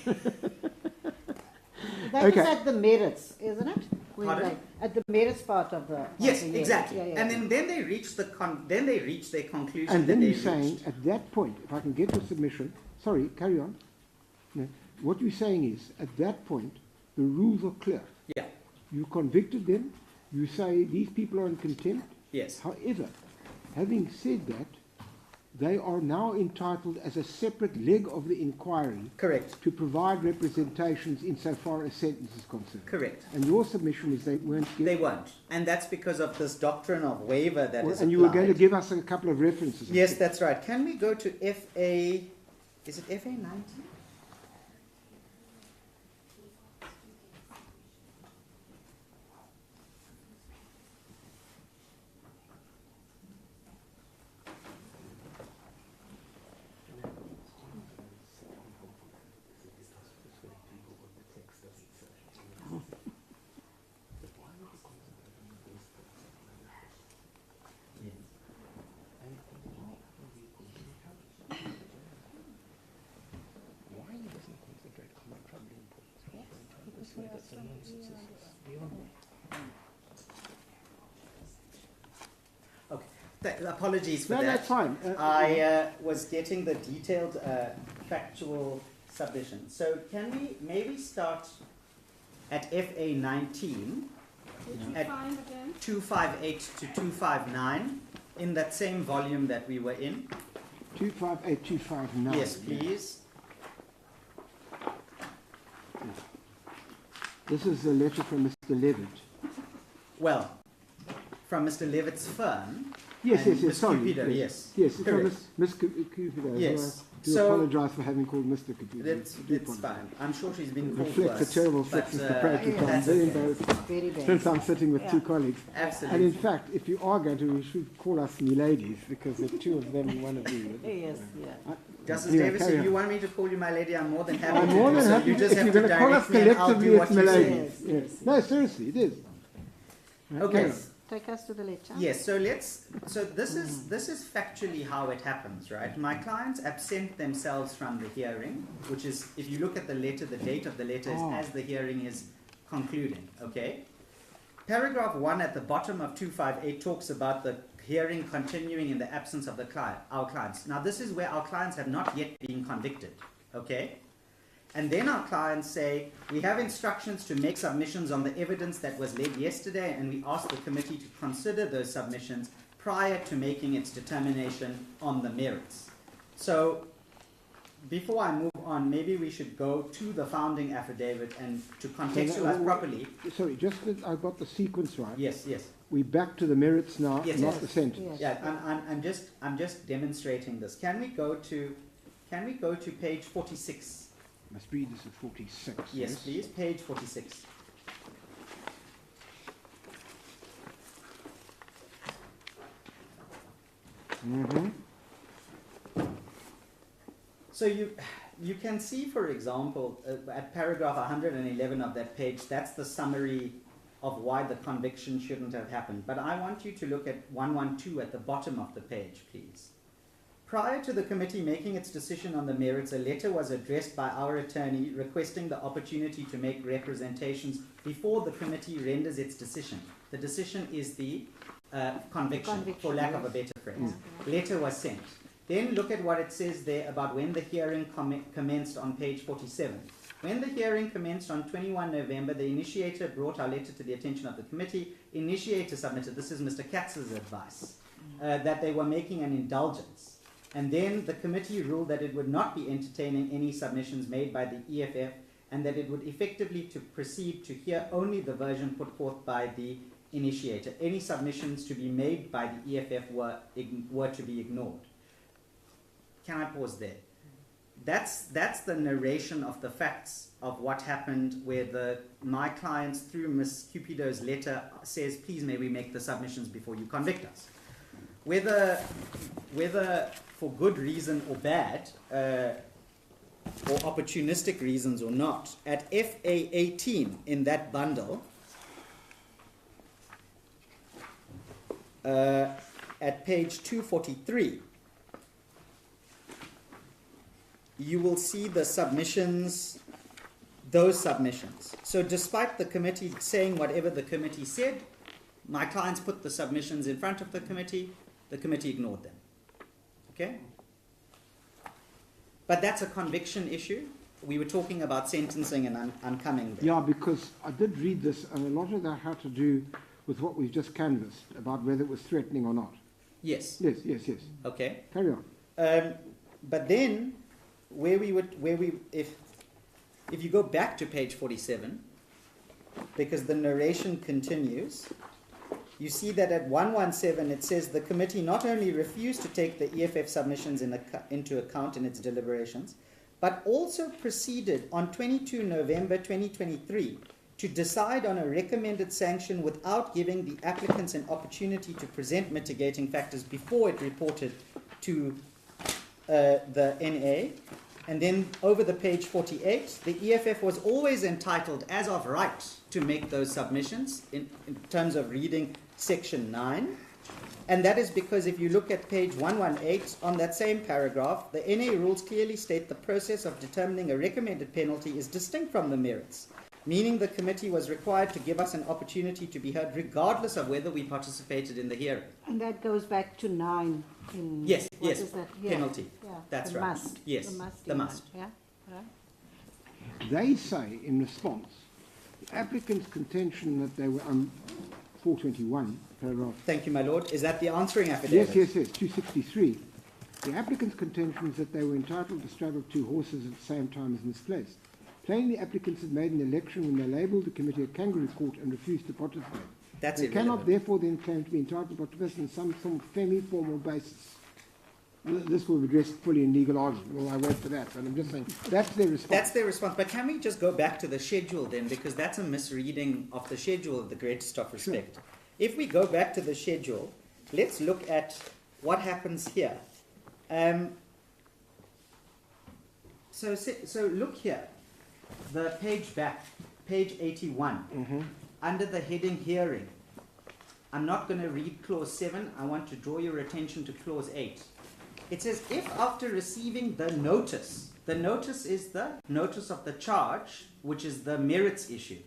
That is at the merits, isn't it? Pardon? At the merits part of the yes, of the exactly. Yeah. And then they reach their conclusion. And then you're saying at that point, if I can get your submission, sorry, carry on. No, what you're saying is at that point the rules are clear. Yeah. You convicted them. You say these people are in contempt. Yes. However, having said that, they are now entitled as a separate leg of the inquiry. Correct. To provide representations insofar as sentence is concerned. Correct. And your submission is they weren't given. They weren't. And that's because of this doctrine of waiver that is and applied. you were going to give us a couple of references. Yes, that's right. Can we go to FA, is it FA 19? Apologies for that. No, that's fine. I was getting the detailed factual submission. So can we maybe start at FA 19 at 258 to 259 in that same volume that we were in? 258, 259. Yes, please. This is a letter from Mr. Levitt. Well, from Mr. Levitt's firm. Yes, sorry. Cupido, yes. Yes, correct. From Miss Cupido. Yes. I do apologise for having called Mr. Cupido. It's fine. I'm sure she's been called reflects worse. a terrible sexist approach, which I'm very embarrassed Very bad. since I'm sitting with two colleagues. Absolutely. And in fact, if you are going to, you should call us miladies, because there are two of them and one of you. Yes, yeah. Justice Anyway, Davis, if you want me to call you my lady, I'm more than happy I'm to more do than so. happy You just if have you're to going to call us direct me and I'll do collectively, what it's you say. miladies. Yes. No, seriously, it is. Okay. Take us to the letter. Yes, so this is factually how it happens, right? My clients absent themselves from the hearing, which is, if you look at the letter, the date of the letter is as the hearing is concluding, okay? Paragraph 1 at the bottom of 258 talks about the hearing continuing in the absence of our clients. Now this is where our clients have not yet been convicted, okay? And then our clients say, we have instructions to make submissions on the evidence that was laid yesterday, and we ask the committee to consider those submissions prior to making its determination on the merits. So before I move on, maybe we should go to the founding affidavit and to contextualize properly. Sorry, just that I got the sequence right. Yes. We're back to the merits now, Yes, not yes. the sentence. Yes. Yeah, I'm just demonstrating this. Can we go to page 46? Must read this at 46. Yes, please. Page 46. Mm-hmm. So you can see, for example, at paragraph 111 of that page, that's the summary of why the conviction shouldn't have happened. But I want you to look at 112 at the bottom of the page, please. Prior to the committee making its decision on the merits, a letter was addressed by our attorney requesting the opportunity to make representations before the committee renders its decision. The decision is the conviction, for lack of a better phrase. Letter was sent. Then look at what it says there about when the hearing commenced on page 47. When the hearing commenced on 21 November, the initiator brought our letter to the attention of the committee. Initiator submitted, this is Mr. Katz's advice, that they were making an indulgence. And then the committee ruled that it would not be entertaining any submissions made by the EFF and that it would effectively to proceed to hear only the version put forth by the initiator. Any submissions to be made by the EFF were to be ignored. Can I pause there? That's the narration of the facts of what happened, where my clients, through Ms. Cupido's letter, says, please may we make the submissions before you convict us. Whether for good reason or bad, or opportunistic reasons or not, at FA 18 in that bundle, at page 243, you will see the submissions, those submissions. So despite the committee saying whatever the committee said, my clients put the submissions in front of the committee ignored them. Okay? But that's a conviction issue. We were talking about sentencing, and I'm coming there. Yeah, because I did read this, and a lot of that had to do with what we've just canvassed about whether it was threatening or not. Yes. Yes. Okay. Carry on. But then, if you go back to page 47, because the narration continues, you see that at 117 it says the committee not only refused to take the EFF submissions into account in its deliberations, but also proceeded on 22 November 2023 to decide on a recommended sanction without giving the applicants an opportunity to present mitigating factors before it reported to the NA. And then over the page 48, the EFF was always entitled as of right to make those submissions in terms of reading section 9. And that is because if you look at page 118 on that same paragraph, the NA rules clearly state the process of determining a recommended penalty is distinct from the merits, meaning the committee was required to give us an opportunity to be heard regardless of whether we participated in the hearing. And that goes back to 9 in... Yes, what yes, is that? penalty. Yeah, That's the right. Must. Yes, the must. Yeah, right. They say in response, the applicant's contention that they were 421 paragraph. Thank you, my lord. Is that the answering affidavit? Yes, 263. The applicant's contention is that they were entitled to straddle two horses at the same time as misplaced. Plainly, the applicants had made an election when they labelled the committee a kangaroo court and refused to participate. That's they irrelevant. cannot therefore then claim to be entitled to participate on some sort of semi-formal basis. This will be addressed fully in legal argument. Well, I wait for that, but I'm just saying that's their response. That's their response. But can we just go back to the schedule then? Because that's a misreading of the schedule of the greatest of respect. Sure. If we go back to the schedule, let's look at what happens here. So look here. The page back, page 81, under the heading hearing. I'm not going to read clause 7. I want to draw your attention to clause 8. It says, if after receiving the notice is the notice of the charge, which is the merits issue,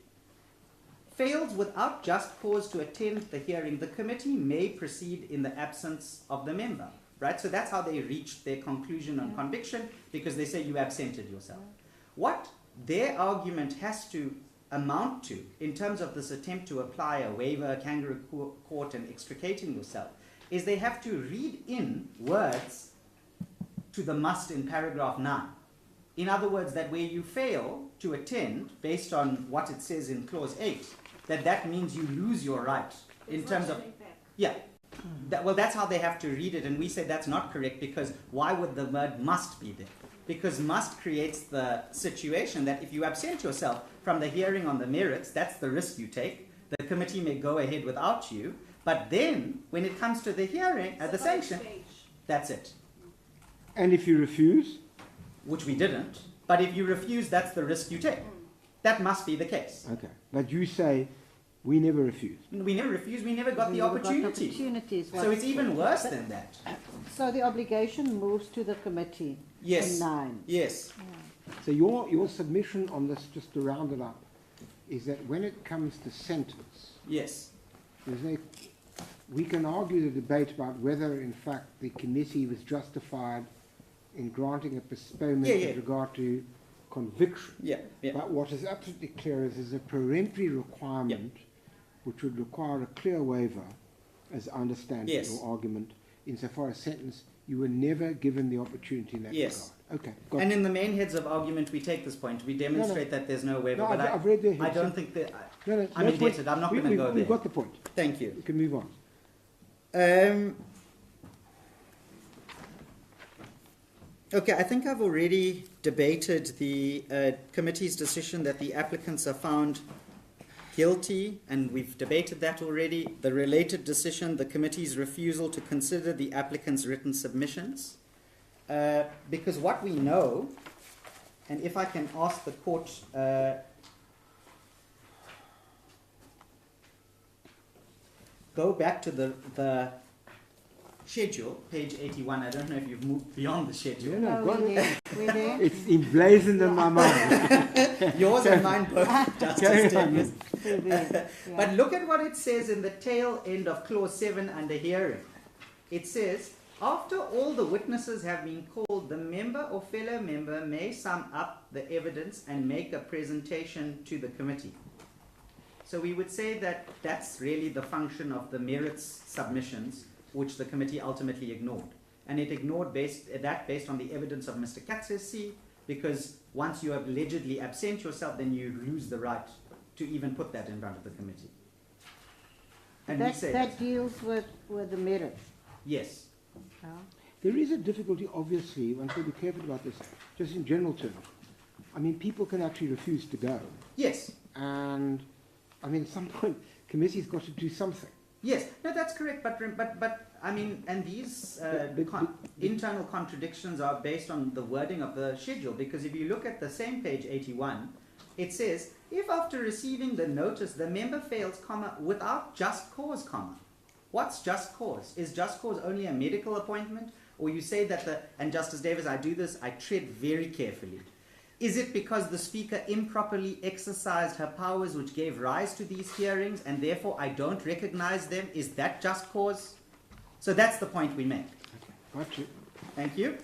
fails without just cause to attend the hearing, the committee may proceed in the absence of the member. Right? So that's how they reached their conclusion on conviction, because they say you absented yourself. What their argument has to amount to, in terms of this attempt to apply a waiver, kangaroo court, and extricating yourself, is they have to read in words to the must in paragraph 9. In other words, that where you fail to attend, based on what it says in clause 8, that means you lose your right in terms of... Yeah. Well, that's how they have to read it, and we say that's not correct, because why would the word must be there? Because must creates the situation that if you absent yourself from the hearing on the merits, that's the risk you take. The committee may go ahead without you, but then when it comes to the hearing, the sanction, that's it. And if you refuse? which we didn't, but if you refuse, that's the risk you take. That must be the case. Okay. But you say we never refused. We never refused, we never got We the never got opportunity. opportunities. So it's even worse than that. So the obligation moves to the committee. Yes. In 9. Yes. So your submission on this, just to round it up, is that when it comes to sentence, Yes. we can argue the debate about whether, in fact, the committee was justified in granting a postponement with regard to conviction. Yeah. Yeah. But what is absolutely clear is there's a peremptory requirement which would require a clear waiver, as I understand your argument, insofar as sentence, you were never given the opportunity in that regard. Okay. Got And it. in the main heads of argument, we take this point. We demonstrate that there's no waiver. No, but I've read their I heads. don't think that... No, I'm that's indebted. I'm not going to go there. We've got the point. Thank you. We can move on. Okay, I think I've already debated the committee's decision that the applicants are found guilty, and we've debated that already. The related decision, the committee's refusal to consider the applicants' written submissions. Because what we know, and if I can ask the court... go back to the schedule, page 81. I don't know if you've moved beyond the schedule. No, Oh, we're there. We're there. it's emblazoned in my mind. Yours and mine both, Justice Davis. We're there. Yeah. But look at what it says in the tail end of clause 7 under hearing. It says, after all the witnesses have been called, the member or fellow member may sum up the evidence and make a presentation to the committee. So we would say that that's really the function of the merits submissions, which the committee ultimately ignored. And it ignored based on the evidence of Mr. Katsesi, because once you have allegedly absent yourself, then you lose the right to even put that in front of the committee. And we say that deals with the merits. yes. There is a difficulty, obviously, one should be careful about this, just in general terms. I mean, people can actually refuse to go. Yes. And, I mean, at some point, committee's got to do something. Yes, no, that's correct. But I mean, and these internal contradictions are based on the wording of the schedule. Because if you look at the same page 81, it says, if after receiving the notice the member fails, comma, without just cause, comma. What's just cause? Is just cause only a medical appointment, or you say that and Justice Davis, I do this, I tread very carefully. Is it because the speaker improperly exercised her powers which gave rise to these hearings and therefore I don't recognize them? Is that just cause? So that's the point we make. Got you. Thank you.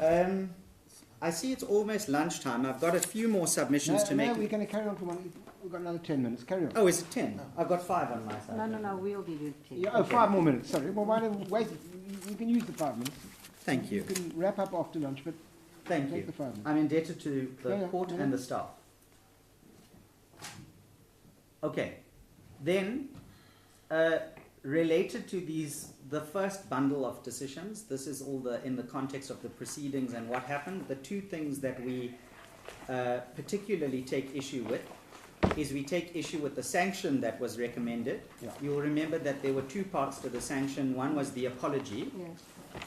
I see it's almost lunchtime. I've got a few more submissions to make. No, we're going to carry on for one. We've got another 10 minutes. Carry on. Oh, is it 10? I've got 5 on my side. No, we'll give you 10. Yeah, oh, 5 more minutes. Sorry. Well, why don't we wait? You can use the 5 minutes. Thank you. You can wrap up after lunch, but Thank take you. the 5 minutes. I'm indebted to the Yeah, court yeah. and the staff. Okay. Then, related to the first bundle of decisions, this is all in the context of the proceedings and what happened. The two things that we particularly take issue with is we take issue with the sanction that was recommended. Yeah. You'll remember that there were two parts to the sanction. One was the apology, Yes.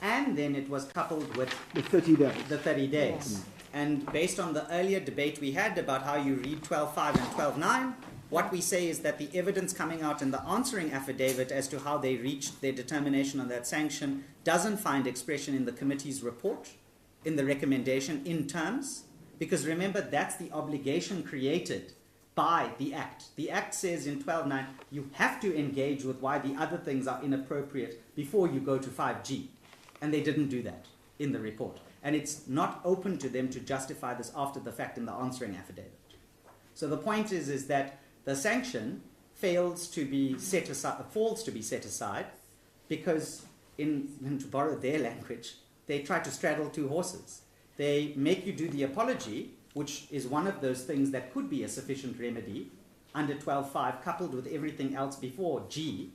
and then it was coupled with The 30 days. the 30 days. Yes. And based on the earlier debate we had about how you read 12.5 and 12.9, what we say is that the evidence coming out in the answering affidavit as to how they reached their determination on that sanction doesn't find expression in the committee's report, in the recommendation, in terms, because remember, that's the obligation created by the Act. The Act says in 12.9, you have to engage with why the other things are inappropriate before you go to 5G. And they didn't do that in the report. And it's not open to them to justify this after the fact in the answering affidavit. So the point is that the sanction falls to be set aside because, in to borrow their language, they try to straddle two horses. They make you do the apology, which is one of those things that could be a sufficient remedy under 12.5 coupled with everything else before G,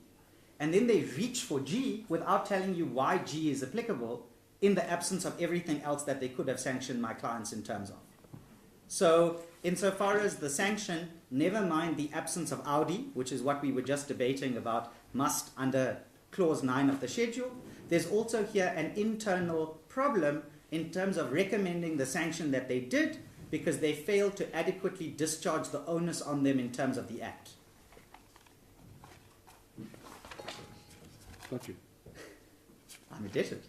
and then they reach for G without telling you why G is applicable in the absence of everything else that they could have sanctioned my clients in terms of. So insofar as the sanction, never mind the absence of Audi, which is what we were just debating about, must under clause 9 of the schedule, there's also here an internal problem in terms of recommending the sanction that they did because they failed to adequately discharge the onus on them in terms of the Act. Got you. I'm indebted.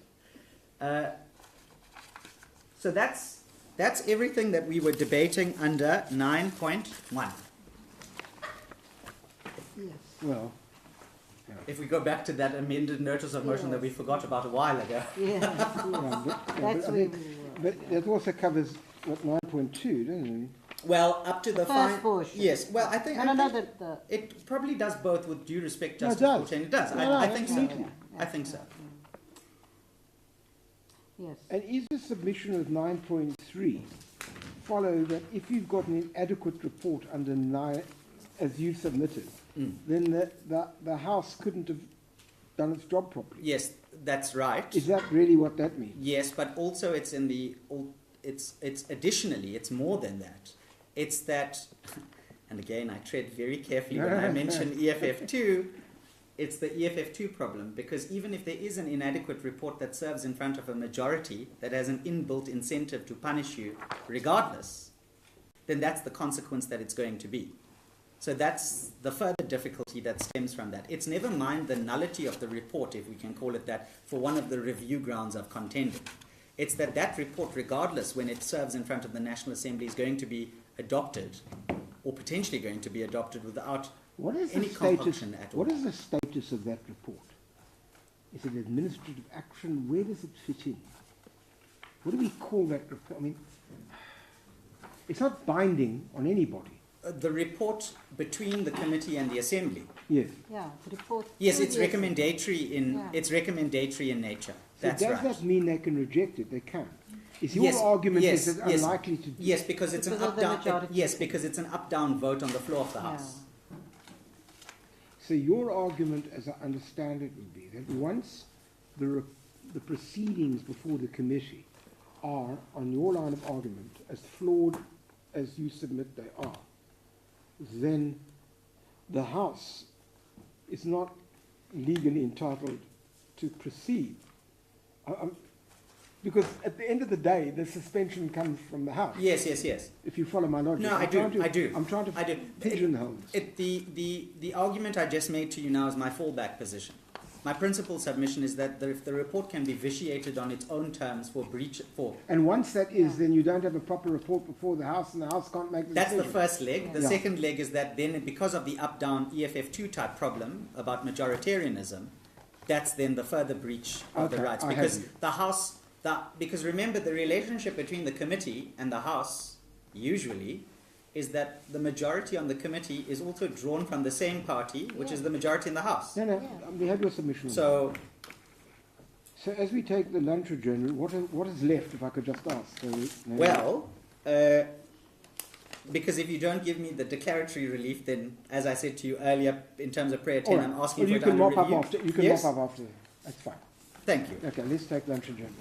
So that's everything that we were debating under 9.1. Yes. Well, If we go back to that amended notice of motion that we forgot about a while ago. Yeah. That's I where we think- were. but that also covers what 9.2, doesn't it? Well, up to the First portion. Yes, well, I think, No, I think the it probably does both with due respect, No, it Justice does. Forte, and it does. No, I think so. absolutely. I think so. Yes. And is the submission of 9.3 follow that if you've got an inadequate report under 9, as you've submitted, then the House couldn't have done its job properly? Yes, that's right. Is that really what that means? Yes, but also it's in the it's additionally it's more than that. It's that, and again I tread very carefully when I mention EFF2. It's the EFF2 problem, because even if there is an inadequate report that serves in front of a majority that has an inbuilt incentive to punish you regardless, then that's the consequence that it's going to be. So that's the further difficulty that stems from that. It's never mind the nullity of the report, if we can call it that, for one of the review grounds of contending. It's that that report, regardless when it serves in front of the National Assembly, is going to be adopted, or potentially going to be adopted without What is any the status? compunction at all. What is the status of that report? Is it administrative action? Where does it fit in? What do we call that report? I mean, it's not binding on anybody. The report between the committee and the Assembly. Yes. Yeah, the report. Yes, to it's the recommendatory in Yeah. it's recommendatory in nature. So That's does right. that mean they can reject it? They can. Is your Yes, argument yes, is it yes. unlikely to? Yes, because it's Because an of the up-down. majority. Yes, because it's an up-down vote on the floor of the Yeah. House. So your argument, as I understand it, would be that once the proceedings before the committee are, on your line of argument, as flawed as you submit they are, then the House is not legally entitled to proceed. Because at the end of the day, the suspension comes from the House. Yes, yes, yes. If you follow my logic. No, I do. I'm trying to I do. pigeonhole this. The argument I just made to you now is my fallback position. My principal submission is that if the report can be vitiated on its own terms for breach, And once that is, then you don't have a proper report before the House, and the House can't make the that's the decision. first leg. The Yeah. second leg is that then, because of the up-down EFF2 type problem about majoritarianism, that's then the further breach of the Okay, rights. I have Because you. the House, because remember, the relationship between the committee and the House usually is that the majority on the committee is also drawn from the same party, which is the majority in the House. No, Yeah. we have your submission. So, So as we take the lunch adjournment, what is left, if I could just ask? well, because if you don't give me the declaratory relief, then, as I said to you earlier, in terms of prayer 10, I'm asking for you it can under mop up review. after. You can Yes? mop up after. That's fine. Thank you. Okay, let's take lunch adjournment.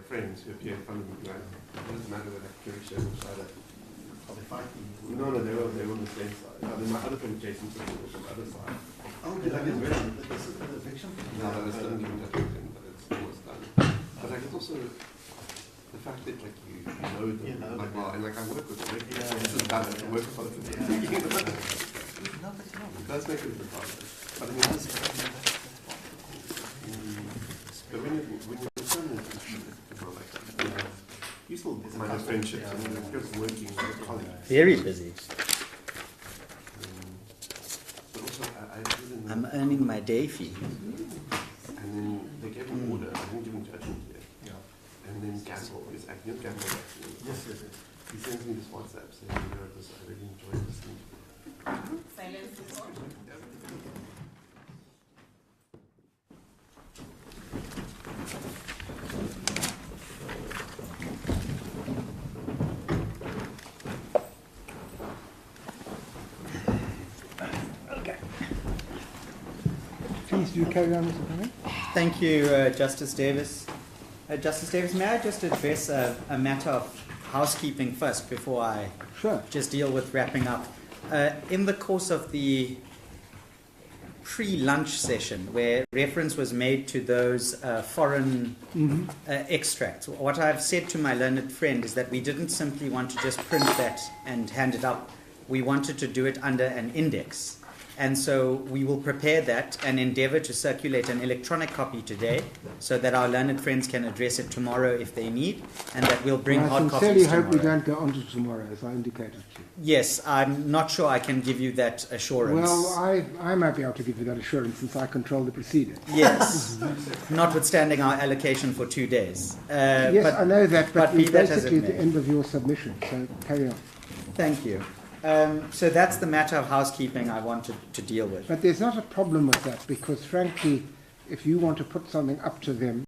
my friends who appear in front of me, right? What does it matter whether I carry shirt or side? Are they fighting? No, they were on the same side. No, then my other friend Jason took it on the other side. Oh, did I get the eviction? No, that was still given that victim, but it's almost done. But like it's also the fact that like you know them, You know like them. well, and like I work with them. Yeah. This is bad. I work with other people. No, but you know. It does make it a bit harder. But I mean, That's but when you're permanent, it's not like that. You still manage friendships and you're just working with colleagues. Very busy. But also, I did in I'm earning my day fee. and then they gave an order. I didn't give him judgment yet. Yeah. And then Gazzle is acting. Gazzle is acting. Yes, yes, yes. He sends me this WhatsApp saying, you know, this, I really enjoyed listening to you. Silence is on. Please do carry on, Mr. Pambo. Thank you, Justice Davis. Justice Davis, may I just address a matter of housekeeping first before I Sure. just deal with wrapping up? In the course of the pre-lunch session, where reference was made to those foreign extracts, what I've said to my learned friend is that we didn't simply want to just print that and hand it up. We wanted to do it under an index. And so we will prepare that and endeavor to circulate an electronic copy today so that our learned friends can address it tomorrow if they need, and that we'll bring hard I copies sincerely tomorrow. hope we don't go on to tomorrow, as I indicated to you. Yes, I'm not sure I can give you that assurance. Well, I might be able to give you that assurance since I control the proceedings. Yes, notwithstanding our allocation for 2 days. Yes, but I know that, but be we're that as it basically at the may. end of your submission, so carry on. Thank you. So that's the matter of housekeeping I wanted to deal with. But there's not a problem with that, because frankly, if you want to put something up to them,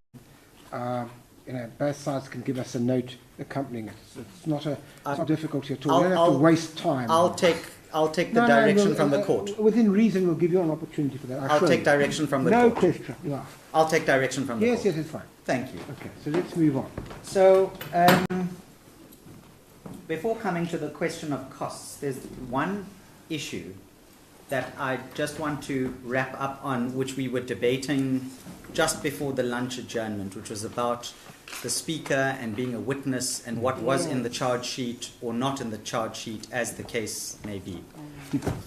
both sides can give us a note accompanying it. So it's not a difficulty at all. You don't have to waste time. I'll take the direction from the court. Within reason, we'll give you an opportunity for that. I'll take direction from the no court. question. Yeah. I'll take direction from the Yes, court. yes, it's fine. Thank you. Okay, so let's move on. So, before coming to the question of costs, there's one issue that I just want to wrap up on, which we were debating just before the lunch adjournment, which was about the speaker and being a witness and what was in the charge sheet or not in the charge sheet, as the case may be.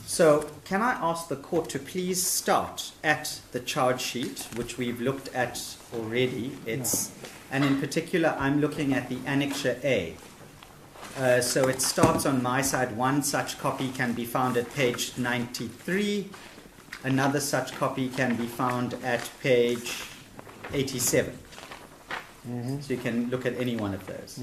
So, can I ask the court to please start at the charge sheet, which we've looked at already. And in particular, I'm looking at the Annexure A. So it starts on my side. One such copy can be found at page 93. Another such copy can be found at page 87. So you can look at any one of those.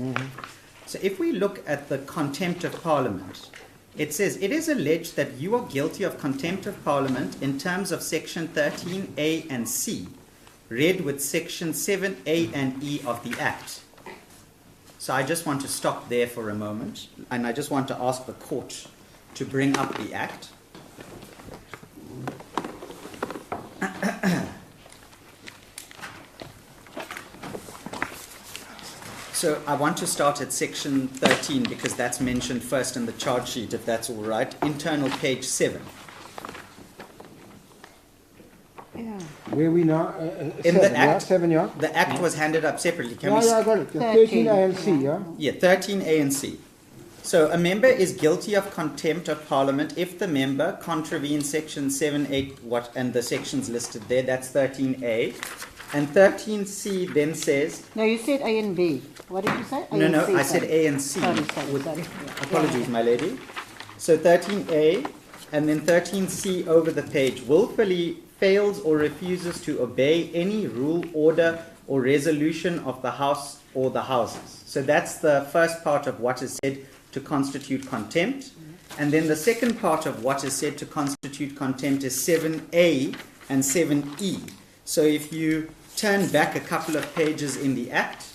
So if we look at the contempt of Parliament, it says, it is alleged that you are guilty of contempt of Parliament in terms of section 13A and C, read with section 7A and E of the Act. So I just want to stop there for a moment, and I just want to ask the court to bring up the Act. So I want to start at section 13 because that's mentioned first in the charge sheet, if that's all right. Internal page 7. Yeah. Where we now? In the Act, 7, yeah? the Act was handed up separately. Can Yeah, we? yeah, I got it. 13, 13A and C, yeah? Yeah, 13A and C. So a member is guilty of contempt of Parliament if the member contravenes section 7, 8, and the sections listed there. That's 13A. And 13C then says, No, you said A and B. What did you say? A no, and no, C, I said sorry. A and C. Sorry. Apologies, my lady. So 13A and then 13C over the page. Willfully fails or refuses to obey any rule, order, or resolution of the House or the Houses. So that's the first part of what is said to constitute contempt. And then the second part of what is said to constitute contempt is 7A and 7E. So if you turn back a couple of pages in the Act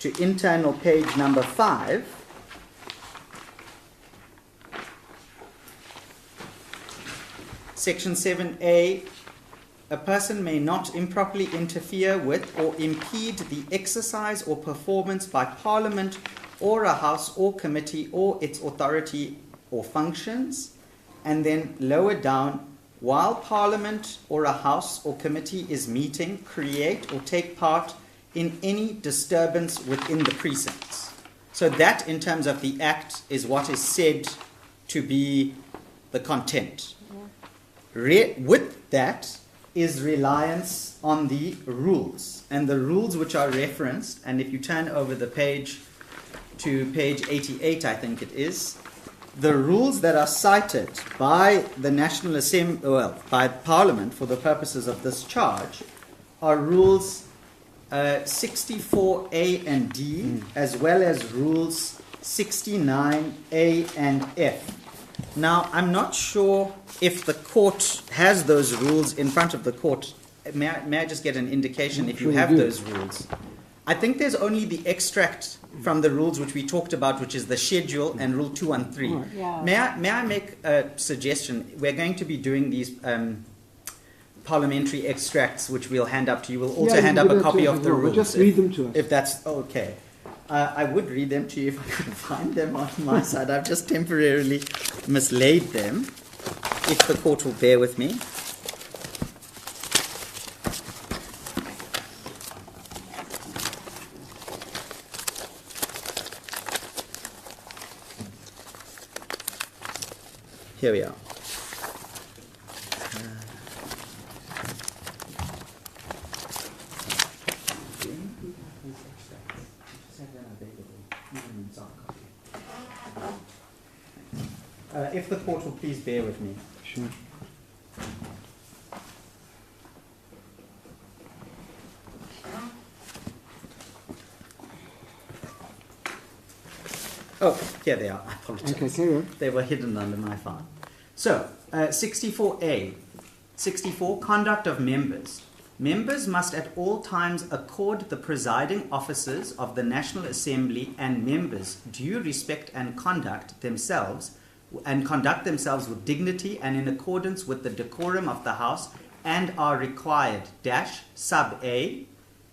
to internal page number 5, section 7A a person may not improperly interfere with or impede the exercise or performance by Parliament or a House or committee or its authority or functions. And then lower down, while Parliament or a House or committee is meeting, create or take part in any disturbance within the precincts. So that, in terms of the Act, is what is said to be the contempt. With that is reliance on the rules. And the rules which are referenced, and if you turn over the page to page 88, I think it is, the rules that are cited by the National Assembly, well, by Parliament for the purposes of this charge, are rules 64A and D, as well as rules 69A and F. Now, I'm not sure if the court has those rules in front of the court. May I just get an indication if you have those rules? I think there's only the extract from the rules which we talked about, which is the schedule and rule 213. Yeah. May I make a suggestion? We're going to be doing these parliamentary extracts, which we'll hand up to you. We'll also hand up a copy of the rules. Just read them to us. If that's okay. I would read them to you if I could find them on my side. I've just temporarily mislaid them. If the court will bear with me. Here we are. If the court will please bear with me. Sure. Oh, here they are. I apologize. Okay, carry on. They were hidden under my file. So, 64A. 64, conduct of members. Members must at all times accord the presiding officers of the National Assembly and members due respect and conduct themselves with dignity and in accordance with the decorum of the House, and are required, sub A,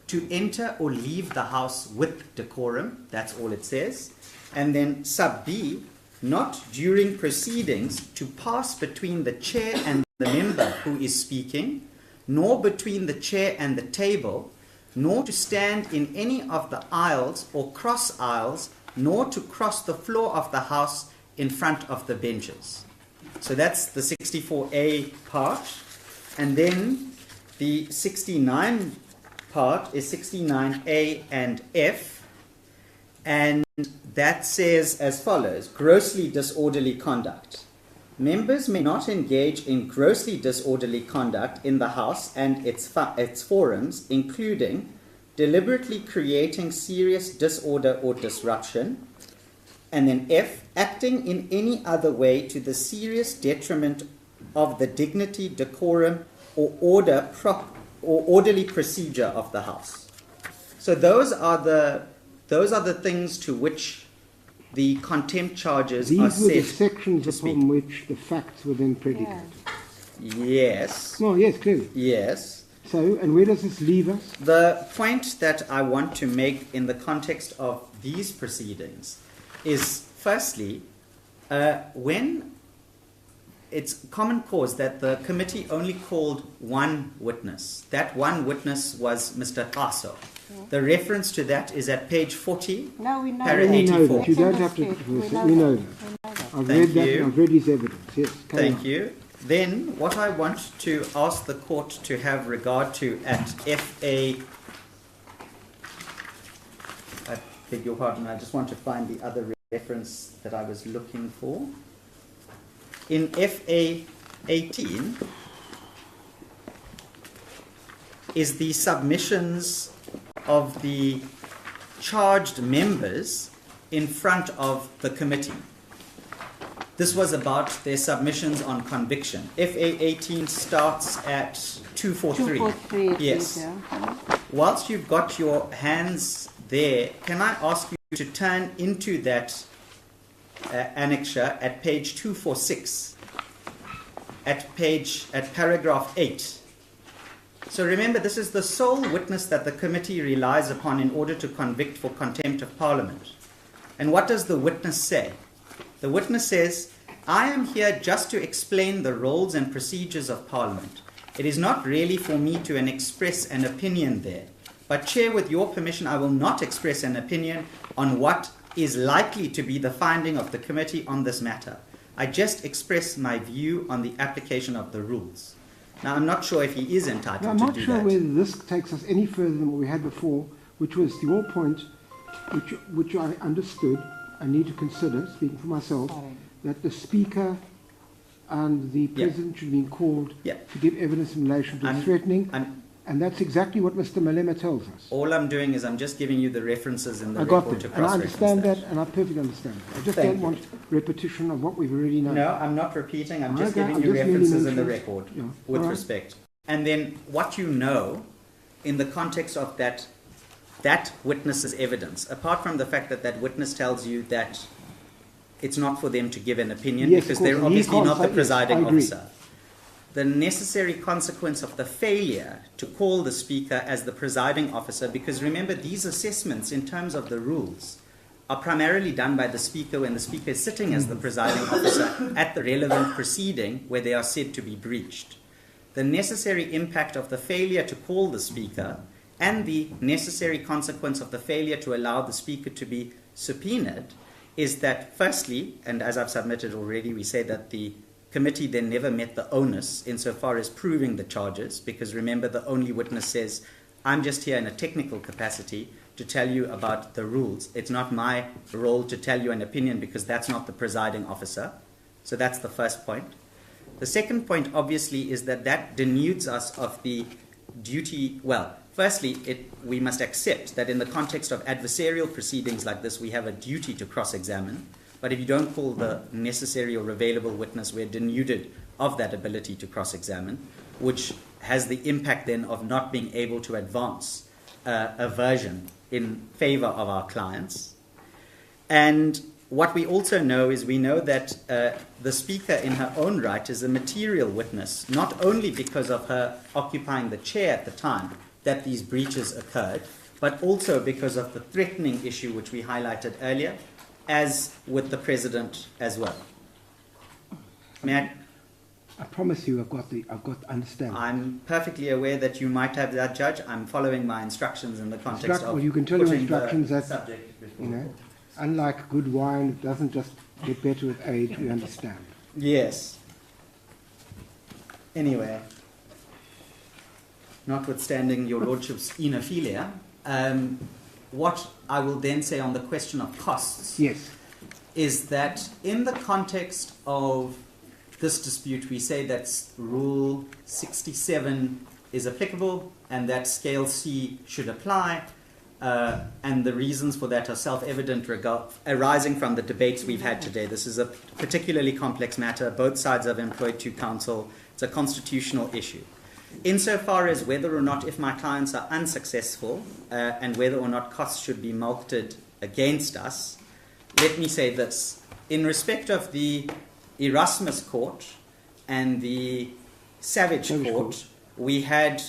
to enter or leave the House with decorum. That's all it says. And then sub B, not during proceedings to pass between the chair and the member who is speaking, nor between the chair and the table, nor to stand in any of the aisles or cross aisles, nor to cross the floor of the House in front of the benches. So that's the 64A part. And then the 69 part is 69A and F. And that says as follows: grossly disorderly conduct. Members may not engage in grossly disorderly conduct in the House and its forums, including deliberately creating serious disorder or disruption. And then F, acting in any other way to the serious detriment of the dignity, decorum, or orderly procedure of the House. So those are the things to which the contempt charges are These were the set sections to speak. upon which the facts were then predicated. Yes. Oh, yes, clearly. Yes. So, and where does this leave us? The point that I want to make in the context of these proceedings is, firstly, when it's common cause that the committee only called one witness. That one witness was Mr. Paso. The reference to that is at page 40. No, we know Para that. We know 84. that. You don't have to. We know that. I've read that and I've read his evidence. Yes. Thank you. Then what I want to ask the court to have regard to at FA, I beg your pardon, I just want to find the other reference that I was looking for. In FA 18 is the submissions of the charged members in front of the committee. This was about their submissions on conviction. FA 18 starts at 243. 243, Yes. yeah. Whilst you've got your hands there, can I ask you to turn into that annexure at page 246, at paragraph 8. So remember, this is the sole witness that the committee relies upon in order to convict for contempt of Parliament. And what does the witness say? The witness says, I am here just to explain the roles and procedures of Parliament. It is not really for me to express an opinion there. But Chair, with your permission, I will not express an opinion on what is likely to be the finding of the committee on this matter. I just express my view on the application of the rules. Now, I'm not sure if he is entitled Now, I'm to not do sure that. whether this takes us any further than what we had before, which was your point, which I understood. I need to consider, speaking for myself, that the Speaker and the President should be called to give evidence in relation to threatening. And that's exactly what Mr. Malema tells us. All I'm doing is I'm just giving you the references in the I got record that, to and I cross-reference understand that, and I perfectly understand that. I just Thank don't you. want repetition of what we've already known. No, I'm not repeating. I'm just Okay, giving I'm you just merely references in the mentioning- record Yeah, with all right. respect. And then what you know in the context of that witness's evidence, apart from the fact that that witness tells you that it's not for them to give an opinion Yes, of because course, they're and he obviously can't not say the yes, presiding I agree. officer. The necessary consequence of the failure to call the Speaker as the presiding officer, because remember, these assessments in terms of the rules are primarily done by the Speaker when the Speaker is sitting as the presiding officer at the relevant proceeding where they are said to be breached. The necessary impact of the failure to call the Speaker and the necessary consequence of the failure to allow the Speaker to be subpoenaed is that, firstly, and as I've submitted already, we say that the committee then never met the onus insofar as proving the charges, because remember, the only witness says, I'm just here in a technical capacity to tell you about the rules. It's not my role to tell you an opinion because that's not the presiding officer. So that's the first point. The second point, obviously, is that denudes us of the duty. Well, firstly, we must accept that in the context of adversarial proceedings like this, we have a duty to cross-examine. But if you don't call the necessary or available witness, we're denuded of that ability to cross-examine, which has the impact then of not being able to advance a version in favor of our clients. And what we also know is we know that the Speaker in her own right is a material witness, not only because of her occupying the chair at the time that these breaches occurred, but also because of the threatening issue which we highlighted earlier, as with the President as well. May I promise you, I've got understanding. I'm perfectly aware that you might have that, Judge. I'm following my instructions in the context of Well, you can tell your putting instructions the that, subject before you know, the court. unlike good wine, it doesn't just get better with age, we understand. Yes. Anyway, notwithstanding your Lordship's enophilia, what I will then say on the question of costs Yes. is that in the context of this dispute, we say that Rule 67 is applicable and that Scale C should apply, and the reasons for that are self-evident arising from the debates we've had today. This is a particularly complex matter. Both sides have employed two counsel. It's a constitutional issue. Insofar as whether or not, if my clients are unsuccessful, and whether or not costs should be mulcted against us, let me say this. In respect of the Erasmus Court and the Savage Court, we had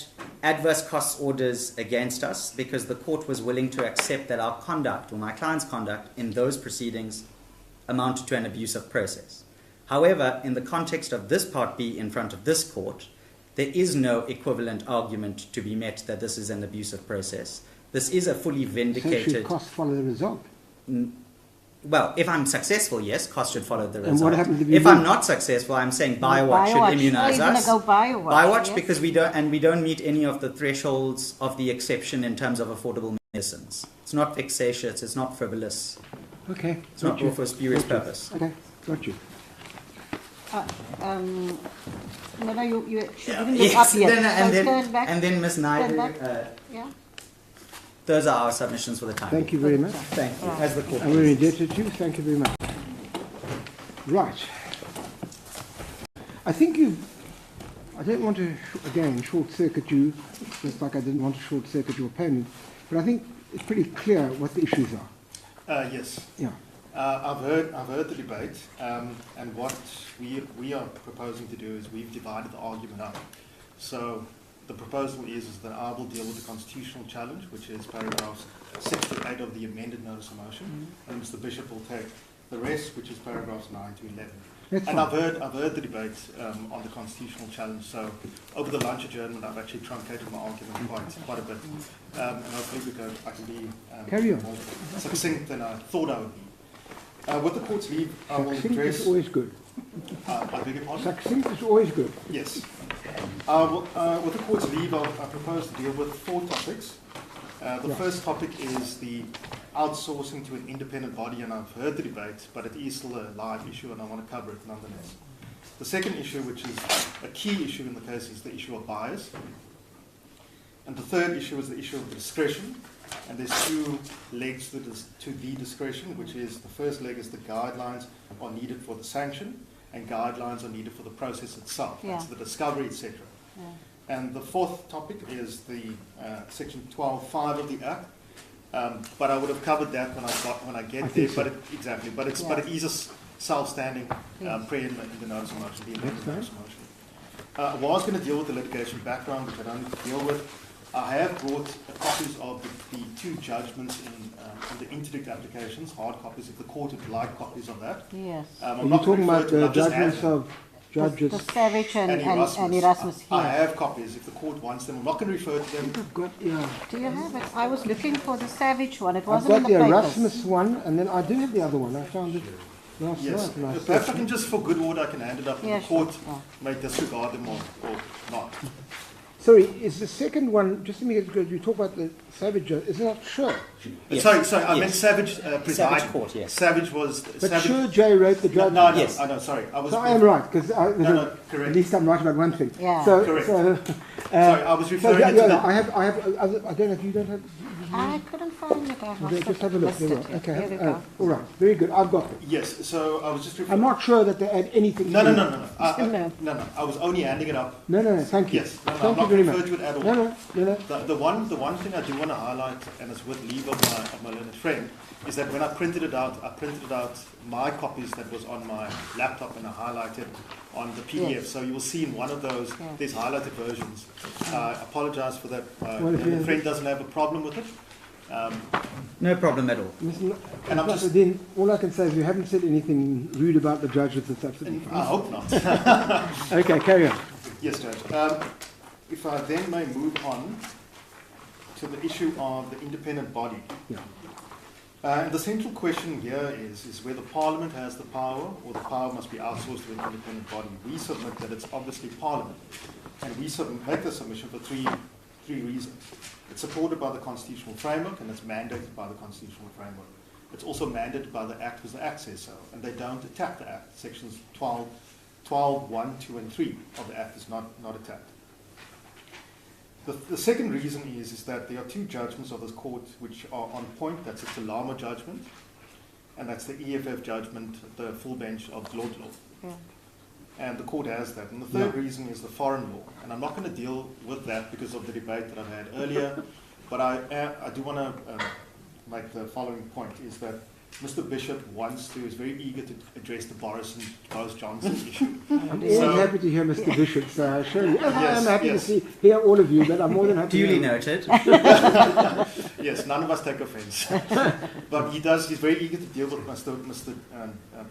adverse costs orders against us because the court was willing to accept that our conduct, or my client's conduct, in those proceedings amounted to an abusive process. However, in the context of this Part B in front of this court, there is no equivalent argument to be met that this is an abusive process. This is a fully vindicated... So should costs follow the result? Well, if I'm successful, yes, costs should follow the result. And what happens if you If don't? I'm not successful, I'm saying Biowatch should immunize us. Go Biowatch, Biowatch yes. because we don't meet any of the thresholds of the exception in terms of affordable medicines. It's not vexatious, it's not frivolous, Okay. it's not for a spurious Got you. purpose. Okay, got you. No, you should even look Yes, up here. and So turn back. then Ms. Turn Naidu, back. Yeah. those are our submissions for the time. Thank you very much. Thank you. As the court And we're pleases. indebted to you. Thank you very much. Right. I think I don't want to, again, short-circuit you, just like I didn't want to short-circuit your opponent, but I think it's pretty clear what the issues are. Yes. Yeah. I've heard the debate, and what we are proposing to do is we've divided the argument up. So the proposal is that I will deal with the constitutional challenge, which is paragraphs 6 to 8 of the amended notice of motion, and Mr. Bishop will take the rest, which is paragraphs 9 to 11. That's And fine. I've heard the debate on the constitutional challenge. So over the lunch adjournment, I've actually truncated my argument quite a bit, and hopefully I can be Carry on. more succinct than I thought I would be. With the court's leave, I will Succinct address. is always good. I beg your pardon? Succinct is always good. Yes. With the court's leave, I propose to deal with 4 topics. The first topic is the outsourcing to an independent body, and I've heard the debate, but it is still a live issue, and I want to cover it nonetheless. The second issue, which is a key issue in the case, is the issue of bias. And the third issue is the issue of discretion. And there's 2 legs to the discretion, which is the first leg is the guidelines are needed for the sanction, and guidelines are needed for the process itself. Yeah. That's the discovery, etc. Yeah. And the fourth topic is the section 12.5 of the Act. But I would have covered that when I get there. so. But it is a self-standing prayer in the notice of motion. The amended That's notice of motion. I was going to deal with the litigation background, which I don't need to deal with. I have brought copies of the 2 judgments in the interdict applications, hard copies, if the court would like copies of that. Yes. Are you talking about the judgments of judges? The Savage and Erasmus. Erasmus here. I have copies if the court wants them. I'm not going to refer to them. I've got, yeah. Do you have it? I was looking for the Savage one. It I've wasn't got in the the papers. Erasmus one, and then I do have the other one. I found it last Yes. night. And I Perhaps searched I can it. just, for good order, I can hand it up, and Yeah, the court sure. may disregard them or not. Sorry, is the second one, just let me get because you talk about the Savage, is it not Sure? Yes. Sorry, I Yes. meant Savage presiding. Savage court, yes. Savage was... But Savage, Sure J wrote the judgment. No, Yes. I know, sorry. I was... So I am right, because No, correct. at least I'm right about one thing. Yeah. So, Correct. So, Sorry, I was so referring yeah, to yeah, the... I have, I don't know if you don't have, I couldn't find it. I must just have a look. missed There it. you are. Okay, Here we go. all right, very good, I've got it. Yes, so I was just I'm referring... not sure that they add anything No, to no, it. no, no. No. No, I was only handing it up. No, thank you. Yes, no, I'm Thank you not very referred much. to it at all. No. The one thing I do want to highlight, and it's with leave of my learned friend, is that when I printed it out my copies that was on my laptop, and I highlighted on the PDF. Yes. So you will see in one of those, Yeah. there's highlighted versions. I apologize for that. Well, if The you- friend doesn't have a problem with it. No problem at all. Listen, And I'm but just- then all I can say is you haven't said anything rude about the judges. It's absolutely I fine. hope not. Okay, carry on. Yes, Judge. If I then may move on to the issue of the independent body. Yeah. And the central question here is whether Parliament has the power, or the power must be outsourced to an independent body. We submit that it's obviously Parliament, and we make the submission for three reasons. It's supported by the constitutional framework, and it's mandated by the constitutional framework. It's also mandated by the Act, because the Act says so, and they don't attack the Act. Sections 12, 1, 2, and 3 of the Act is not attacked. The second reason is that there are 2 judgments of this court which are on point. That's the Lama judgment, and that's the EFF judgment, the full bench of Lord Law. Yeah. And the court has that. And the third reason is the foreign law. And I'm not going to deal with that because of the debate that I've had earlier, but I do want to make the following point, is that Mr. Bishop is very eager to address the Boris Johnson issue. I'm always So- happy to hear Mr. Bishop, so I assure you. Yes, I'm happy yes. to hear all of you, but I'm more than happy Duly to noted. Yes, none of us take offence. But he's very eager to deal with Mr.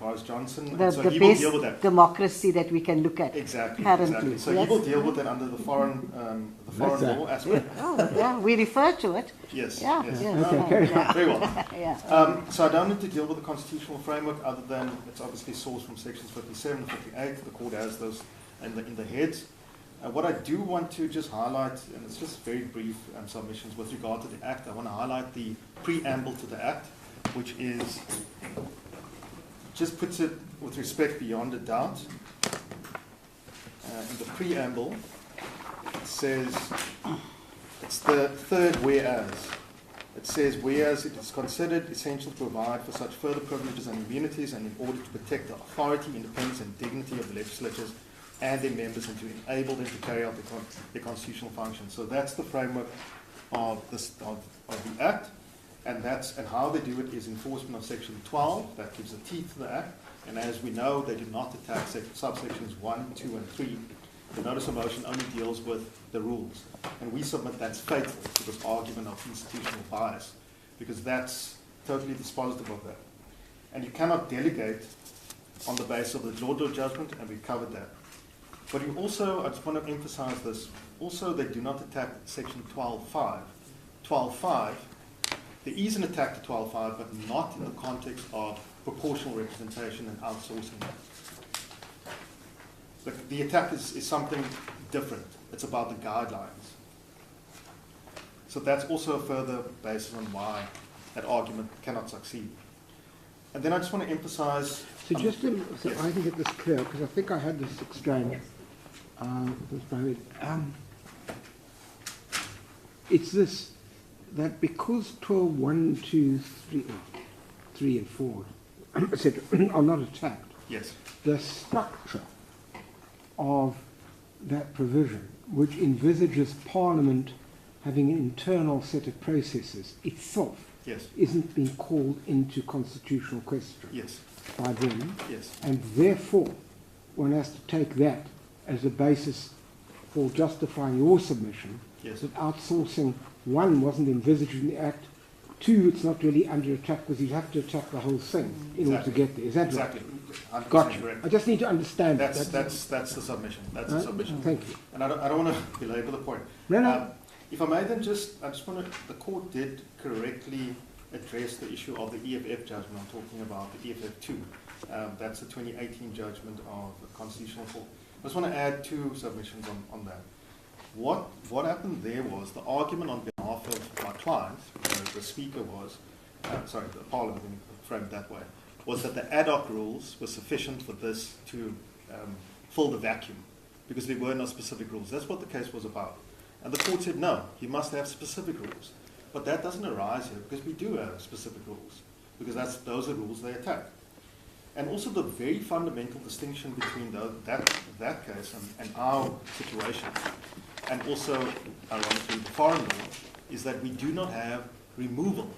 Boris Johnson, and so The he will best deal with that. democracy that we can look at. Exactly. Currently, So yes. he will deal with that under the foreign law aspect. Oh, yeah, we refer to it. Yes. Yeah, yes. yeah. No, Okay, carry Yeah. very well. Yeah. So I don't need to deal with the constitutional framework other than it's obviously sourced from sections 57 and 58. The court has those in the heads. What I do want to just highlight, and it's just very brief submissions with regard to the Act, I want to highlight the preamble to the Act, which is, just puts it with respect beyond a doubt. In the preamble, it says, it's the third whereas. It says, whereas it is considered essential to provide for such further privileges and immunities, and in order to protect the authority, independence, and dignity of the legislatures and their members, and to enable them to carry out their constitutional functions. So that's the framework of the Act, and how they do it is enforcement of Section 12. That gives the teeth to the Act, and as we know, they do not attack subsections 1, 2, and 3. The notice of motion only deals with the rules. And we submit that's fatal to this argument of institutional bias, because that's totally dispositive of that. And you cannot delegate on the basis of the Georgia judgment, and we've covered that. But you also, I just want to emphasize this, also they do not attack section 12.5. 12.5, there is an attack to 12.5, but not in the context of proportional representation and outsourcing. The attack is something different. It's about the guidelines. So that's also a further basis on why that argument cannot succeed. And then I just want to emphasize... So just so yes. I can get this clear, because I think I had this exchange. It's this, that because 12, 1, 2, 3 and 4, etc., are not attacked, Yes. the structure of that provision, which envisages Parliament having an internal set of processes itself, Yes. isn't being called into constitutional question Yes. by them, Yes. and therefore one has to take that as a basis for justifying your submission, Yes. that outsourcing, one, wasn't envisaged in the Act, two, it's not really under attack because you'd have to attack the whole thing in order to get there. Is that Exactly. right? 100% Gotcha. correct. I just need to understand That's that. the submission. That's the submission. Thank you. And I don't want to belabor the point. No. If I may then I just want to, the court did correctly address the issue of the EFF judgment. I'm talking about the EFF 2. That's the 2018 judgment of the Constitutional Court. I just want to add two submissions on that. What happened there was the argument on behalf of my client, the speaker was, the Parliament, framed that way, was that the ad hoc rules were sufficient for this to fill the vacuum, because there were no specific rules. That's what the case was about. And the court said, no, you must have specific rules. But that doesn't arise here, because we do have specific rules, because those are rules they attack. And also the very fundamental distinction between that case and our situation, and also, ironically, the foreign law, is that we do not have removal.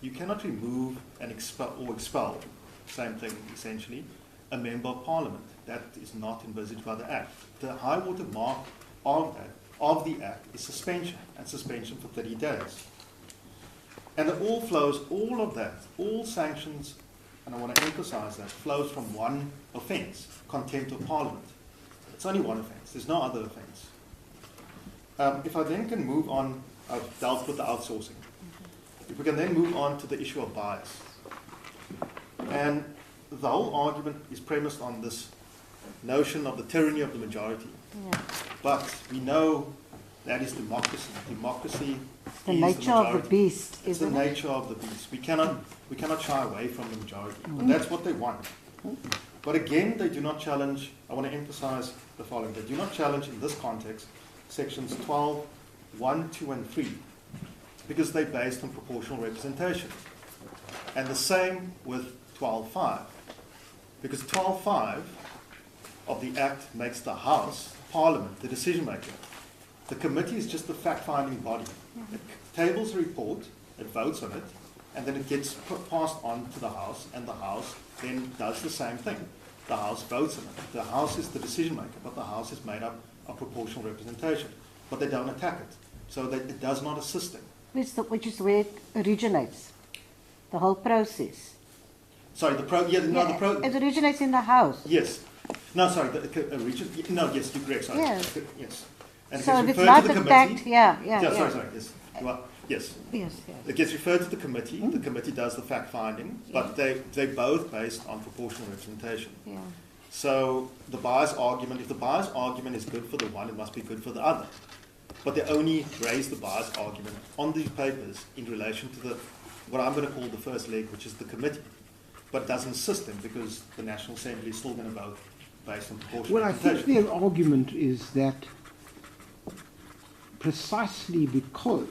You cannot remove and expel, same thing essentially, a member of Parliament. That is not envisaged by the Act. The high water mark of the Act is suspension, and suspension for 30 days. And it all flows, all of that, all sanctions, and I want to emphasize that, flows from one offence, contempt of Parliament. It's only one offence. There's no other offence. If I then can move on, I've dealt with the outsourcing. If we can then move on to the issue of bias. And the whole argument is premised on this notion of the tyranny of the majority. Yeah. But we know that is democracy. Democracy The is nature the majority. of the beast, It's the isn't it? nature of the beast. We cannot shy away from the majority. But that's what they want. But again, they do not challenge, I want to emphasize the following, they do not challenge in this context sections 12, 1, 2, and 3, because they're based on proportional representation. And the same with 12.5, because 12.5 of the Act makes the House, Parliament, the decision maker. The committee is just the fact-finding body. It tables a report, it votes on it, and then it gets passed on to the House, and the House then does the same thing. The House votes on it. The House is the decision maker, but the House is made up of proportional representation. But they don't attack it, so that it does not assist them. Which is where it originates, the whole process. Sorry, It originates in the House. Yes. No, sorry, yes, you're correct, sorry. Yeah. Yes. And it So gets if it's referred not to the attacked, committee. yeah. Sorry, yes. Yes. Yes. It gets referred to the committee. The committee does the fact-finding, but they're both based on proportional representation. Yeah. So the bias argument, if the bias argument is good for the one, it must be good for the other. But they only raise the bias argument on these papers in relation to what I'm going to call the first leg, which is the committee. But it doesn't assist them because the National Assembly is still going to vote based on proportional Well, I representation. think their argument is that precisely because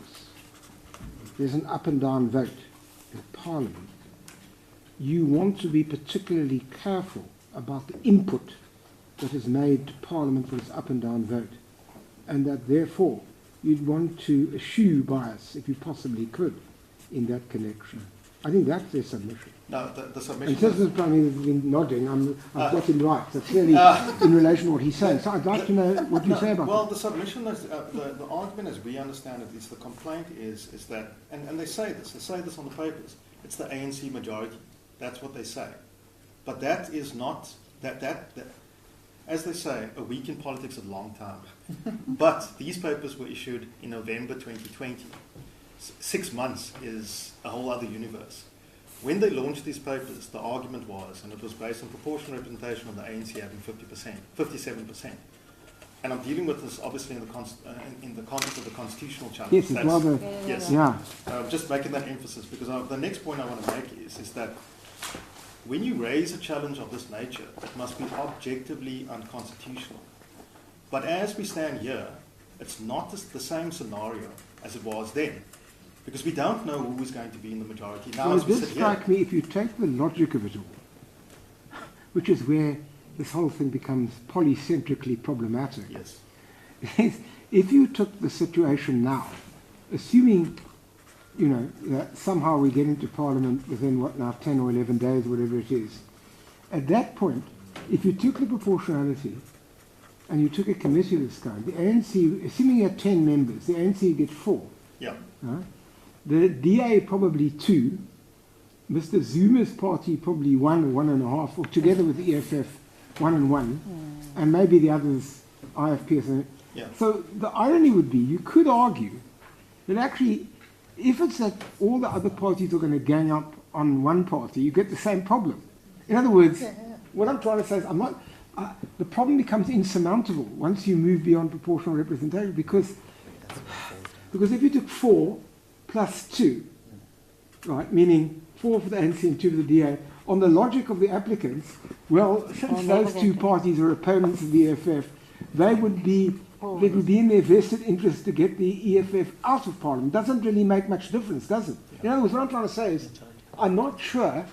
there's an up and down vote in Parliament, you want to be particularly careful about the input that is made to Parliament for its up and down vote, and that therefore you'd want to eschew bias if you possibly could in that connection. I think that's their submission. No, the And submission. since the Prime Minister has been nodding, I've got him right. So clearly in relation to what he's saying. So I'd like to know what you say about Well, that. the submission is, the argument as we understand it is the complaint is that, and they say this on the papers, it's the ANC majority. That's what they say. But that is not, that as they say, a week in politics is a long time. But these papers were issued in November 2020. 6 months is a whole other universe. When they launched these papers, the argument was, and it was based on proportional representation of the ANC having 57%. And I'm dealing with this obviously in the context of the constitutional challenge. Yes, it's rather, Yes. yeah. Just making that emphasis, because the next point I want to make is that when you raise a challenge of this nature, it must be objectively unconstitutional. But as we stand here, it's not the same scenario as it was then, because we don't know who is going to be in the majority now. Well, as it we does sit strike here. me, if you take the logic of it all, which is where this whole thing becomes polycentrically problematic. Yes. If you took the situation now, assuming, you know, that somehow we get into Parliament within, 10 or 11 days, whatever it is, at that point, if you took the proportionality and you took a committee of this kind, the ANC, assuming you had 10 members, the ANC gets 4. Yeah. Right? The DA probably 2, Mr. Zuma's party probably 1 or 1.5, or together with the EFF 1 and 1, and maybe the others, IFPS. And Yeah. so the irony would be, you could argue that actually, if it's that all the other parties are going to gang up on one party, you get the same problem. In other words, what I'm trying to say is, the problem becomes insurmountable once you move beyond proportional representation, because if you took 4 plus 2, right, meaning 4 for the ANC and 2 for the DA, on the logic of the applicants, well, since those two parties are opponents of the EFF, it would be in their vested interest to get the EFF out of Parliament. Doesn't really make much difference, does it? In other words, what I'm trying to say is, I'm not sure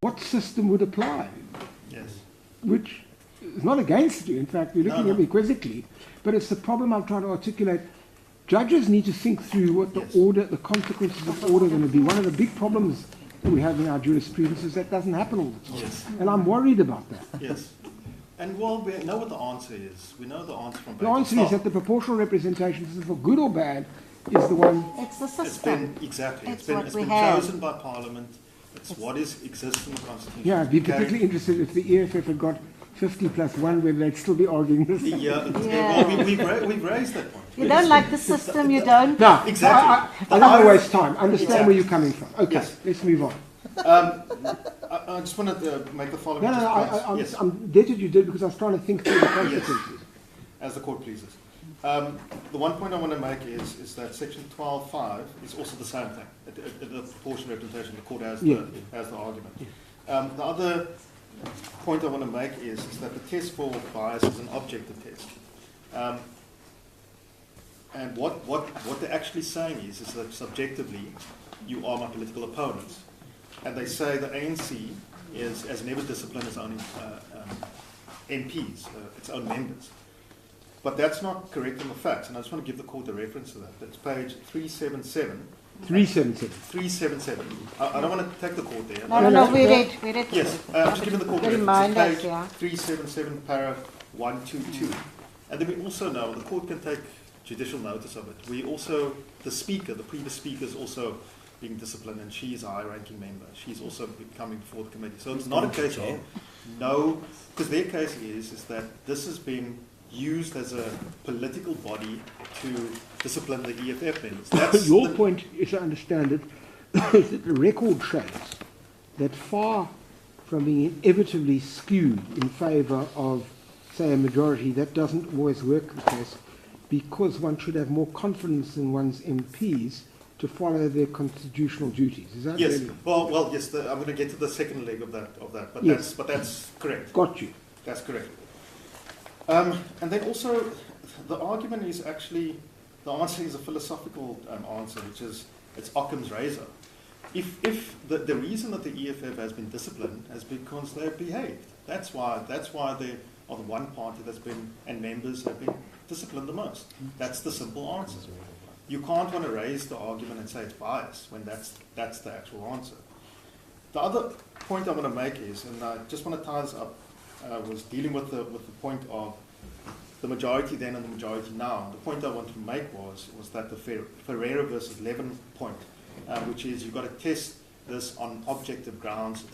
what system would apply, Yes. which is not against you. In fact, you're looking at me quizzically, but it's the problem I'm trying to articulate. Judges need to think through what the consequences of order are going to be. One of the big problems that we have in our jurisprudence is that doesn't happen all the time. Yes. And I'm worried about that. Yes. And well, we know what the answer is. We know the answer from The answer is that the proportional representation, for good or bad, is the one. It's the It's system. been, exactly, It's it's been, what it's we been have. chosen by Parliament. It's what exists in the Constitution. Yeah, I'd be Okay. particularly interested if the EFF had got 50 plus 1, whether they'd still be arguing this. Yeah, Yeah. well, we've raised that point. You don't like the system, you don't. No, Exactly. I don't want to waste time. I understand Exactly. where you're coming from. Okay, Yes. let's move on. I just want to make the following No, points. Yes, I'm indebted you did because I was trying to think through the consequences. as the court pleases. The one point I want to make is that section 12.5 is also the same thing. The proportional representation, the court has the argument. The other point I want to make is that the test for bias is an objective test. And what they're actually saying is that subjectively, you are my political opponents. And they say the ANC has never disciplined its own MPs, its own members. But that's not correct in the facts, and I just want to give the court a reference to that. That's page 377. 377. 377. I don't want to take the court there. No, we read. Yes, I'm just giving the court a reference. Remind us, Page yeah. 377, paragraph 122. And then we also know, the court can take judicial notice of it. We also, the previous speaker is also being disciplined, and she's a high-ranking member. She's also coming before the committee. So it's not a case of no, because their case is that this has been used as a political body to discipline the EFF members. That's Your point, as I understand it, is that the record shows that far from being inevitably skewed in favour of, say, a majority, that doesn't always work the case, because one should have more confidence in one's MPs to follow their constitutional duties. Is that yes. really? Well, yes. I'm going to get to the second leg of that. But Yes. that's correct. Got you. That's correct. And then also, the argument is actually, the answer is a philosophical answer, which is it's Occam's razor. If the reason that the EFF has been disciplined is because they've behaved. That's why they are the one party that's been, and members have been disciplined the most. That's the simple answer. you can't want to raise the argument and say it's biased when that's the actual answer. The other point I want to make is, and I just want to tie this up, was dealing with the point of the majority then and the majority now. The point I wanted to make was that the Ferreira versus Levin point, which is you've got to test this on objective grounds.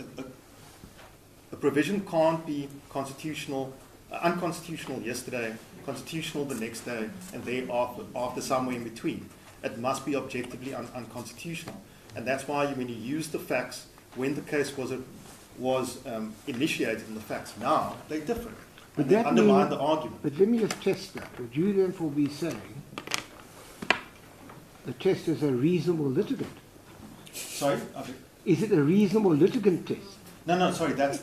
A provision can't be constitutional, unconstitutional yesterday, constitutional the next day, and thereafter somewhere in between. It must be objectively unconstitutional. And that's why when you use the facts, when the case was initiated and the facts now, they're different. But And they that underline means- the argument. But let me just test that. Would you therefore be saying the test is a reasonable litigant? Sorry? Is it a reasonable litigant test? No, sorry, that's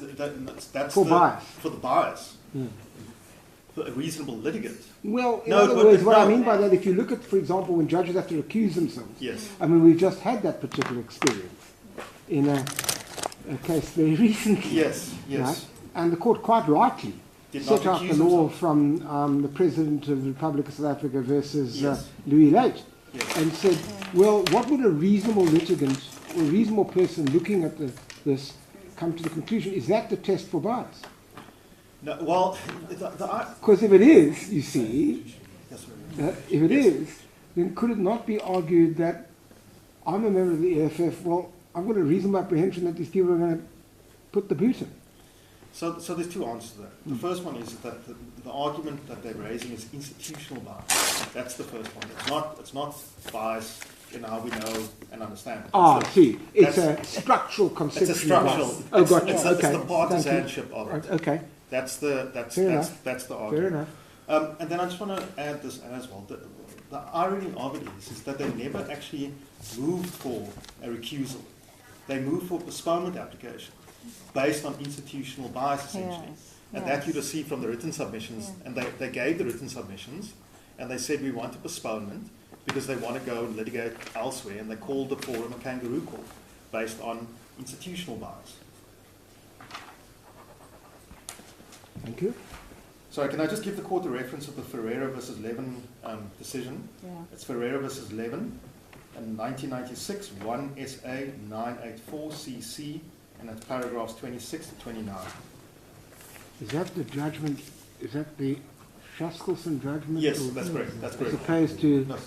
For bias. For the bias. Hmm. For a reasonable litigant. Well, in No, other but- words, what I no. mean by that, if you look at, for example, when judges have to recuse themselves, Yes. I mean, we've just had that particular experience in a case very recently. Yes, yes. Right? And the court quite rightly Did not set out the recuse law himself. from the President of the Republic of South Africa versus Yes. Louis Late, Yes. and said, well, what would a reasonable litigant or a reasonable person looking at this come to the conclusion? Is that the test for bias? No, well, Because if it is, you see, yes, sir. if it Yes. is, then could it not be argued that I'm a member of the EFF, well, I've got a reasonable apprehension that these people are going to put the boot in? So there's two answers to that. The first one is that the argument that they're raising is institutional bias. That's the first one. It's not bias in how we know and understand. Ah, I see. It's a that's- structural It's conceptual a structural. bias. Oh, gotcha. It's Okay. the Thank partisanship of you. it. Okay. That's the Fair enough. argument. Fair enough. And then I just want to add this as well. The irony of it is that they never actually moved for a recusal. They moved for a postponement application based on institutional bias, essentially. Yes, And yes. that you see from the written submissions. Yeah. And they gave the written submissions, and they said we want a postponement because they want to go and litigate elsewhere, and they called the forum a kangaroo court based on institutional bias. Thank you. Sorry, can I just give the court a reference of the Ferreira versus Levin decision? Yeah. It's Ferreira versus Levin in 1996, 1 SA 984 CC, and it's paragraphs 26 to 29. Is that the judgment, is that the Shaskelson judgment? Yes, or- that's correct. That's As correct. opposed to No,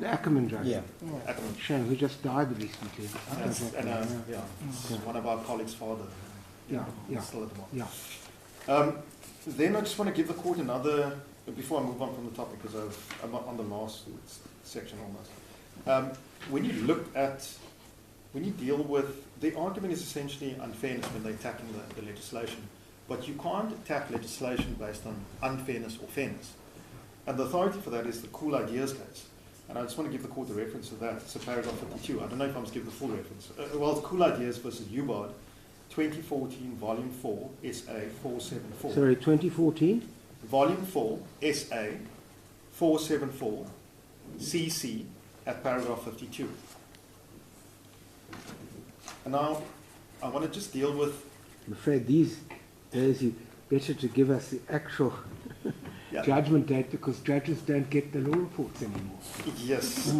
the Ackerman judgment? Yeah. Ackerman. Shame, who just died recently. Yes, and, yeah, it's Okay. one of our colleagues' father. Yeah, yeah. Still at the moment. Yeah. Then I just want to give the court another, before I move on from the topic, because I'm on the last section almost. When you deal with, the argument is essentially unfairness when they're attacking the legislation. But you can't attack legislation based on unfairness or fairness. And the authority for that is the Cool Ideas case. And I just want to give the court a reference to that. It's a paragraph 52. I don't know if I must give the full reference. Well, it's Cool Ideas versus UBARD, 2014, Volume 4, SA 474. Sorry, 2014? Volume 4, SA 474, CC, at paragraph 52. And now, I want to just deal with... I'm afraid these days you better to give us the actual judgment date because judges don't get the law reports anymore. Yes.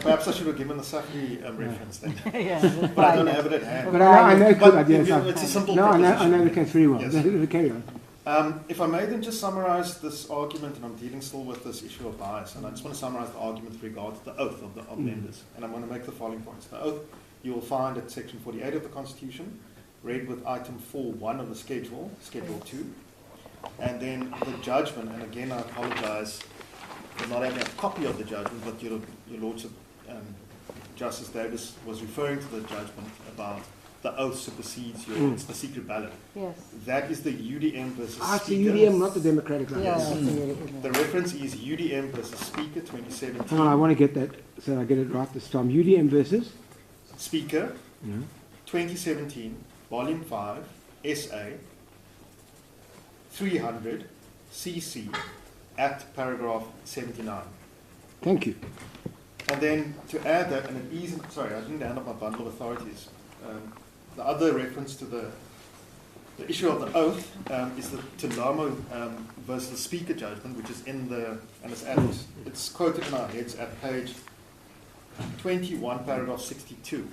Perhaps I should have given the Safri reference then. Yeah, But I don't have it at hand. But I know But good ideas. it's a simple No, I proposition. know the case very well. Yes. Carry on. If I may then just summarize this argument, and I'm dealing still with this issue of bias, and I just want to summarize the argument with regard to the oath of members. And I'm going to make the following points. The oath you will find at section 48 of the Constitution, read with item 4.1 of the schedule 2. And then the judgment, and again I apologize for not having a copy of the judgment, but your Lordship, Justice Davis was referring to the judgment about the oath supersedes it's the secret ballot. Yes. That is the UDM versus It's the Speaker. UDM, not the Democratic Line. Yeah, Yes. that's a really- The reference is UDM versus Speaker Hang 2017. on, I want to get that so I get it right this time. UDM versus? Speaker 2017, Volume 5, SA 300 CC at paragraph 79. Thank you. And then to add that, and it is, sorry, I didn't hand up my bundle of authorities. The other reference to the The issue of the oath is the Sinawo versus the Speaker judgment, which is in the, and it's quoted in our heads at page 21, paragraph 62.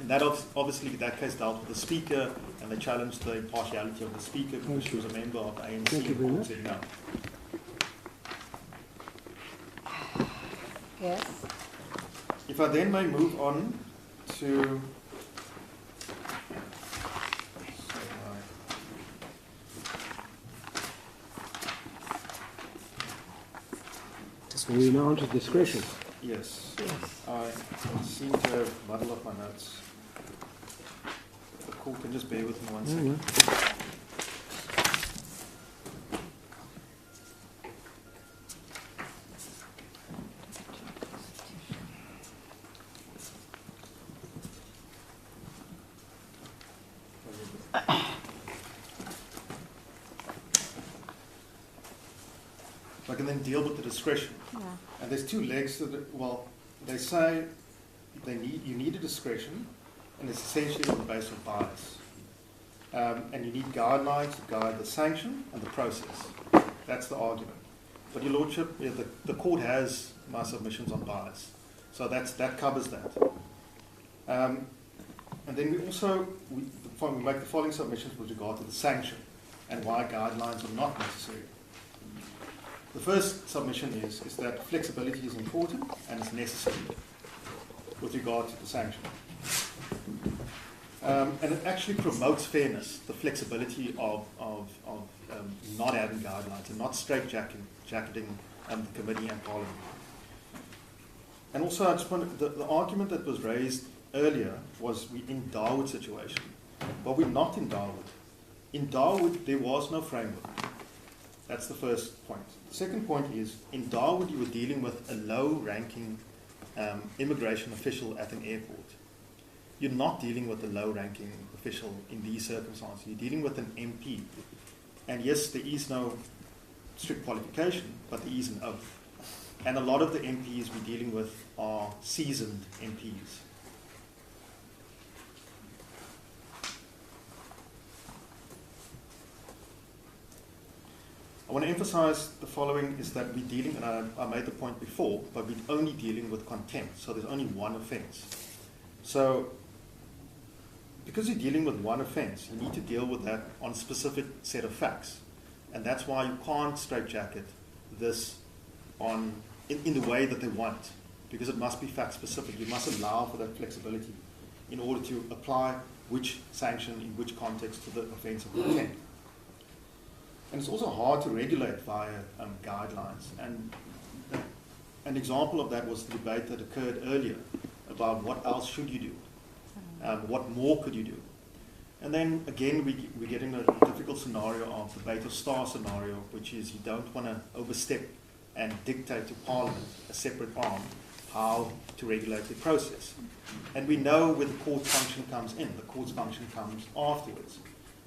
And that obviously, that case dealt with the Speaker, and they challenged the impartiality of the Speaker because she was a member of the ANC. Thank you very much. Said no. Yes. If I then may move on to we now on to discretion. yes, I seem to have muddled up my notes. The court can just bear with me 1 second. I can then deal with the discretion. Yeah. And there's two legs to the, well, they say you need a discretion, and it's essentially on the basis of bias. And you need guidelines to guide the sanction and the process. That's the argument. But Your Lordship, the court has my submissions on bias. So that covers that. And then we also we make the following submissions with regard to the sanction and why guidelines are not necessary. The first submission is that flexibility is important and is necessary with regard to the sanction. And it actually promotes fairness, the flexibility of not having guidelines and not straitjacketing the committee and Parliament. And also, I just want the argument that was raised earlier was we in Darwood situation, but we're not in Darwood. In Darwood, there was no framework. That's the first point. The second point is, in Darwood, you were dealing with a low-ranking immigration official at an airport. You're not dealing with a low-ranking official in these circumstances. You're dealing with an MP. And yes, there is no strict qualification, but there is an oath. And a lot of the MPs we're dealing with are seasoned MPs. I want to emphasize the following is that we're dealing, and I made the point before, but we're only dealing with contempt, so there's only one offense. So, because you're dealing with one offense, you need to deal with that on a specific set of facts. And that's why you can't straitjacket this in the way that they want, because it must be fact specific. You must allow for that flexibility in order to apply which sanction in which context to the offense of contempt. And it's also hard to regulate via guidelines. And an example of that was the debate that occurred earlier about what else should you do? What more could you do? And then again, we get in a difficult scenario of the Beta Star scenario, which is you don't want to overstep and dictate to Parliament, a separate arm, how to regulate the process. And we know where the court function comes in. The court's function comes afterwards.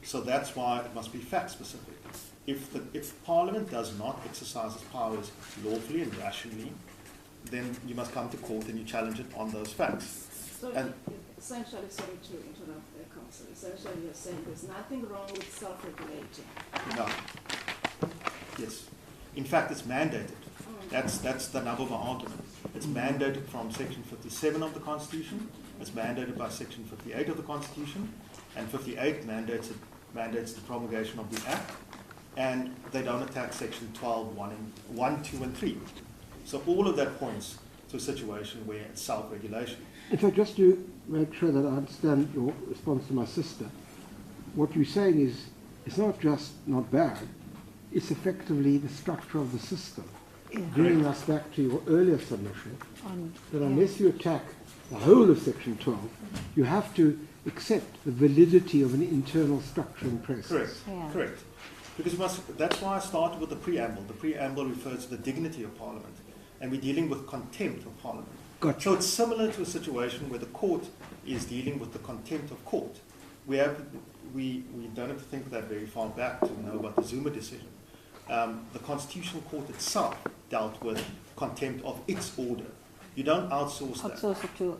So that's why it must be fact specific. If Parliament does not exercise its powers lawfully and rationally, then you must come to court and you challenge it on those facts. So And essentially, sorry to interrupt there, Council, essentially you're saying there's nothing wrong with self-regulating. no. Yes. In fact, it's mandated. That's the nub of our argument. It's mandated from Section 57 of the Constitution. It's mandated by Section 58 of the Constitution. And 58 mandates the promulgation of the Act. And they don't attack Section 12, 1, 2, and 3. So all of that points to a situation where it's self-regulation. In fact, just to make sure that I understand your response to my sister, what you're saying is it's not just not bad, it's effectively the structure of the system. Yeah. Bringing us back to your earlier submission, that unless you attack the whole of Section 12, you have to accept the validity of an internal structure and process. Correct. Yeah. Correct. Because that's why I started with the preamble. The preamble refers to the dignity of Parliament. And we're dealing with contempt of Parliament. Gotcha. So it's similar to a situation where the court is dealing with the contempt of court. We don't have to think of that very far back to know about the Zuma decision. The Constitutional Court itself dealt with contempt of its order. You don't outsource that. Outsource it to.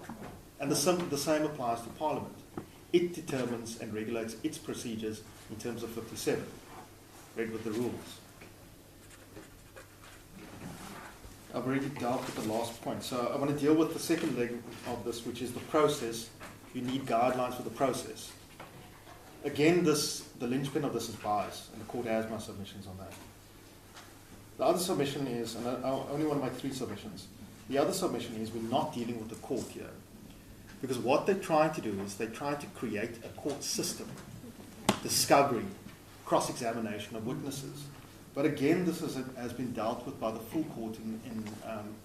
And the same applies to Parliament. it determines and regulates its procedures in terms of 57, read with the rules. I've already dealt with the last point, so I want to deal with the second leg of this, which is the process. You need guidelines for the process. Again, the linchpin of this is bias, and the court has my submissions on that. The other submission is, and I only want to make 3 submissions. The other submission is we're not dealing with the court here. Because what they're trying to do is they're trying to create a court system, discovery, cross-examination of witnesses. But again, this has been dealt with by the full court in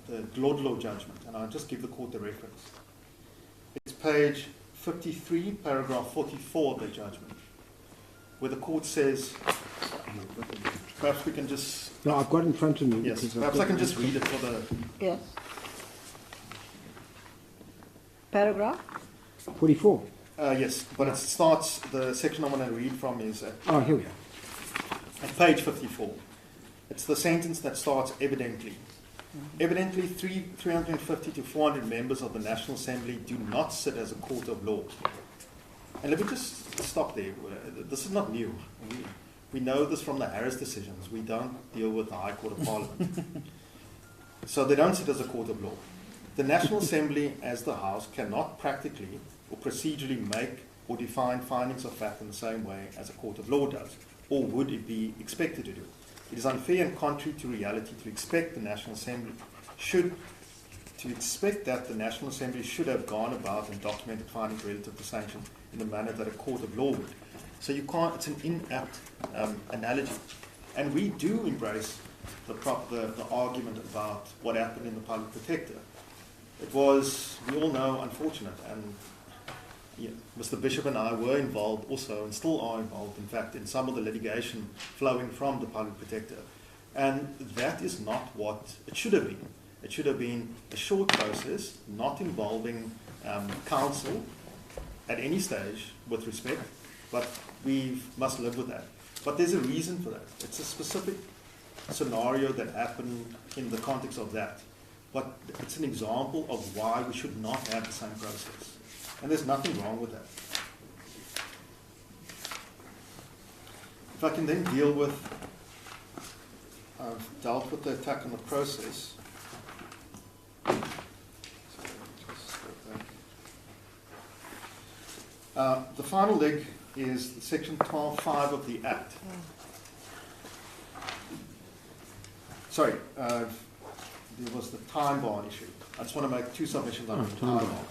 the Ndlozi judgment, and I'll just give the court the reference. It's page 53, paragraph 44 of the judgment, where the court says, perhaps we can just... No, I've got it in front of me. Yes, perhaps I can just read it for the... Yes. Paragraph? 44. Yes, but it starts, the section I want to read from is at Here we are. At page 54. It's the sentence that starts evidently. Evidently, 350 to 400 members of the National Assembly do not sit as a court of law. And let me just stop there. This is not new. We know this from the Harris decisions. We don't deal with the High Court of Parliament. So they don't sit as a court of law. The National Assembly, as the House, cannot practically or procedurally make or define findings of fact in the same way as a court of law does, or would it be expected to do. It is unfair and contrary to reality to expect the National Assembly should have gone about and documented findings relative to sanctions in the manner that a court of law would. So you can't, it's an inapt analogy. And we do embrace the argument about what happened in the Public Protector. It was, we all know, unfortunate, and Mr. Bishop and I were involved also, and still are involved, in fact, in some of the litigation flowing from the Public Protector. And that is not what it should have been. It should have been a short process, not involving counsel at any stage, with respect, but we must live with that. But there's a reason for that. It's a specific scenario that happened in the context of that. But it's an example of why we should not have the same process. And there's nothing wrong with that. If I can then deal with, I've dealt with the attack on the process. The final leg is section 12.5 of the Act. Sorry, there was the time bar issue. I just want to make 2 submissions on the time bar.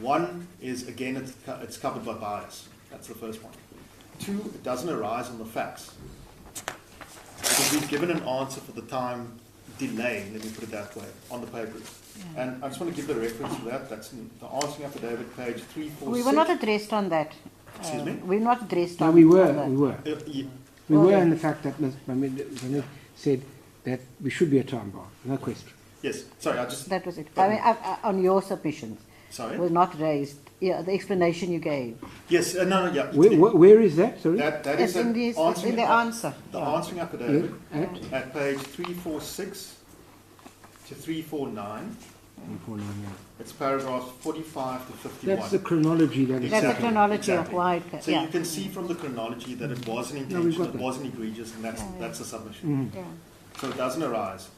One is, again, it's covered by bias. That's the first one. 2, it doesn't arise on the facts. Because we've given an answer for the time delay, let me put it that way, on the papers. Yeah. And I just want to give the reference to that. That's in the answering affidavit, page 346. We were not addressed on that. Excuse me? We were not addressed on that. We were. We were in the fact that Ms. Mbuyiseni said that we should be a time bar. No question. Yes. Sorry, I just... That was it. On your submissions. Sorry? Was not raised. Yeah, the explanation you gave. Yes, yeah. Where is that? Sorry? That is in the answer. The answering affidavit at page 346 to 349. It's paragraphs 45 to 51. That's the chronology. That's the chronology of why. So you can see from the chronology that it wasn't intentional, it wasn't egregious, and that's a submission. Yeah. So it doesn't arise.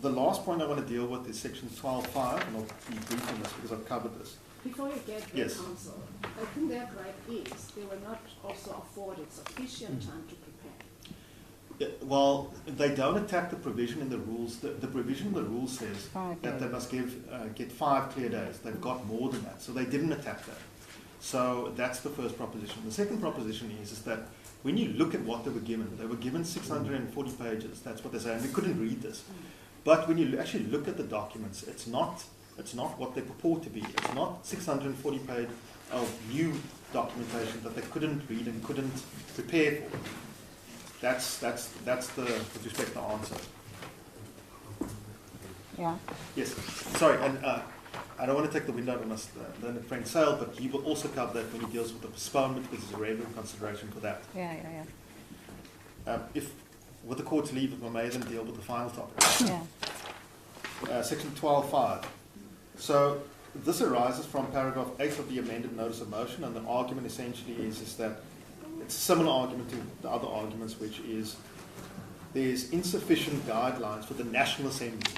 The last point I want to deal with is section 12.5, and I'll be brief on this because I've covered this. Before you get there, counsel, I think their gripe is they were not also afforded sufficient time to prepare. Yeah, well, they don't attack the provision in the rules. The provision in the rules says that they must get 5 clear days. They've got more than that, so they didn't attack that. So that's the first proposition. The second proposition is that when you look at what they were given 640 pages. That's what they say, and we couldn't read this. But when you actually look at the documents, it's not what they purport to be. It's not 640 pages of new documentation that they couldn't read and couldn't prepare for. That's with respect to the answer. Yeah. Yes. Sorry, and I don't want to take the wind out of my learned friend Sale, but he will also cover that when he deals with the postponement, because there's a relevant consideration for that. Yeah. If with the court's leave, if I may then deal with the final topic. Yeah. Section 12.5. So this arises from paragraph 8 of the amended notice of motion, and the argument essentially is that it's a similar argument to the other arguments, which is there's insufficient guidelines for the National Assembly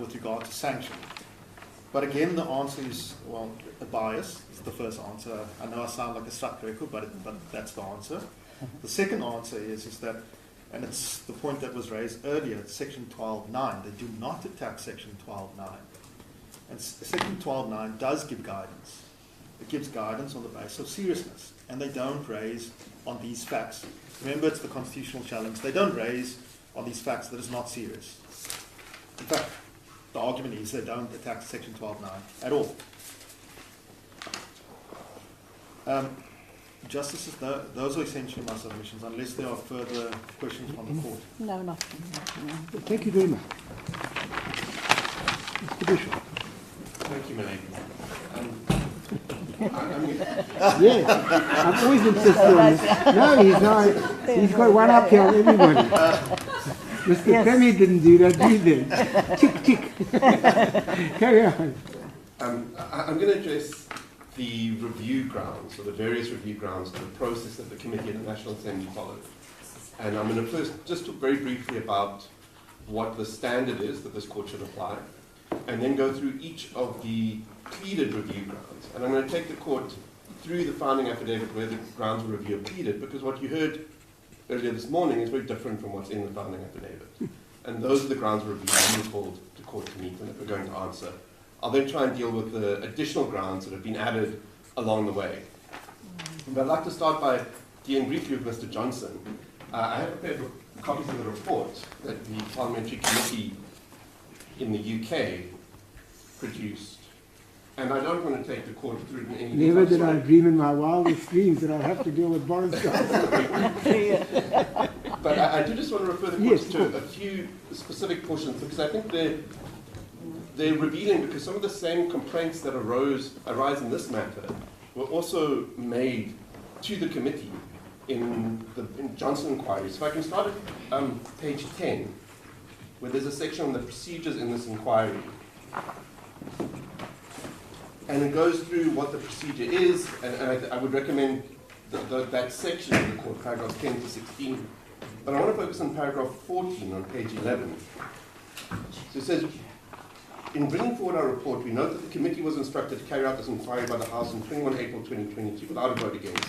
with regard to sanction. But again, the answer is, well, a bias. It's the first answer. I know I sound like a struck record, but that's the answer. The second answer is that, and it's the point that was raised earlier, Section 12.9. They do not attack Section 12.9. And Section 12.9 does give guidance. It gives guidance on the basis of seriousness. And they don't raise on these facts. Remember, it's the constitutional challenge. They don't raise on these facts that it's not serious. In fact, the argument is they don't attack Section 12.9 at all. Justices, those are essentially my submissions, unless there are further questions from the court. No, not. Thank you very much. Mr. Bishop. Thank you, Malema. Yes, I've always insisted on this. No, he's got one up here on everybody. Mr. Femi didn't do that, did he? Tick, tick. Carry on. I'm going to address the review grounds, or the various review grounds for the process that the committee and the National Assembly followed. And I'm going to first just talk very briefly about what the standard is that this court should apply, and then go through each of the pleaded review grounds. And I'm going to take the court through the founding affidavit where the grounds of review are pleaded, because what you heard earlier this morning is very different from what's in the founding affidavit. And those are the grounds of review that we called the court to meet and that we're going to answer. I'll then try and deal with the additional grounds that have been added along the way. But I'd like to start by dealing briefly with Mr. Johnson. I have prepared copies of the report that the Parliamentary Committee in the UK produced. And I don't want to take the court through it in any detail. Never did I dream in my wildest dreams that I'd have to deal with Boris Johnson. But I do just want to refer the court to a few specific portions, because I think they're revealing, because some of the same complaints that arise in this matter were also made to the committee in the Johnson inquiry. So if I can start at page 10, where there's a section on the procedures in this inquiry. And it goes through what the procedure is, and I would recommend that section of the court, paragraphs 10 to 16. But I want to focus on paragraph 14 on page 11. So it says, in bringing forward our report, we note that the committee was instructed to carry out this inquiry by the House on 21 April 2022 without a vote against.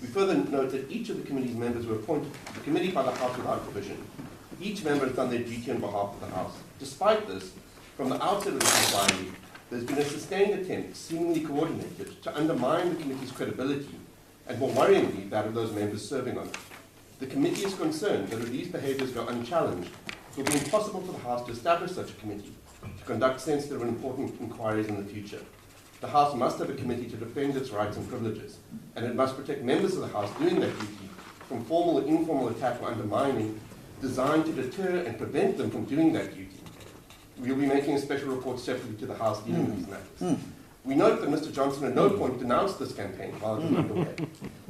We further note that each of the committee's members were appointed to the committee by the House without provision. Each member has done their duty on behalf of the House. Despite this, from the outset of this inquiry, there's been a sustained attempt, seemingly coordinated, to undermine the committee's credibility, and more worryingly, that of those members serving on it. The committee is concerned that if these behaviours go unchallenged, it will be impossible for the House to establish such a committee to conduct sensitive and important inquiries in the future. The House must have a committee to defend its rights and privileges, and it must protect members of the House doing that duty from formal and informal attack or undermining, designed to deter and prevent them from doing that duty. We will be making a special report separately to the House dealing with these matters. We note that Mr. Johnson at no point denounced this campaign while it was underway.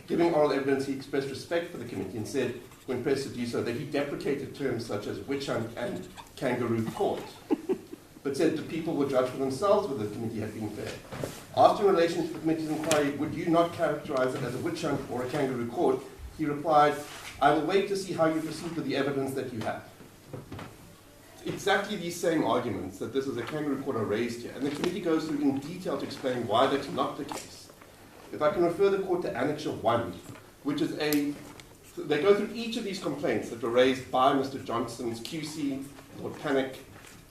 Giving oral evidence, he expressed respect for the committee and said, when pressed to do so, that he deprecated terms such as witch hunt and kangaroo court, but said the people would judge for themselves whether the committee had been fair. Asked in relation to the committee's inquiry, would you not characterize it as a witch hunt or a kangaroo court, he replied, I will wait to see how you proceed with the evidence that you have. Exactly these same arguments that this is a kangaroo court are raised here, and the committee goes through in detail to explain why that's not the case. If I can refer the court to Annexure 1, which is they go through each of these complaints that were raised by Mr. Johnson's QC, Lord Panic,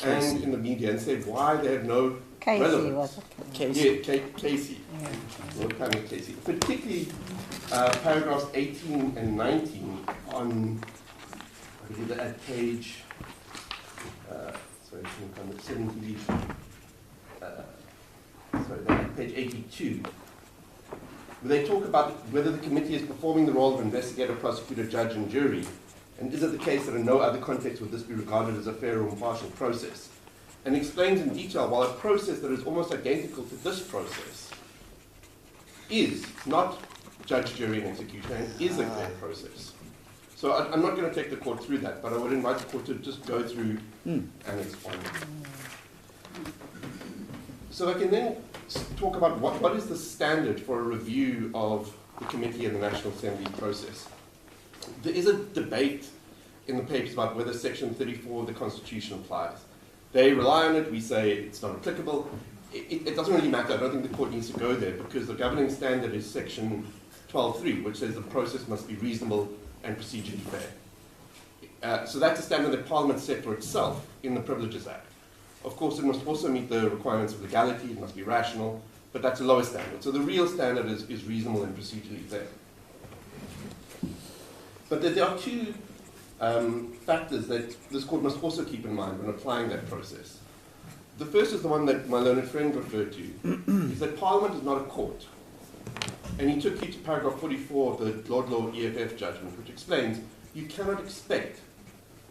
and in the media, and say why they have no relevance. Was it? Casey. Yeah. Lord Panic Casey. Particularly paragraphs 18 and 19 on, I believe at page, page 82, where they talk about whether the committee is performing the role of investigator, prosecutor, judge, and jury, and is it the case that in no other context would this be regarded as a fair or impartial process, and explains in detail why a process that is almost identical to this process is not judge, jury, and execution, and is a fair process. So I'm not going to take the court through that, but I would invite the court to just go through Annex 1. So I can then talk about what is the standard for a review of the committee and the National Assembly process. There is a debate in the papers about whether Section 34 of the Constitution applies. They rely on it, we say it's not applicable. It doesn't really matter. I don't think the court needs to go there because the governing standard is Section 12.3, which says the process must be reasonable and procedurally fair. So that's a standard that Parliament set for itself in the Privileges Act. Of course, it must also meet the requirements of legality, it must be rational, but that's a lower standard. So the real standard is reasonable and procedurally fair. But there are two factors that this court must also keep in mind when applying that process. The first is the one that my learned friend referred to, is that Parliament is not a court. And he took you to paragraph 44 of the Lord Law EFF judgment, which explains you cannot expect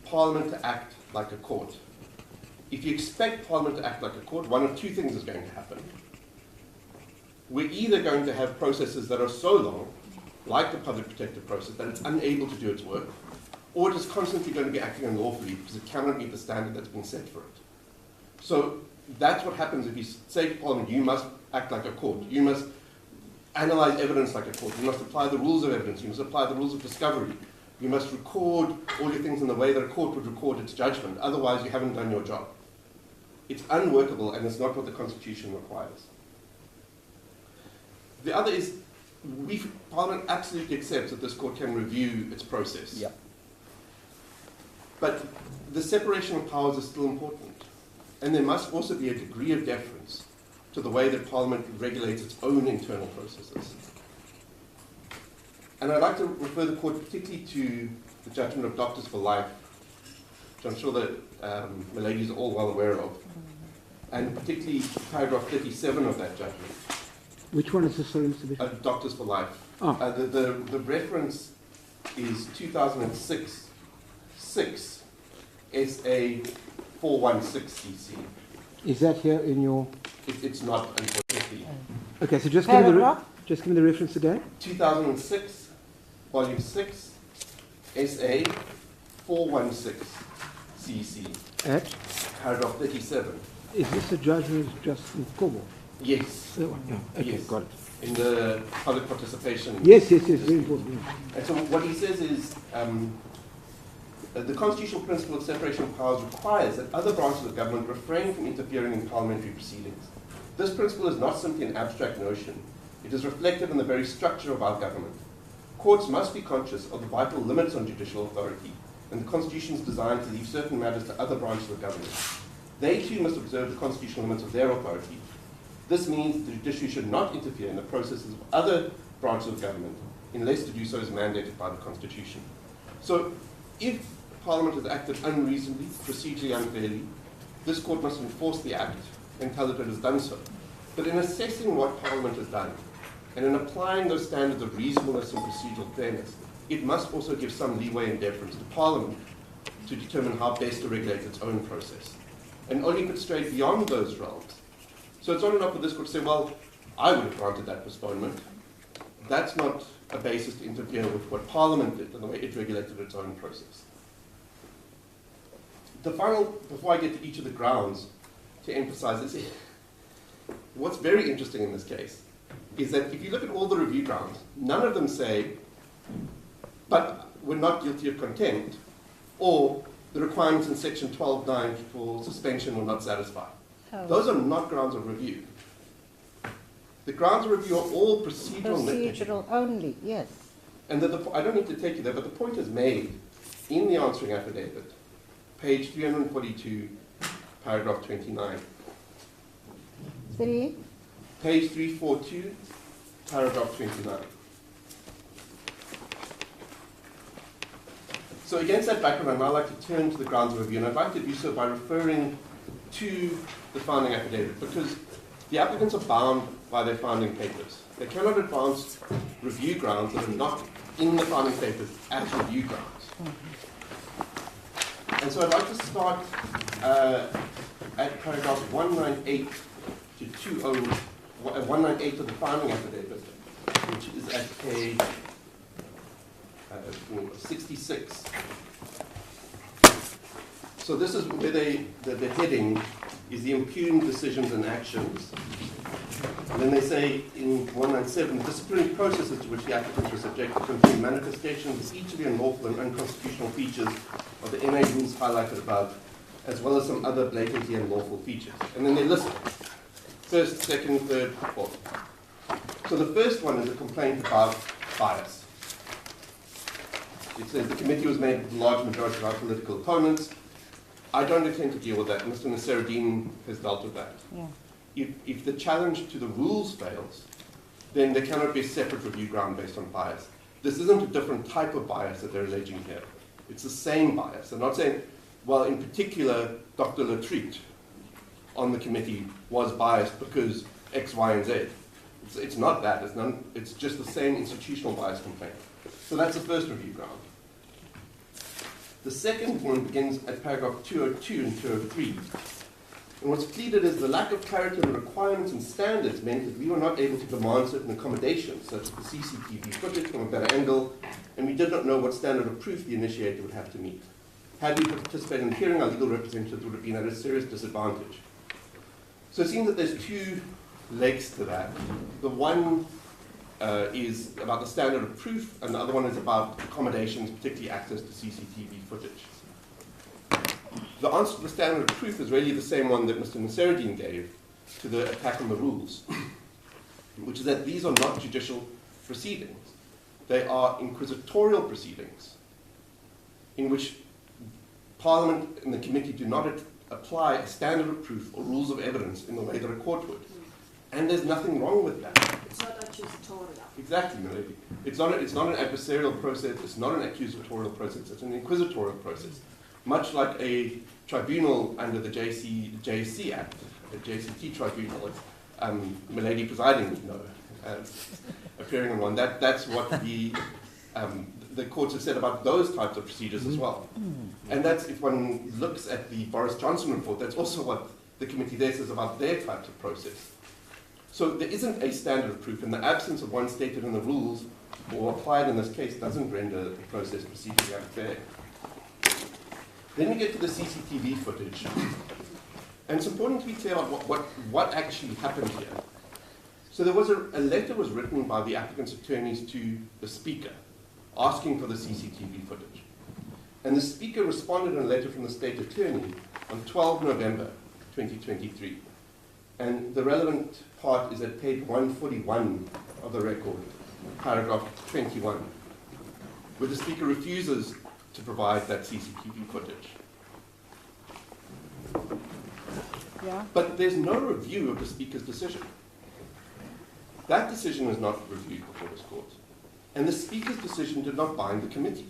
Parliament to act like a court. If you expect Parliament to act like a court, one of two things is going to happen. We're either going to have processes that are so long, like the public protective process, that it's unable to do its work, or it is constantly going to be acting unlawfully because it cannot meet the standard that's been set for it. So that's what happens if you say to Parliament, you must act like a court, you must analyze evidence like a court, you must apply the rules of evidence, you must apply the rules of discovery, you must record all your things in the way that a court would record its judgment, otherwise you haven't done your job. It's unworkable and it's not what the Constitution requires. The other is, Parliament absolutely accepts that this court can review its process. Yep. But the separation of powers is still important. And there must also be a degree of deference to the way that Parliament regulates its own internal processes. And I'd like to refer the court particularly to the judgment of Doctors for Life, which I'm sure that the ladies are all well aware of, and particularly paragraph 37 of that judgment. Which one is this, sorry, Mr. Bishop? Doctors for Life. Oh. The reference is 2006 6 SA 416 CC. Is that here in your... It's not, unfortunately. Okay, so just give me the reference again. 2006, volume 6, SA 416 CC. At? Paragraph 37. Is this a judgment just in Kobo? Yes. That one, yeah. Okay, Yes. got it. In the public participation. Yes, very important. And so what he says is, the constitutional principle of separation of powers requires that other branches of government refrain from interfering in parliamentary proceedings. This principle is not simply an abstract notion. It is reflected in the very structure of our government. Courts must be conscious of the vital limits on judicial authority, and the Constitution is designed to leave certain matters to other branches of government. They too must observe the constitutional limits of their authority. This means the judiciary should not interfere in the processes of other branches of government, unless to do so is mandated by the Constitution. So, if Parliament has acted unreasonably, procedurally unfairly, this court must enforce the Act and tell it it has done so. But in assessing what Parliament has done, and in applying those standards of reasonableness and procedural fairness, it must also give some leeway and deference to Parliament to determine how best to regulate its own process. And only if it strayed beyond those realms. So it's not enough for this court to say, well, I would have granted that postponement. That's not a basis to interfere with what Parliament did and the way it regulated its own process. The final, before I get to each of the grounds, to emphasize this, what's very interesting in this case is that if you look at all the review grounds, none of them say, but we're not guilty of contempt, or the requirements in section 12.9 for suspension will not satisfy. Oh. Those are not grounds of review. The grounds of review are all procedural. Procedural only, yes. And I don't need to take you there, but the point is made in the answering affidavit, page 342, paragraph 29. 3. Page 342, paragraph 29. So against that background, I'd like to turn to the grounds of review, and I'd like to do so by referring to the founding affidavit, because the applicants are bound by their founding papers. They cannot advance review grounds that are not in the founding papers as review grounds. And so I'd like to start at paragraphs 198 to 198 of the founding affidavit, which is at page 66. So this is where the heading is the impugned decisions and actions. And then they say in 197, disciplinary processes to which the applicants were subjected contain manifestations of each of the unlawful and unconstitutional features of the MA rules highlighted above, as well as some other blatantly unlawful features. And then they list first, second, third, fourth. So the first one is a complaint about bias. It says the committee was made with a large majority of our political opponents. I don't intend to deal with that. Mr. Nasseruddin has dealt with that. Yeah. If the challenge to the rules fails, then there cannot be a separate review ground based on bias. This isn't a different type of bias that they're alleging here. It's the same bias. They're not saying, well, in particular, Dr. Latreat on the committee was biased because X, Y, and Z. It's not that. It's just the same institutional bias complaint. So that's the first review ground. The second one begins at paragraph 202 and 203. And what's pleaded is the lack of clarity on the requirements and standards meant that we were not able to demand certain accommodations, such as the CCTV footage from a better angle, and we did not know what standard of proof the initiator would have to meet. Had we participated in the hearing, our legal representatives would have been at a serious disadvantage. So it seems that there's two legs to that. The one is about the standard of proof, and the other one is about accommodations, particularly access to CCTV footage. The answer to the standard of proof is really the same one that Mr. Nasseruddin gave to the attack on the rules, which is that these are not judicial proceedings. They are inquisitorial proceedings in which Parliament and the committee do not apply a standard of proof or rules of evidence in the way that a court would. And there's nothing wrong with that. It's not accusatorial. Exactly, Milady. It's not an adversarial process, it's not an accusatorial process, it's an inquisitorial process. Much like a tribunal under the JC Act, a JCT tribunal, Milady presiding, appearing on one. That's what the courts have said about those types of procedures as well. And that's, if one looks at the Boris Johnson report, that's also what the committee there says about their types of process. So there isn't a standard of proof, and the absence of one stated in the rules or applied in this case doesn't render the process procedurally unfair. Then we get to the CCTV footage. And it's important to be clear about what actually happened here. So there was a letter was written by the applicant's attorneys to the Speaker asking for the CCTV footage. And the Speaker responded in a letter from the State Attorney on 12 November 2023. And the relevant part is at page 141 of the record, paragraph 21, where the Speaker refuses to provide that CCTV footage. Yeah. But there's no review of the Speaker's decision. That decision was not reviewed before this court. And the Speaker's decision did not bind the committee.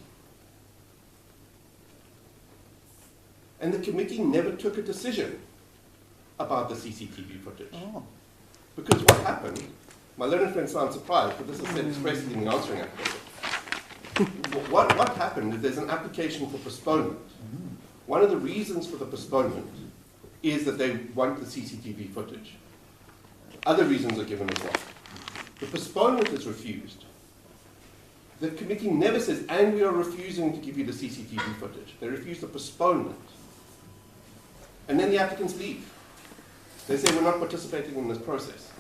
And the committee never took a decision about the CCTV footage. Oh. Because what happened, my learned friend sounds surprised, but this is said expressly in the answering affidavit. What happened is there's an application for postponement. One of the reasons for the postponement is that they want the CCTV footage. Other reasons are given as well. The postponement is refused. The committee never says, and we are refusing to give you the CCTV footage. They refuse the postponement. And then the applicants leave. They say, we're not participating in this process.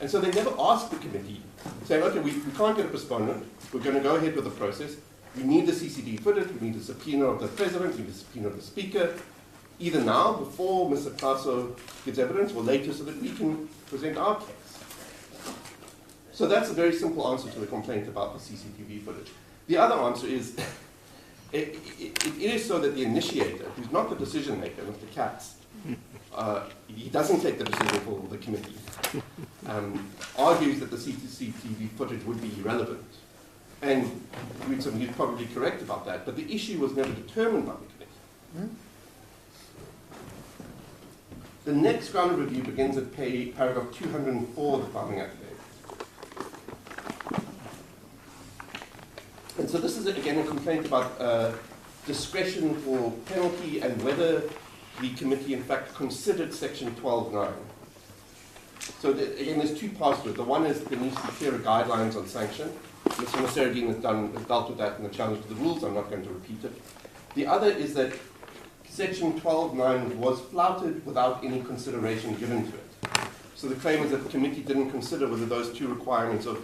And so they never ask the committee, saying, okay, we can't get a postponement. We're going to go ahead with the process. We need the CCTV footage. We need the subpoena of the president. We need the subpoena of the speaker. Either now, before Mr. Tasso gives evidence, or later so that we can present our case. So that's a very simple answer to the complaint about the CCTV footage. The other answer is, it is so that the initiator, who's not the decision maker, Mr. Katz, he doesn't take the decision for the committee, argues that the CCTV footage would be irrelevant. And he's probably correct about that, but the issue was never determined by the committee. The next ground of review begins at paragraph 204 of the founding affidavit. And so this is, again, a complaint about discretion for penalty and whether the committee, in fact, considered section 12.9. So, again, there's two parts to it. The one is there needs to be clearer guidelines on sanction. Mr. Nasseruddin has dealt with that in the challenge to the rules. I'm not going to repeat it. The other is that Section 12.9 was flouted without any consideration given to it. So the claim is that the committee didn't consider whether those two requirements of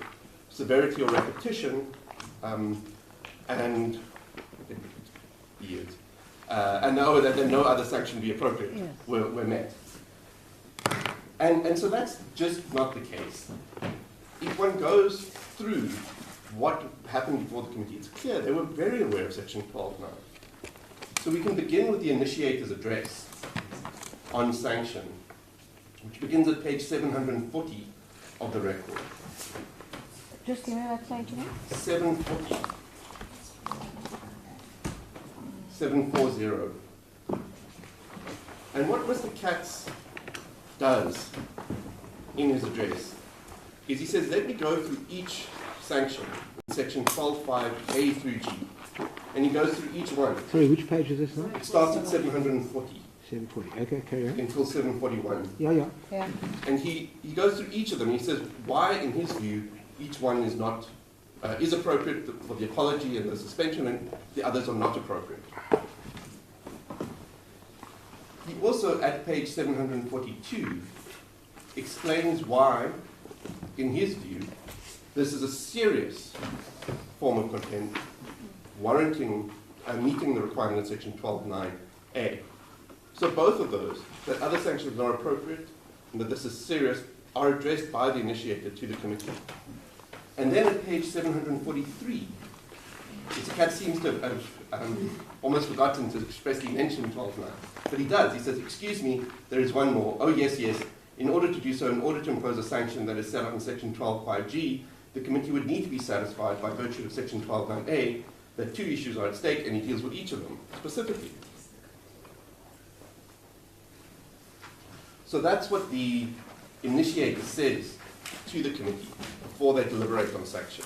severity or repetition and no, that no other sanction be appropriate were met. And so that's just not the case. If one goes through what happened before the committee, it's clear they were very aware of Section 12.9. So we can begin with the initiator's address on sanction, which begins at page 740 of the record. Just give me that page again. 740. 740. And what Mr. Katz does in his address is he says, let me go through each sanction in section 12.5 A through G. And he goes through each one. Sorry, which page is this now? It starts at 740. 740. Okay, carry on. Until 741. Yeah. And he goes through each of them. He says why, in his view, each one is not is appropriate for the apology and the suspension, and the others are not appropriate. He also, at page 742, explains why, in his view, this is a serious form of contempt, warranting meeting the requirement in section 12.9a. So both of those, that other sanctions are appropriate and that this is serious, are addressed by the initiator to the committee. And then at page 743, Mr. Katz seems to have almost forgotten to expressly mention 12.9. But he does. He says, excuse me, there is one more. Oh, yes. In order to do so, in order to impose a sanction that is set up in section 12.5g, the committee would need to be satisfied by virtue of section 12.9a that two issues are at stake, and he deals with each of them specifically. So that's what the initiator says to the committee before they deliberate on sanction.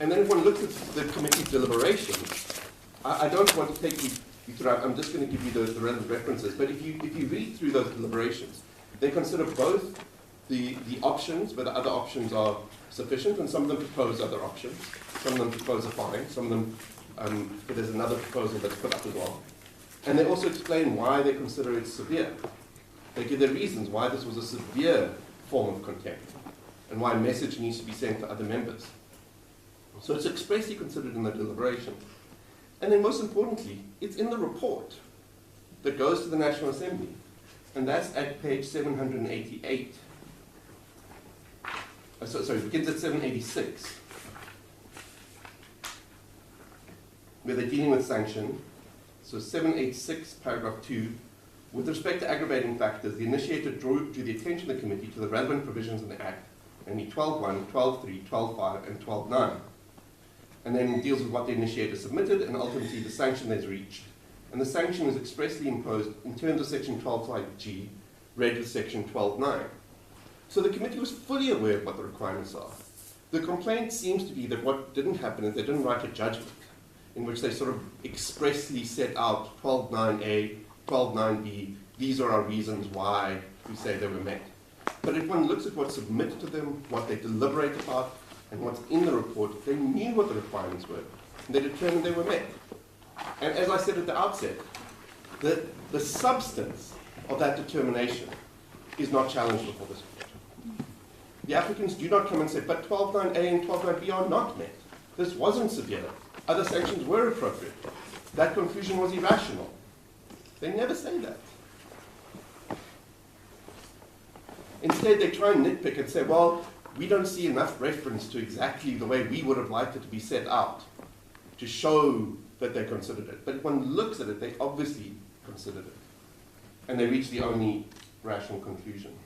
And then if one looks at the committee's deliberations, I don't want to take you through, I'm just going to give you the relevant references, but if you read through those deliberations, they consider both the options, whether other options are sufficient, and some of them propose other options. Some of them propose a fine, some of them, there's another proposal that's put up as well. And they also explain why they consider it severe. They give their reasons why this was a severe form of contempt, and why a message needs to be sent to other members. So it's expressly considered in the deliberation. And then most importantly, it's in the report that goes to the National Assembly. And that's at page 788. Sorry, it begins at 786. Where they're dealing with sanction. So 786, paragraph 2. With respect to aggravating factors, the initiator drew to the attention of the committee to the relevant provisions in the Act, namely 12.1, 12.3, 12.5, and 12.9. And then deals with what the initiator submitted and ultimately the sanction is reached. And the sanction is expressly imposed in terms of section 12.5g, read with section 12.9. So the committee was fully aware of what the requirements are. The complaint seems to be that what didn't happen is they didn't write a judgment in which they sort of expressly set out 12.9a, 12.9b, these are our reasons why we say they were met. But if one looks at what's submitted to them, what they deliberate about, and what's in the report, they knew what the requirements were, and they determined they were met. And as I said at the outset, the substance of that determination is not challenged before this court. The applicants do not come and say, but 12.9a and 12.9b are not met. This wasn't severe. Other sanctions were appropriate. That conclusion was irrational. They never say that. Instead, they try and nitpick and say, well, we don't see enough reference to exactly the way we would have liked it to be set out to show that they considered it. But if one looks at it, they obviously considered it. And they reached the only rational conclusion.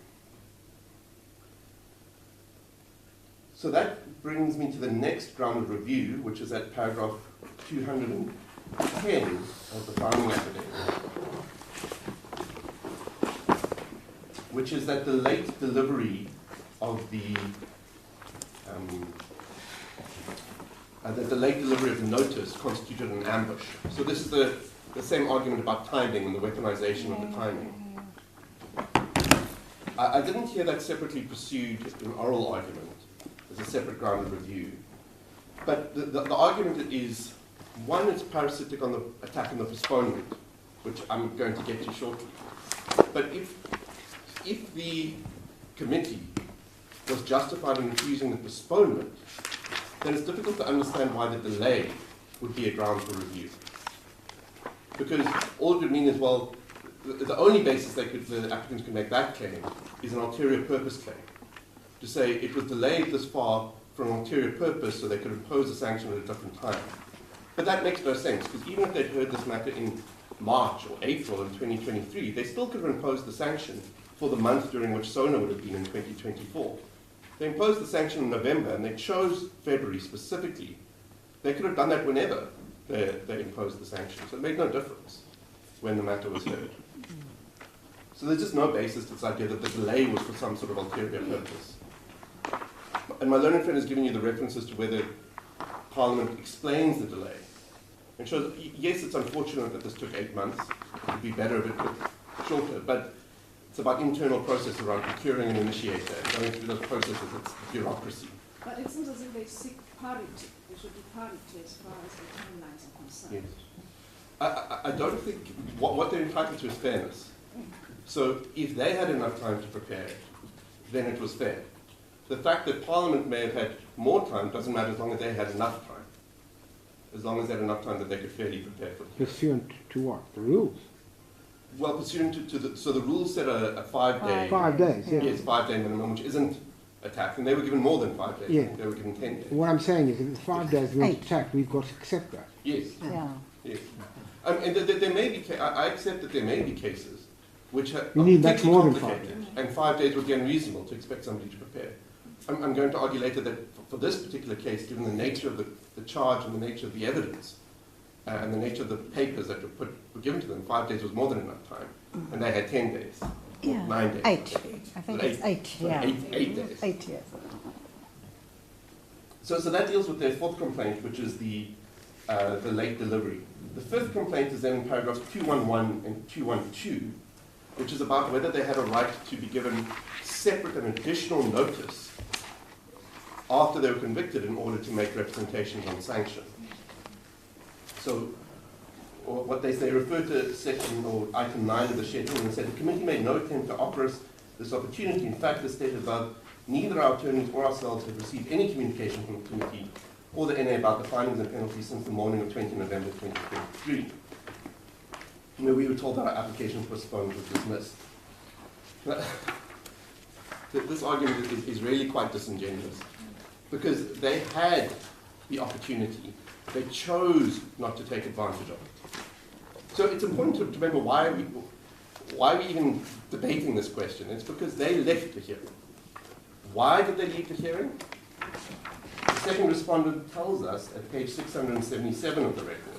So that brings me to the next ground of review, which is at paragraph 210 of the founding affidavit, which is that the late delivery of the notice constituted an ambush. So this is the same argument about timing and the weaponization of the timing. I didn't hear that separately pursued in oral argument as a separate ground of review. But the argument is One is parasitic on the attack on the postponement, which I'm going to get to shortly. But if the committee was justified in refusing the postponement, then it's difficult to understand why the delay would be a ground for review. Because all it would mean is, well, the only basis the applicants could make that claim is an ulterior purpose claim. To say it was delayed this far for an ulterior purpose so they could impose a sanction at a different time. But that makes no sense, because even if they'd heard this matter in March or April in 2023, they still could have imposed the sanction for the month during which SONA would have been in 2024. They imposed the sanction in November, and they chose February specifically. They could have done that whenever they imposed the sanction, so it made no difference when the matter was heard. So there's just no basis to this idea that the delay was for some sort of ulterior purpose. And my learned friend has given you the references to whether Parliament explains the delay. And shows, yes, it's unfortunate that this took 8 months. It would be better if it took shorter, but it's about internal process around procuring an initiator and going through those processes. It's bureaucracy. But it seems as if they seek parity. There should be parity as far as the timelines are concerned. Yes. I don't think what they're entitled to is fairness. So if they had enough time to prepare it, then it was fair. The fact that Parliament may have had more time doesn't matter as long as they had enough time. As long as they had enough time that they could fairly prepare for it. Pursuant to what? The rules? Well, pursuant to the... So the rules set a 5-day... 5 days, yeah. Yes, 5-day minimum, which isn't attacked. And they were given more than 5 days. Yeah. They were given 10 days. What I'm saying is, if the 5 days weren't 8. attacked, we've got to accept that. Yes. Yeah. Yes. And there may be... I accept that there may be cases which are You need much more than 5 complicated, days. and 5 days would be unreasonable to expect somebody to prepare. I'm going to argue later that for this particular case, given the nature of the charge and the nature of the evidence, and the nature of the papers that were given to them, 5 days was more than enough time, and they had 10 days, or 9 days. 8. I think it's 8. So Yeah. 8 days. 8, yes. So that deals with their fourth complaint, which is the late delivery. The fifth complaint is then in paragraphs 211 and 212, which is about whether they had a right to be given separate and additional notice after they were convicted in order to make representations on sanction. So, or what they say, refer to section or item 9 of the schedule and said the committee made no attempt to offer us this opportunity. In fact, as stated above, neither our attorneys or ourselves have received any communication from the committee or the NA about the findings and penalties since the morning of 20 November 2023. Where we were told that our application for postponed was dismissed. This argument is really quite disingenuous because they had the opportunity. They chose not to take advantage of it. So it's important to remember why are we even debating this question. It's because they left the hearing. Why did they leave the hearing? The second respondent tells us at page 677 of the record.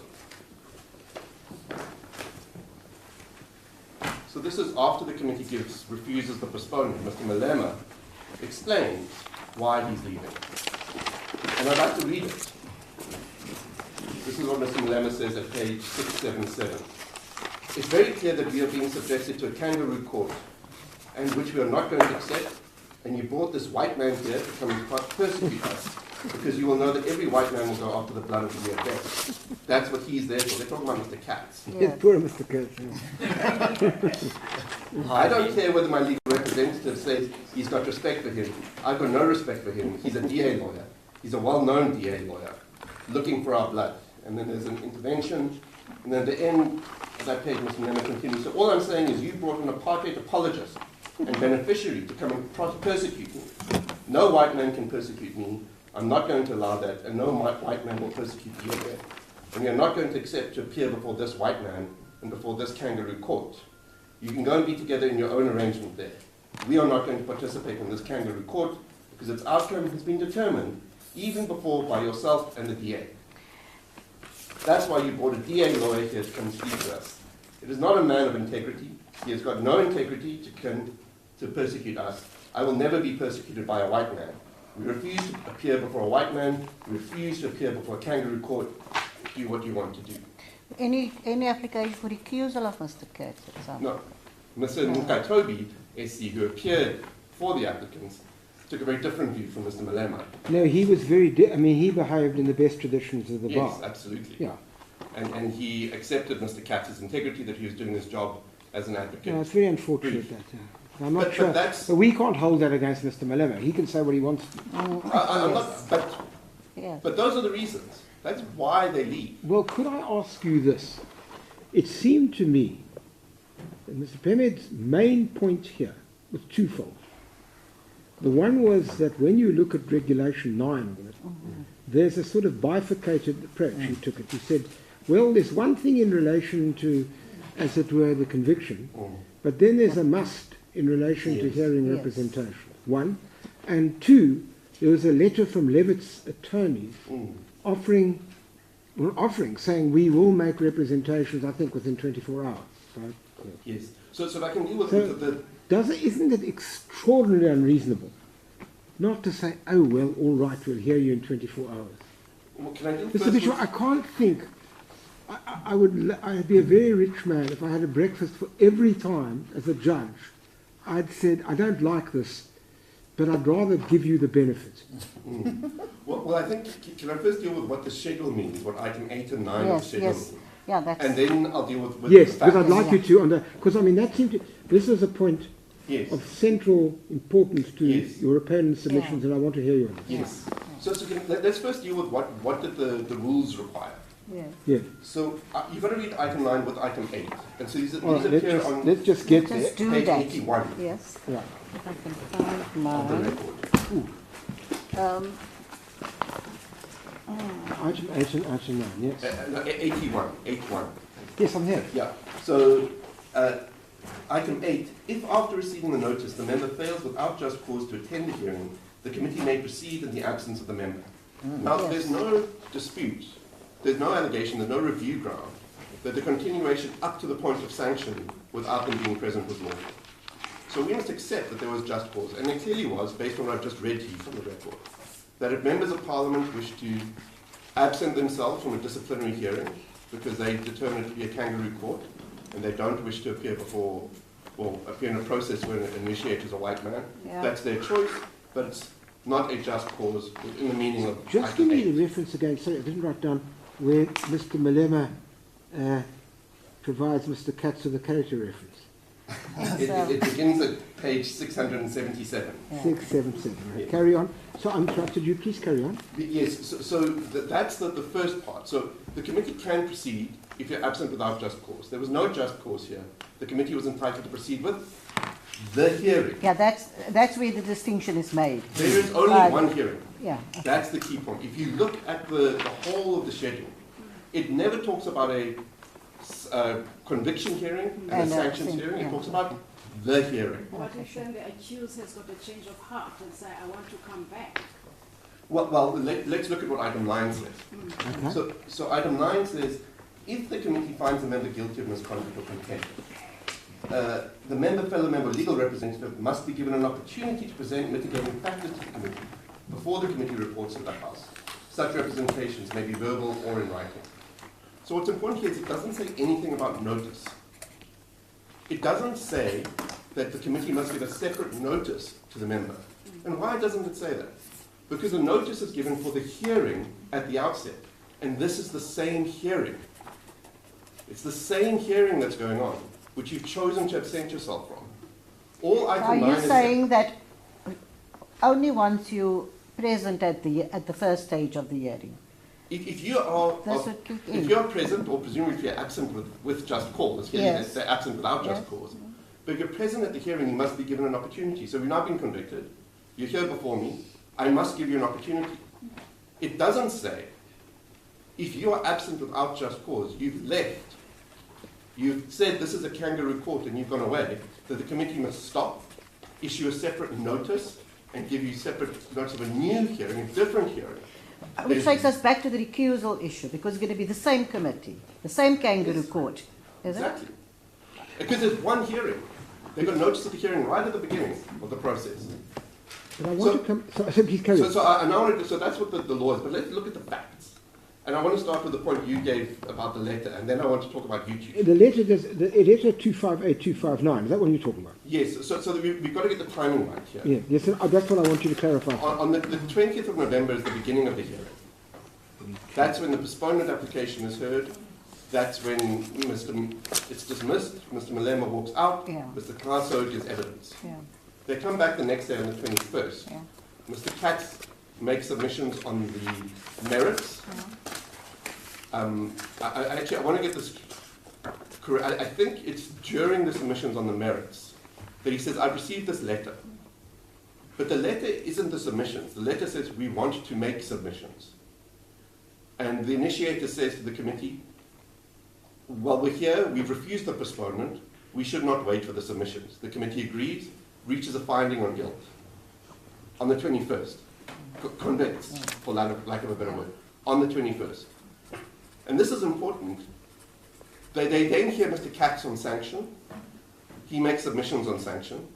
So this is after the committee refuses the postponement. Mr. Malema explains why he's leaving. And I'd like to read it. This is what Mr. Malema says at page 677. It's very clear that we are being subjected to a kangaroo court, and which we are not going to accept, and you brought this white man here to come and persecute us, because you will know that every white man will go after the blood of the EFF. That's what he's there for. They're talking about Mr. Katz. Yes, poor Mr. Katz. I don't care whether my legal representative says he's got respect for him. I've got no respect for him. He's a DA lawyer. He's a well-known DA lawyer, looking for our blood. And then there's an intervention, and then at the end of that page, Mr. Malema continues. So all I'm saying is you brought an apartheid apologist and beneficiary to come and persecute me. No white man can persecute me. I'm not going to allow that, and no white man will persecute you again. And we are not going to accept to appear before this white man and before this kangaroo court. You can go and be together in your own arrangement there. We are not going to participate in this kangaroo court because its outcome has been determined even before by yourself and the DA. That's why you brought a DA lawyer here to come and speak to us. It is not a man of integrity. He has got no integrity to come to persecute us. I will never be persecuted by a white man. We refuse to appear before a white man. We refuse to appear before a kangaroo court. Do what you want to do. Any application for recusal of Mr. Katz, for example? No. Mr. Nkatobi, SC, who appeared for the applicants, took a very different view from Mr. Malema. No, he was very, he behaved in the best traditions of the bar. Yes, absolutely. Yeah. And he accepted Mr. Katz's integrity, that he was doing his job as an advocate. No, it's very unfortunate that. I'm not But sure. that's- But we can't hold that against Mr. Malema. He can say what he wants. I'm not, but those are the reasons. That's why they leave. Well, could I ask you this? It seemed to me that Mr. Pemed's main point here was twofold. The one was that when you look at Regulation 9 of it, there's a sort of bifurcated approach. He took it. He said, well, there's one thing in relation to, as it were, the conviction, but then there's a must in relation to hearing representation. One. And two, there was a letter from Levitt's attorneys offering, saying we will make representations, I think, within 24 hours. Right? Yes. So if I can deal with Isn't it extraordinarily unreasonable not to say, oh, well, all right, we'll hear you in 24 hours? Well, can I deal Mr. first Bishop, with- I can't think. I'd be a very rich man if I had a breakfast for every time as a judge I'd said, I don't like this, but I'd rather give you the benefit. Well, I think, can I first deal with what the schedule means, what item 8 and 9 of the Yes, schedule yes. mean? Yeah, that's... And then I'll deal with Yes, the because I'd facts. like you to, because I mean, that seemed to, this is a point Yes. of central importance to Yes. your opponent's submissions, and I want to hear you on it. Yes. So let's first deal with what did the rules require. Yeah. Yeah. So you've got to read item 9 with item 8. And so these All right, appear on let's just get Let's there. do page that. 81 Yes. Right. If I can find of the mine. record. Item 8 and item 9, yes. No, 81. 81. Yes, I'm here. Yeah. So item 8, if after receiving the notice the member fails without just cause to attend the hearing, the committee may proceed in the absence of the member. Now, Yes. there's no dispute, there's no allegation, there's no review ground that the continuation up to the point of sanction without them being present was lawful. So we must accept that there was just cause, and there clearly was, based on what I've just read to you from the record, that if members of parliament wish to absent themselves from a disciplinary hearing because they determine it to be a kangaroo court, and they don't wish to appear before, or appear in a process where an initiator is a white man, Yeah. that's their choice, but it's not a just cause in the meaning of Just item give me 8. the reference again. Sorry, I didn't write down where Mr. Malema provides Mr. Katz with a character reference. It begins at page 677. 677. Right. Yeah. Carry on. So I'm interrupted you. Please carry on. Yes, so that's the first part. So the committee can proceed if you're absent without just cause. There was no just cause here. The committee was entitled to proceed with the hearing. Yeah, that's where the distinction is made. There is only Right. one hearing. Yeah. That's the key point. If you look at the whole of the schedule, it never talks about a conviction hearing and a And, sanctions sin- hearing. It yeah. talks about the hearing. What if then the accused has got a change of heart and say, I want to come back? Well, let's look at what item 9 says. Okay. So item 9 says, if the committee finds a member guilty of misconduct or contempt, the fellow member, legal representative, must be given an opportunity to present mitigating factors to the committee before the committee reports to the House. Such representations may be verbal or in writing. So what's important here is it doesn't say anything about notice. It doesn't say that the committee must give a separate notice to the member. And why doesn't it say that? Because the notice is given for the hearing at the outset. And this is the same hearing. It's the same hearing that's going on, which you've chosen to absent yourself from. All item Are 9 you is saying that only once you present at the first stage of the hearing? if you are That's what kick if in. you're present, or presumably if you're absent with just cause, here Yes. they're absent without just Yes. cause. But if you're present at the hearing, you must be given an opportunity. So we've now been convicted. You're here before me. I must give you an opportunity. It doesn't say, if you are absent without just cause, you've left, you've said this is a kangaroo court and you've gone away, that the committee must stop, issue a separate notice, and give you separate notice of a new hearing, a different hearing. Which takes us back to the recusal issue, because it's going to be the same committee, the same kangaroo Yes. court, is Exactly. Because there's one hearing. They got notice of the hearing right at the beginning of the process. But I want So- to come. So please carry on. So I now want to, so that's what the law is. But let's look at the facts. And I want to start with the point you gave about the letter, and then I want to talk about YouTube. The letter, the letter 258259, is that what you're talking about? Yes, so we've got to get the timing right here. Yeah, yes, that's what I want you to clarify. On the 20th of November is the beginning of the hearing. That's when the postponement application is heard. That's when it's dismissed, Mr. Malema walks out, Yeah. Mr. Klaso gives evidence. Yeah. They come back the next day on the 21st. Yeah. Mr. Katz makes submissions on the merits. I want to get this correct. I think it's during the submissions on the merits that he says, I've received this letter. But the letter isn't the submissions. The letter says, we want to make submissions. And the initiator says to the committee, while we're here, we've refused the postponement. We should not wait for the submissions. The committee agrees, reaches a finding on guilt. On the 21st, convicts, for lack of a better word, on the 21st. And this is important. They then hear Mr. Katz on sanction. He makes submissions on sanction.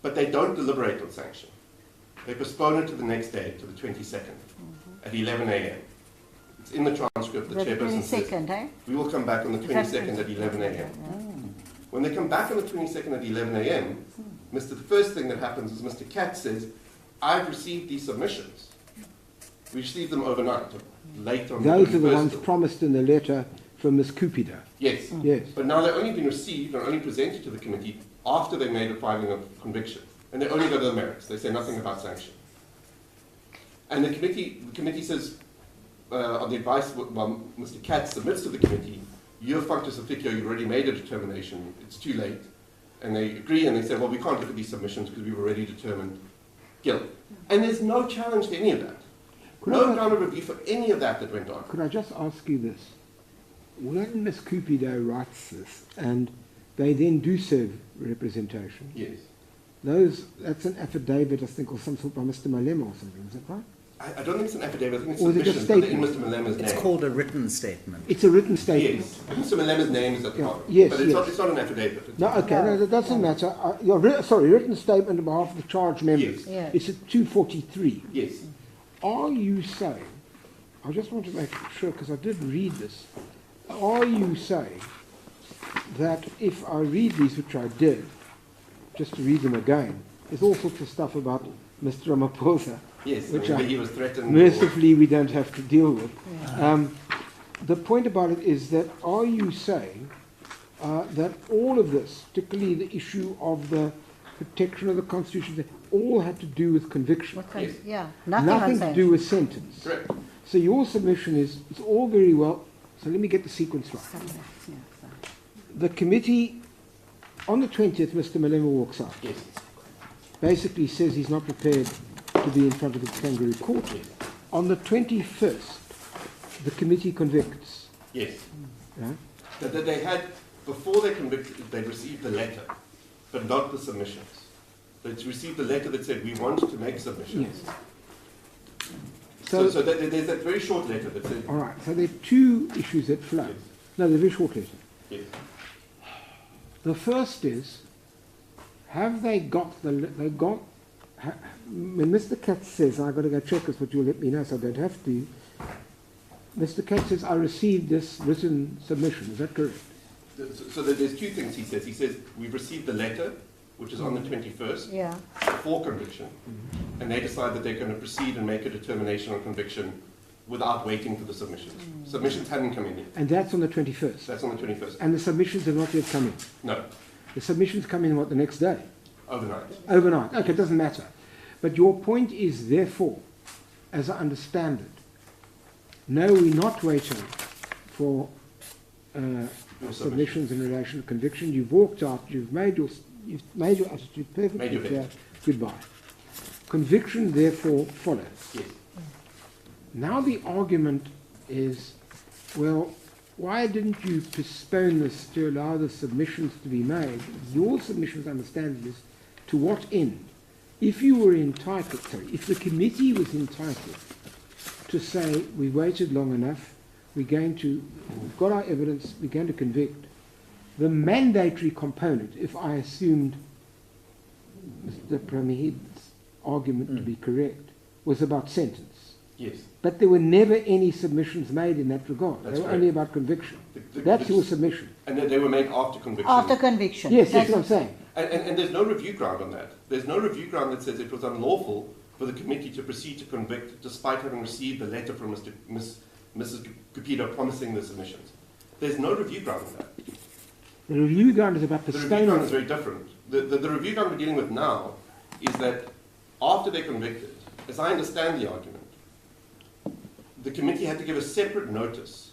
But they don't deliberate on sanction. They postpone it to the next day, to the 22nd, at 11 a.m. It's in the transcript. The chairperson says, we will come back on the 22nd at 11 a.m. When they come back on the 22nd at 11 a.m., the first thing that happens is Mr. Katz says, I've received these submissions. We received them overnight, late on the 21st. Those are the ones promised in the letter from Ms. Cupido. Yes. Yes. But now they've only been received and only presented to the committee after they made a finding of conviction. And they only go to the merits. They say nothing about sanction. And the committee says, on the advice, well, Mr. Katz submits to the committee, you're functus officio, you've already made a determination, it's too late. And they agree and they say, well, we can't look at these submissions because we've already determined guilt. And there's no challenge to any of that. No ground of review for any of that went on. Could I just ask you this? When Ms. Cupido writes this, and they then do serve representation, Yes. that's an affidavit, I think, or some sort by Mr. Malema or something, is that right? I don't think it's an affidavit, I think it's Or is it just submissions, but in statement? Mr. Malema's name. It's called a written statement. It's a written statement. Yes. Mr. Malema's name is at the bottom. Yes, But yes. it's not an affidavit. It's No, okay, no, that doesn't matter. Written statement on behalf of the charged members. Yes. Yeah. It's at 243. Yes. Are you saying, I just want to make sure because I did read this, are you saying that if I read these, which I did, just to read them again, there's all sorts of stuff about Mr. Ramaphosa, Yes, which he was threatened. mercifully we don't have to deal with. The point about it is that are you saying that all of this, particularly the issue of the protection of the Constitution, all had to do with conviction? Yes. Yeah, Nothing to do with sentence. Correct. So your submission is, it's all very well, so let me get the sequence right. The committee, on the 20th, Mr. Malema walks out. Yes. Basically says he's not prepared to be in front of the kangaroo court. Yes. On the 21st, the committee convicts. Yes. Right? That they had, before they convicted, they received the letter, but not the submissions. They received the letter that said, we want to make submissions. Yes. So there's that very short letter that said, All right, so there are two issues that flow. Yes. No, they're very short letter. yes. The first is, have they got when Mr. Katz says, I've got to go check this, but you'll let me know so I don't have to. Mr. Katz says, I received this written submission. Is that correct? So there's two things he says. He says, we've received the letter, which is on the 21st, Yeah. for conviction, and they decide that they're going to proceed and make a determination on conviction without waiting for the submissions. Submissions hadn't come in yet. And that's on the 21st. That's on the 21st. And the submissions have not yet come in. No, The submissions come in, what, the next day? overnight. Overnight. Okay, it doesn't matter. But your point is, therefore, as I understand it, no, we're not waiting for submissions in relation to conviction. You've walked out, you've made your attitude perfectly Made your clear. bed. Goodbye. Conviction, therefore, follows. Yes. Now the argument is, well, why didn't you postpone this to allow the submissions to be made? Your submissions, understand, is to what end? If you were entitled, if the committee was entitled to say, we waited long enough, we've got our evidence, we're going to convict, the mandatory component, if I assumed Mr. Pramihid's argument to be correct, was about sentence. Yes. But there were never any submissions made in that regard. That's They were correct. only about conviction. That's your submission. And they were made after conviction. After conviction. Yes, that's what I'm saying. And there's no review ground on that. There's no review ground that says it was unlawful for the committee to proceed to convict despite having received a letter from Mrs. Cupido promising the submissions. There's no review ground on that. The review ground is about The review postponing. ground is very different. The review ground we're dealing with now is that after they're convicted, as I understand the argument, the committee had to give a separate notice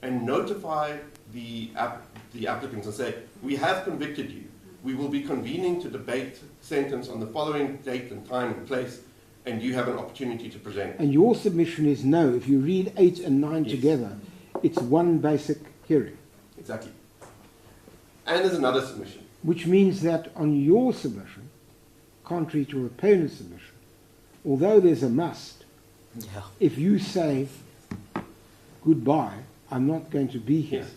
and notify the applicants and say, we have convicted you. We will be convening to debate sentence on the following date and time and place, and you have an opportunity to present. And your submission is no. If you read 8 and 9 Yes. together, it's one basic hearing. Exactly. And there's another submission. Which means that on your submission, contrary to your opponent's submission, although there's a must, Yeah. if you say, goodbye, I'm not going to be here, Yes.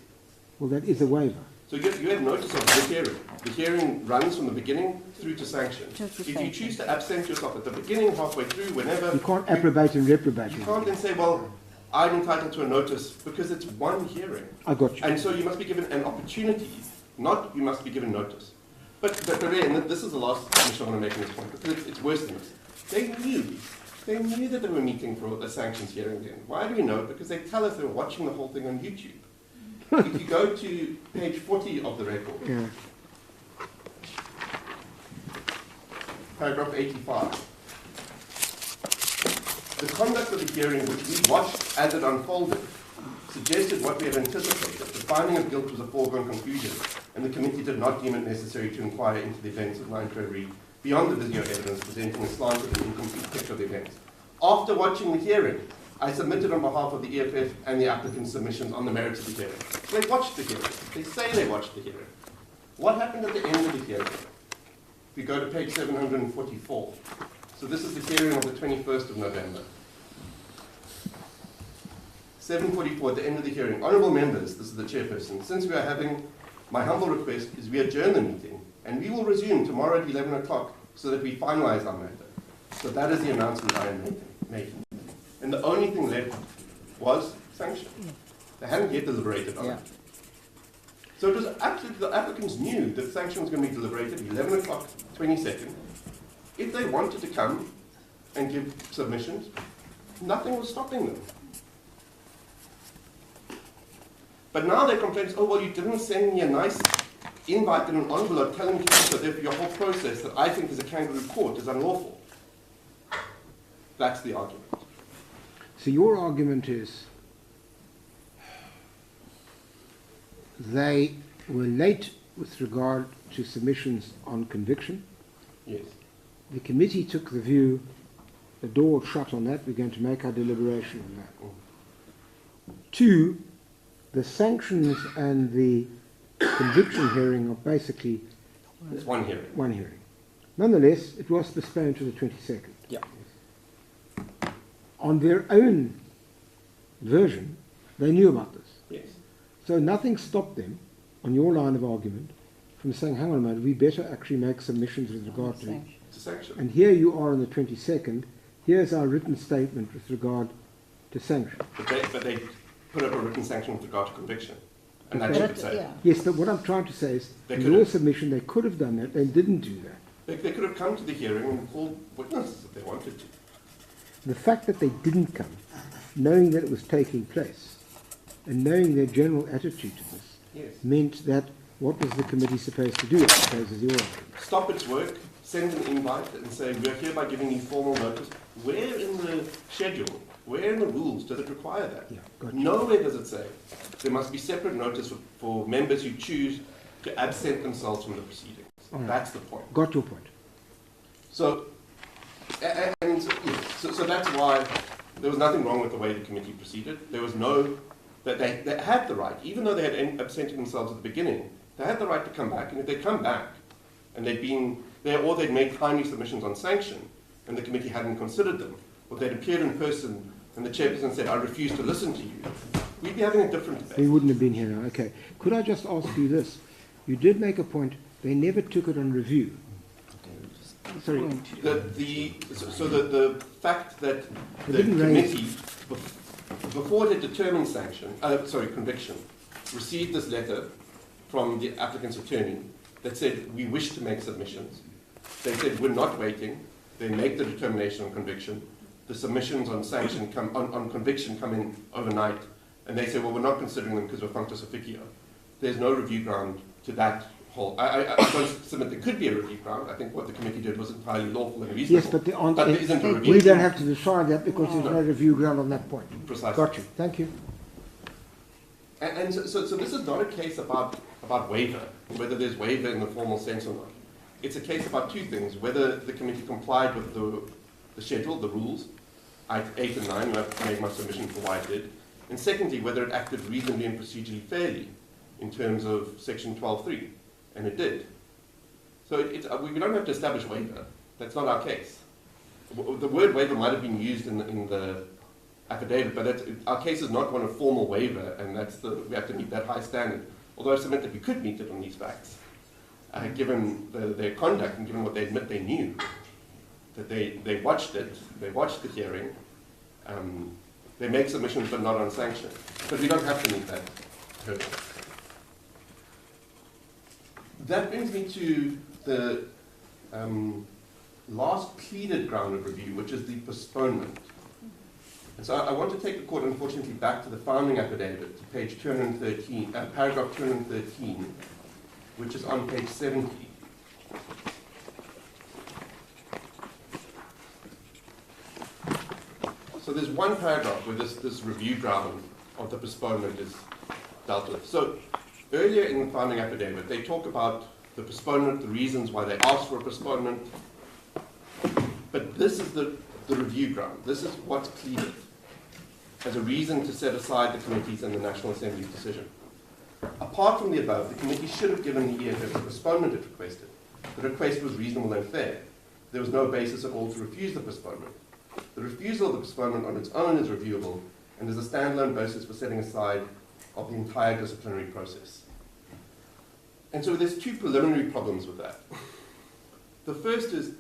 well, that is a waiver. So you have notice of the hearing. The hearing runs from the beginning through to sanction. If you choose to absent yourself at the beginning, halfway through, whenever... You can't approbate and reprobate. You can't then say, well, I'm entitled to a notice, because it's one hearing. I got you. And so you must be given an opportunity, not you must be given notice. But and this is the last submission I want to make on this point, because it's worse than this. They knew that they were meeting for a sanctions hearing then. Why do we know? Because they tell us they were watching the whole thing on YouTube. If you go to page 40 of the record, Yeah. paragraph 85. The conduct of the hearing, which we watched as it unfolded, suggested what we had anticipated. The finding of guilt was a foregone conclusion, and the committee did not deem it necessary to inquire into the events of 9 February beyond the video evidence presenting a slanted and incomplete picture of the events. After watching the hearing, I submitted on behalf of the EFF and the applicant's submissions on the merits of the hearing. So they watched the hearing. They say they watched the hearing. What happened at the end of the hearing? If you go to page 744. So this is the hearing of the 21st of November. 744 at the end of the hearing. Honourable members, this is the chairperson. Since we are having, my humble request is we adjourn the meeting and we will resume tomorrow at 11 o'clock so that we finalise our matter. So that is the announcement I am making. And the only thing left was sanction. They hadn't yet deliberated on it. So it was absolutely, the applicants knew that sanction was going to be deliberated at 11 o'clock, 22nd. If they wanted to come and give submissions, nothing was stopping them. But now they complain, oh, well, you didn't send me a nice invite in an envelope telling me so therefore your whole process that I think is a kangaroo court is unlawful. That's the argument. So your argument is they were late with regard to submissions on conviction. Yes. The committee took the view, the door was shut on that, we're going to make our deliberation on that. 2, the sanctions and the conviction hearing are basically It's one hearing. one hearing. Nonetheless, it was postponed to the 22nd. Yeah. On their own version, they knew about this. Yes. So nothing stopped them, on your line of argument, from saying, hang on a moment, we better actually make submissions with regard to... It's a sanction. And here you are on the 22nd, here's our written statement with regard to sanction. But they put up a written sanction with regard to conviction. And that Okay. you could say. Yeah. Yes, but what I'm trying to say is, They in could your have. submission, they could have done that, they didn't do that. They could have come to the hearing and called witnesses if they wanted to. The fact that they didn't come, knowing that it was taking place, and knowing their general attitude to this, Yes. meant that what was the committee supposed to do, I suppose, is your argument. Stop its work, send an invite and say, we are hereby giving you formal notice. Where in the schedule, where in the rules does it require that? Yeah, gotcha. Nowhere does it say there must be separate notice for members who choose to absent themselves from the proceedings. All right. That's the point. Got your point. So, so that's why there was nothing wrong with the way the committee proceeded. There was no, that they had the right, even though they had absented themselves at the beginning, they had the right to come back. And if they come back and they'd been there, or they'd made timely submissions on sanction, and the committee hadn't considered them, or they'd appeared in person and the chairperson said, I refuse to listen to you, we'd be having a different We debate. wouldn't have been here now. Okay. Could I just ask you this? You did make a point, they never took it on review. Sorry. The fact that the didn't committee, before it had determined conviction, received this letter from the applicant's attorney that said, we wish to make submissions. They said, we're not waiting. They make the determination on conviction. The submissions on sanction on conviction come in overnight. And they say, well, we're not considering them because we're functus officio. There's no review ground to that whole. I don't submit there could be a review ground. I think what the committee did was entirely lawful and reasonable. Yes, but there isn't a review. we don't have to decide that because there's no review ground on that point. Precisely. Got you. Thank you. And so this is not a case about waiver, whether there's waiver in the formal sense or not. It's a case about two things: whether the committee complied with the schedule, the rules, 8 and 9, and I've made my submission for why it did. And secondly, whether it acted reasonably and procedurally fairly in terms of Section 12.3, and it did. So we don't have to establish waiver. That's not our case. The word waiver might have been used in the affidavit, but our case is not one of formal waiver, and we have to meet that high standard. Although I submit that we could meet it on these facts, given their conduct and given what they admit they knew, that they watched it, they watched the hearing, they make submissions but not unsanctioned. But we don't have to meet that hurdle. That brings me to the last pleaded ground of review, which is the postponement. And so I want to take the court, unfortunately, back to the founding affidavit, to page 213, paragraph 213, which is on page 70. So there's one paragraph where this review ground of the postponement is dealt with. So earlier in the founding affidavit, they talk about the postponement, the reasons why they asked for a postponement. But this is the review ground. This is what's pleaded as a reason to set aside the committee's and the National Assembly's decision. Apart from the above, the committee should have given the EFF the postponement it requested. The request was reasonable and fair. There was no basis at all to refuse the postponement. The refusal of the postponement on its own is reviewable and is a standalone basis for setting aside of the entire disciplinary process. And so there's two preliminary problems with that. The first is,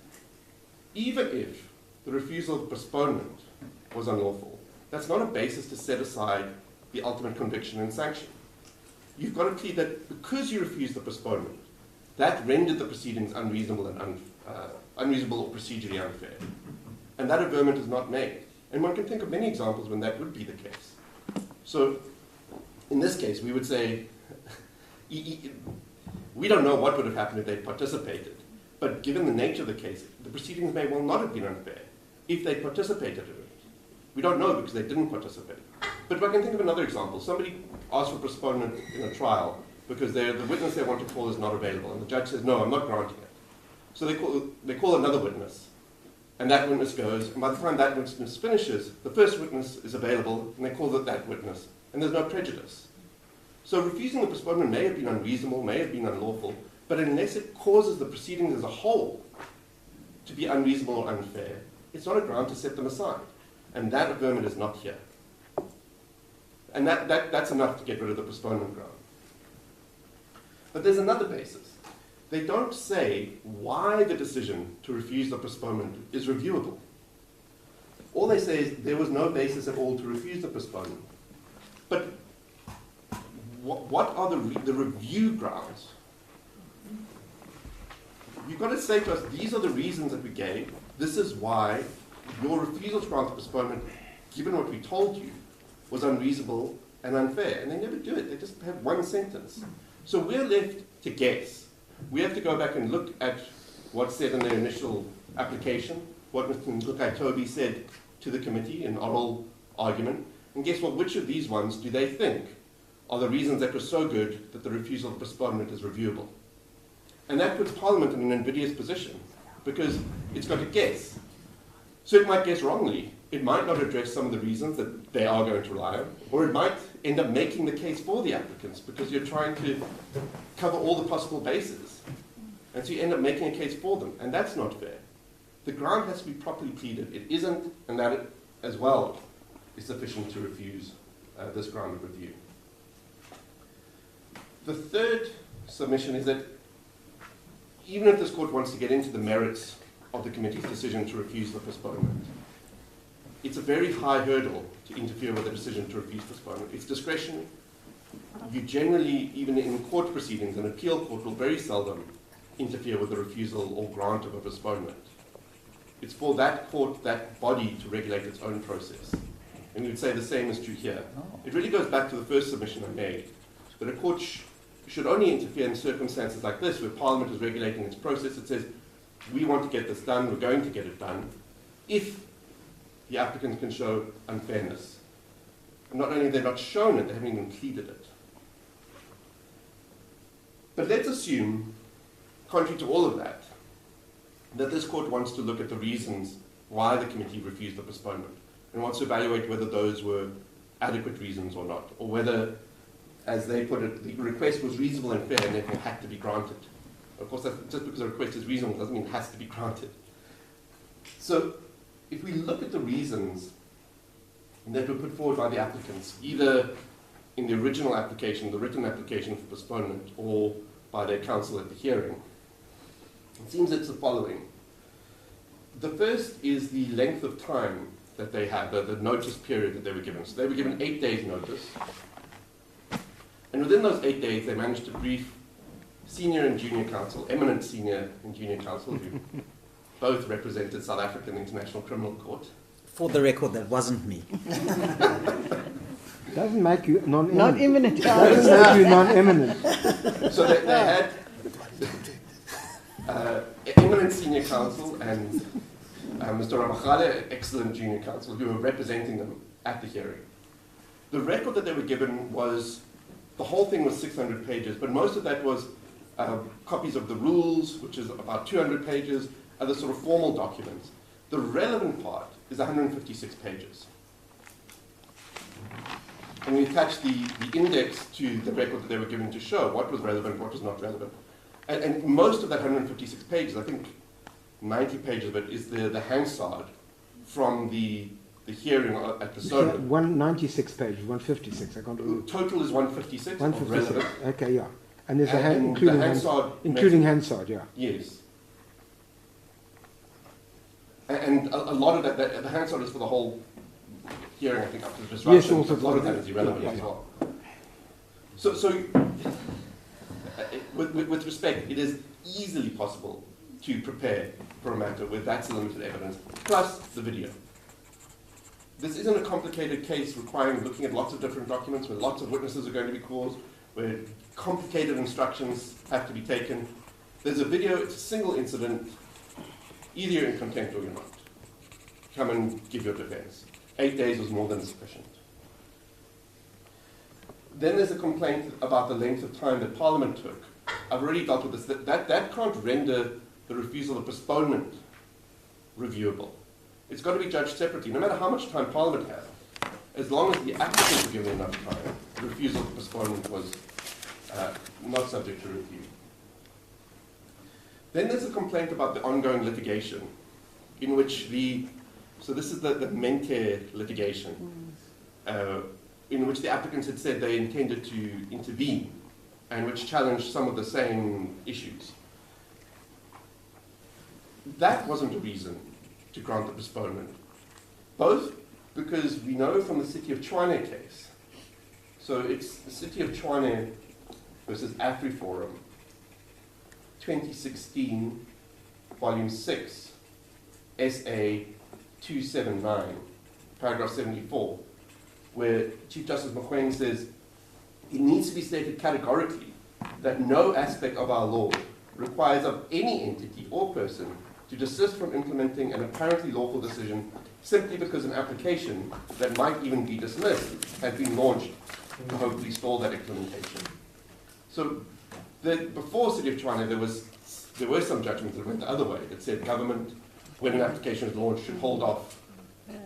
even if the refusal of postponement was unlawful, that's not a basis to set aside the ultimate conviction and sanction. You've got to plead that because you refused the postponement, that rendered the proceedings unreasonable and unreasonable or procedurally unfair. And that averment is not made. And one can think of many examples when that would be the case. So in this case, we would say, we don't know what would have happened if they participated. But given the nature of the case, the proceedings may well not have been unfair if they participated in it. We don't know because they didn't participate. But if I can think of another example, somebody asks for postponement in a trial because the witness they want to call is not available, and the judge says, no, I'm not granting it. So they call another witness, and that witness goes, and by the time that witness finishes, the first witness is available, and they call that witness, and there's no prejudice. So refusing the postponement may have been unreasonable, may have been unlawful, but unless it causes the proceedings as a whole to be unreasonable or unfair, it's not a ground to set them aside. And that averment is not here. And that's enough to get rid of the postponement ground. But there's another basis. They don't say why the decision to refuse the postponement is reviewable. All they say is there was no basis at all to refuse the postponement. But what are the review grounds? You've got to say to us, these are the reasons that we gave. This is why your refusal to grant the postponement, given what we told you, was unreasonable and unfair. And they never do it. They just have one sentence. So we're left to guess. We have to go back and look at what's said in their initial application, what Mr. Ndlozi said to the committee in oral argument, and guess what? Which of these ones do they think are the reasons that were so good that the refusal of postponement is reviewable? And that puts Parliament in an invidious position, because it's got to guess. So it might guess wrongly. It might not address some of the reasons that they are going to rely on, or it might end up making the case for the applicants, because you're trying to cover all the possible bases. And so you end up making a case for them, and that's not fair. The ground has to be properly pleaded. It isn't, and that as well is sufficient to refuse this ground of review. The third submission is that even if this court wants to get into the merits of the committee's decision to refuse the postponement. It's a very high hurdle to interfere with a decision to refuse postponement. It's discretionary. You generally, even in court proceedings, an appeal court will very seldom interfere with the refusal or grant of a postponement. It's for that court, that body, to regulate its own process. And we would say the same is true here. It really goes back to the first submission I made, that a court should only interfere in circumstances like this, where Parliament is regulating its process. It says, we want to get this done, we're going to get it done, if the applicant can show unfairness. And not only have they not shown it, they haven't even pleaded it. But let's assume, contrary to all of that, that this court wants to look at the reasons why the committee refused the postponement and wants to evaluate whether those were adequate reasons or not, or whether, as they put it, the request was reasonable and fair and therefore had to be granted. Of course, just because a request is reasonable doesn't mean it has to be granted. So, if we look at the reasons that were put forward by the applicants, either in the original application, the written application for postponement, or by their counsel at the hearing, it seems it's the following. The first is the length of time that they had, the notice period that they were given. So they were given 8 days notice. And within those 8 days, they managed to brief senior and junior counsel, eminent senior and junior counsel, who both represented South African International Criminal Court. For the record, that wasn't me. Doesn't make you non-eminent. Non-eminent. Doesn't make you non-eminent. So they had eminent senior counsel and Mr. Ramachale, excellent junior counsel, who were representing them at the hearing. The record that they were given was, the whole thing was 600 pages, but most of that was copies of the rules, which is about 200 pages, other sort of formal documents. The relevant part is 156 pages. And we attached the index to the record that they were given to show what was relevant, what was not relevant. And most of that 156 pages, I think 90 pages of it, is the Hansard from the hearing at the SODA. 196 pages, 156, I can't remember. Total is 156 of relevant. Okay, yeah. And there's including Hansard, yeah. Yes. And a lot of that, the Hansard is for the whole hearing, I think, up to the disruption. Yes, also a lot of that is irrelevant as well. So with respect, it is easily possible to prepare for a matter where that's limited evidence, plus the video. This isn't a complicated case requiring looking at lots of different documents, where lots of witnesses are going to be called, where complicated instructions have to be taken. There's a video, it's a single incident, either you're in contempt or you're not. Come and give your defense. 8 days was more than sufficient. Then there's a complaint about the length of time that Parliament took. I've already dealt with this. That can't render the refusal of postponement reviewable. It's got to be judged separately, no matter how much time Parliament had. As long as the applicant was given enough time, the refusal of postponement was not subject to review. Then there's a complaint about the ongoing litigation, in which so this is the Mente litigation, in which the applicants had said they intended to intervene, and which challenged some of the same issues. That wasn't a reason to grant the postponement, both because we know from the City of Tshwane case, so it's the City of Tshwane versus AfriForum, 2016, Volume 6, SA 279, paragraph 74, where Chief Justice Mogoeng says, it needs to be stated categorically that no aspect of our law requires of any entity or person to desist from implementing an apparently lawful decision simply because an application that might even be dismissed has been launched to hopefully stall that implementation. So before City of Tshwane, there were some judgments that went the other way, that said government, when an application is launched, should hold off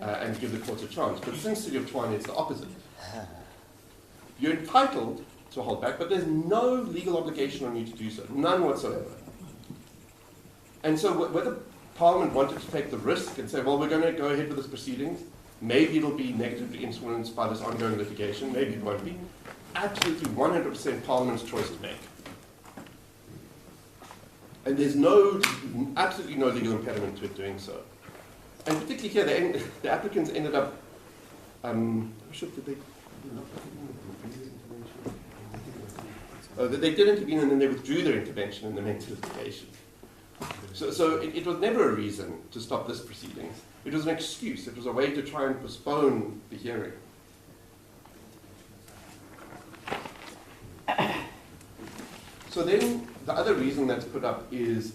and give the courts a chance. But since City of Tshwane, it's the opposite. You're entitled to hold back, but there's no legal obligation on you to do so, none whatsoever. And so whether Parliament wanted to take the risk and say, well, we're going to go ahead with this proceedings, maybe it'll be negatively influenced by this ongoing litigation, maybe it won't be, absolutely 100% Parliament's choice to make. And there's absolutely no legal impediment to it doing so. And particularly here, the applicants ended up, I'm sure, did they? They did intervene and then they withdrew their intervention in the mental litigation. So it was never a reason to stop this proceedings. It was an excuse. It was a way to try and postpone the hearing. So then the other reason that's put up is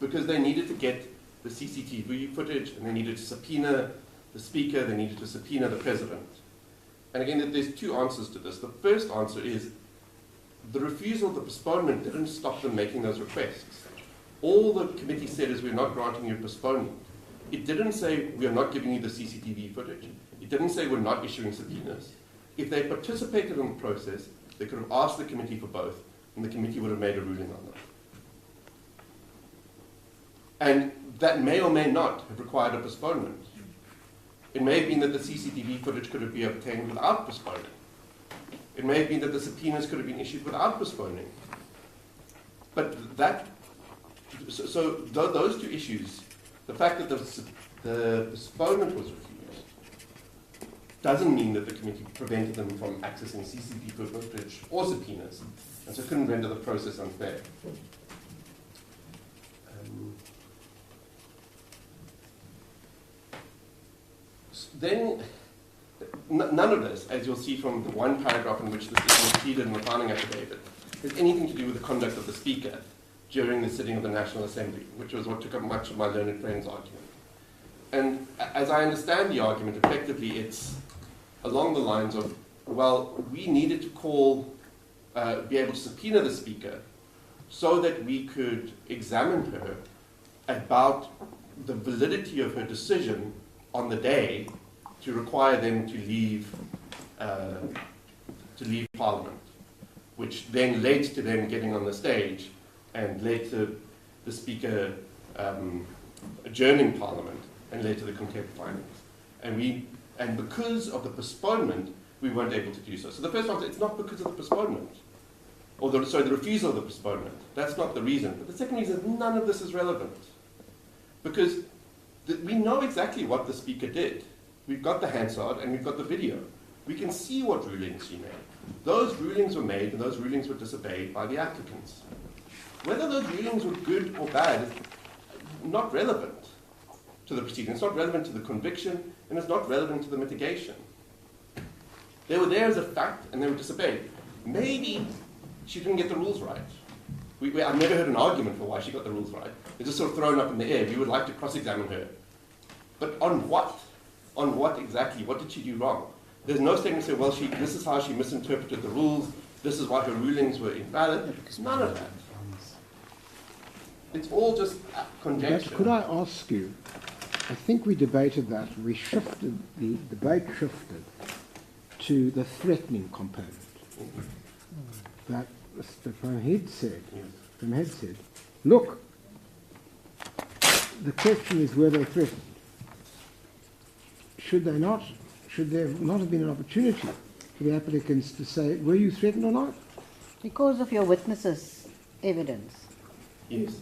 because they needed to get the CCTV footage and they needed to subpoena the speaker, they needed to subpoena the president. And again, there's two answers to this. The first answer is the refusal of the postponement didn't stop them making those requests. All the committee said is we're not granting you postponement. It didn't say we are not giving you the CCTV footage. It didn't say we're not issuing subpoenas. If they participated in the process, they could have asked the committee for both, and the committee would have made a ruling on them. And that may or may not have required a postponement. It may have been that the CCTV footage could have been obtained without postponing. It may have been that the subpoenas could have been issued without postponing. But those two issues, the fact that the postponement was refused, doesn't mean that the committee prevented them from accessing CCTV footage or subpoenas, and so couldn't render the process unfair. Then, none of this, as you'll see from the one paragraph in which this is pleaded in the filing affidavit, has anything to do with the conduct of the speaker during the sitting of the National Assembly, which was what took up much of my learned friend's argument. And as I understand the argument, effectively it's along the lines of, well, we needed to be able to subpoena the speaker so that we could examine her about the validity of her decision on the day to require them to leave Parliament, which then led to them getting on the stage and led to the Speaker adjourning Parliament and led to the contempt findings. And because of the postponement, we weren't able to do so. So the first answer, it's not because of the postponement, or the refusal of the postponement. That's not the reason. But the second reason is none of this is relevant, because we know exactly what the Speaker did. We've got the Hansard and we've got the video. We can see what rulings she made. Those rulings were made and those rulings were disobeyed by the applicants. Whether those rulings were good or bad is not relevant to the proceeding. It's not relevant to the conviction, and it's not relevant to the mitigation. They were there as a fact and they were disobeyed. Maybe she didn't get the rules right. I've never heard an argument for why she got the rules right. They're just sort of thrown up in the air. We would like to cross-examine her. But on what? On what exactly? What did she do wrong? There's no statement saying, well, this is how she misinterpreted the rules, this is why her rulings were invalid. None of that. It's all just conjecture. Could I ask you, I think we debated that, the debate shifted to the threatening component. That Mr. Pamhead said, look, the question is were they threatened? Should there not have been an opportunity for the applicants to say, were you threatened or not? Because of your witnesses' evidence. Yes.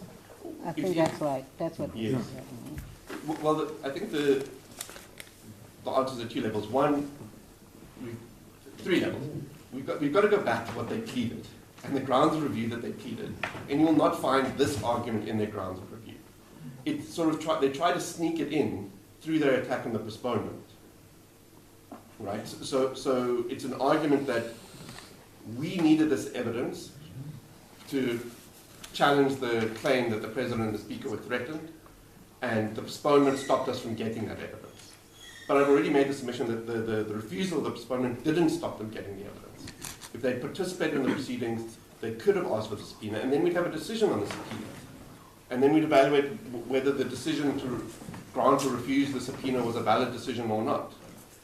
I think that's right. That's what. Yes. Well, I think the answers are two levels. One, three levels. We've got to go back to what they pleaded and the grounds of review that they pleaded, and you will not find this argument in their grounds of review. It's sort of they try to sneak it in through their attack on the postponement. Right. So it's an argument that we needed this evidence to challenge the claim that the President and the Speaker were threatened, and the postponement stopped us from getting that evidence. But I've already made the submission that the refusal of the postponement didn't stop them getting the evidence. If they participated in the proceedings, they could have asked for the subpoena, and then we'd have a decision on the subpoena. And then we'd evaluate whether the decision to grant or refuse the subpoena was a valid decision or not.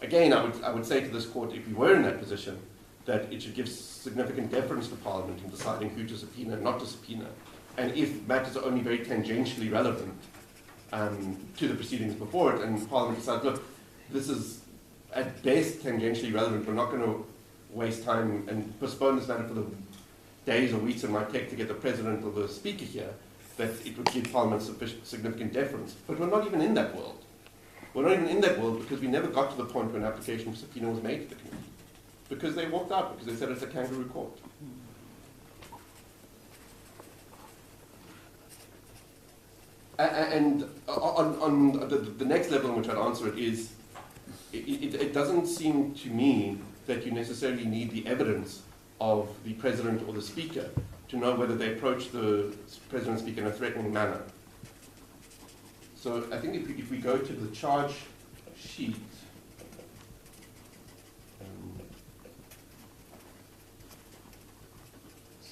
Again, I would say to this court, if we were in that position, that it should give significant deference to Parliament in deciding who to subpoena and not to subpoena. And if matters are only very tangentially relevant to the proceedings before it, and Parliament decides, look, this is at best tangentially relevant, we're not going to waste time and postpone this matter for the days or weeks it might take to get the President or the Speaker here, that it would give Parliament significant deference. But we're not even in that world. We're not even in that world because we never got to the point where an application for subpoena was made to the committee. Because they walked out, because they said it's a kangaroo court. And on the next level in which I'd answer it is, it doesn't seem to me that you necessarily need the evidence of the President or the Speaker to know whether they approach the President and Speaker in a threatening manner. So I think if we go to the charge sheet,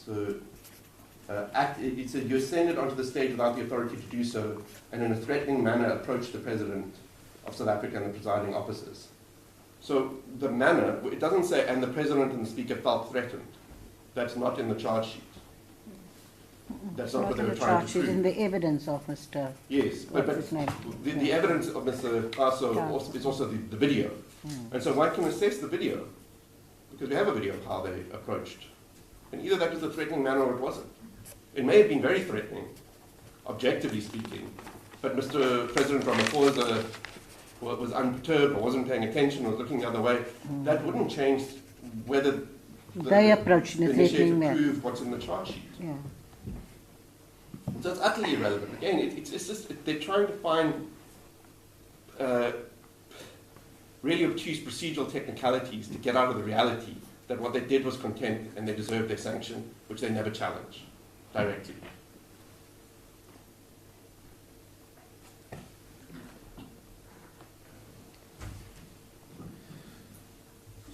it said, you ascended onto the stage without the authority to do so, and in a threatening manner approached the President of South Africa and the presiding officers. So the manner, it doesn't say, and the President and the Speaker felt threatened. That's not in the charge sheet. That's not what they were trying to prove. In the evidence of Mr. Yes, but the evidence of Mr. Kaso is also the video. And so one can assess the video, because we have a video of how they approached. And either that was a threatening manner or it wasn't. It may have been very threatening, objectively speaking, but Mr. President Ramaphosa was unperturbed or wasn't paying attention or looking the other way. That wouldn't change whether they approach in a threatening manner. Prove what's in the charge sheet. Yeah. So it's utterly irrelevant. Again, it's just they're trying to find really obtuse procedural technicalities to get out of the reality that what they did was contempt and they deserved their sanction, which they never challenged directly.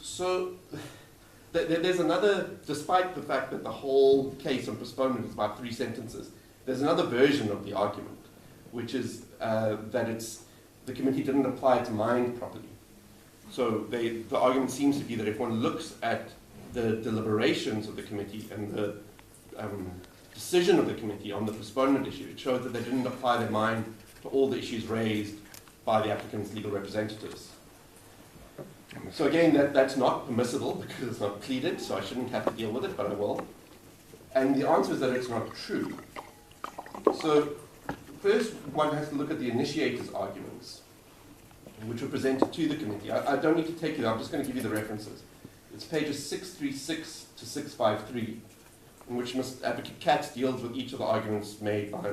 So there's another, despite the fact that the whole case on postponement is about 3 sentences, there's another version of the argument, which is that the committee didn't apply its mind properly. So the argument seems to be that if one looks at the deliberations of the committee and the decision of the committee on the postponement issue, it showed that they didn't apply their mind to all the issues raised by the applicant's legal representatives. So again, that's not permissible because it's not pleaded, so I shouldn't have to deal with it, but I will. And the answer is that it's not true. So first, one has to look at the initiator's arguments, which were presented to the committee. I don't need to take you there, I'm just going to give you the references. It's pages 636 to 653, in which Advocate Katz deals with each of the arguments made by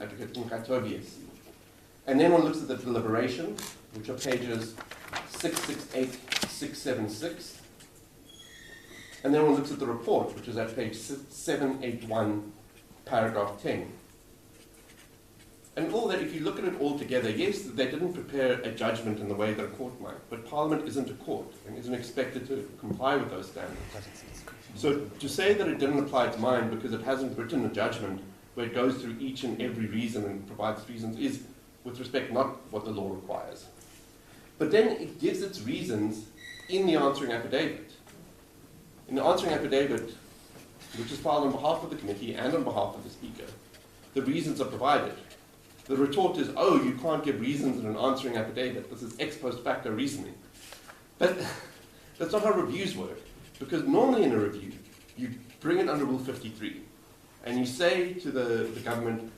Advocate Nkatovius. And then one looks at the deliberation, which are pages 668 to 676. And then one looks at the report, which is at page 781, paragraph 10. And all that, if you look at it all together, yes, they didn't prepare a judgment in the way that a court might, but Parliament isn't a court and isn't expected to comply with those standards. So to say that it didn't apply its mind because it hasn't written a judgment where it goes through each and every reason and provides reasons is, with respect, not what the law requires. But then it gives its reasons in the answering affidavit. In the answering affidavit, which is filed on behalf of the committee and on behalf of the Speaker, the reasons are provided. The retort is, oh, you can't give reasons in an answering affidavit. This is ex post facto reasoning. But that's not how reviews work. Because normally in a review, you bring it under Rule 53. And you say to the government,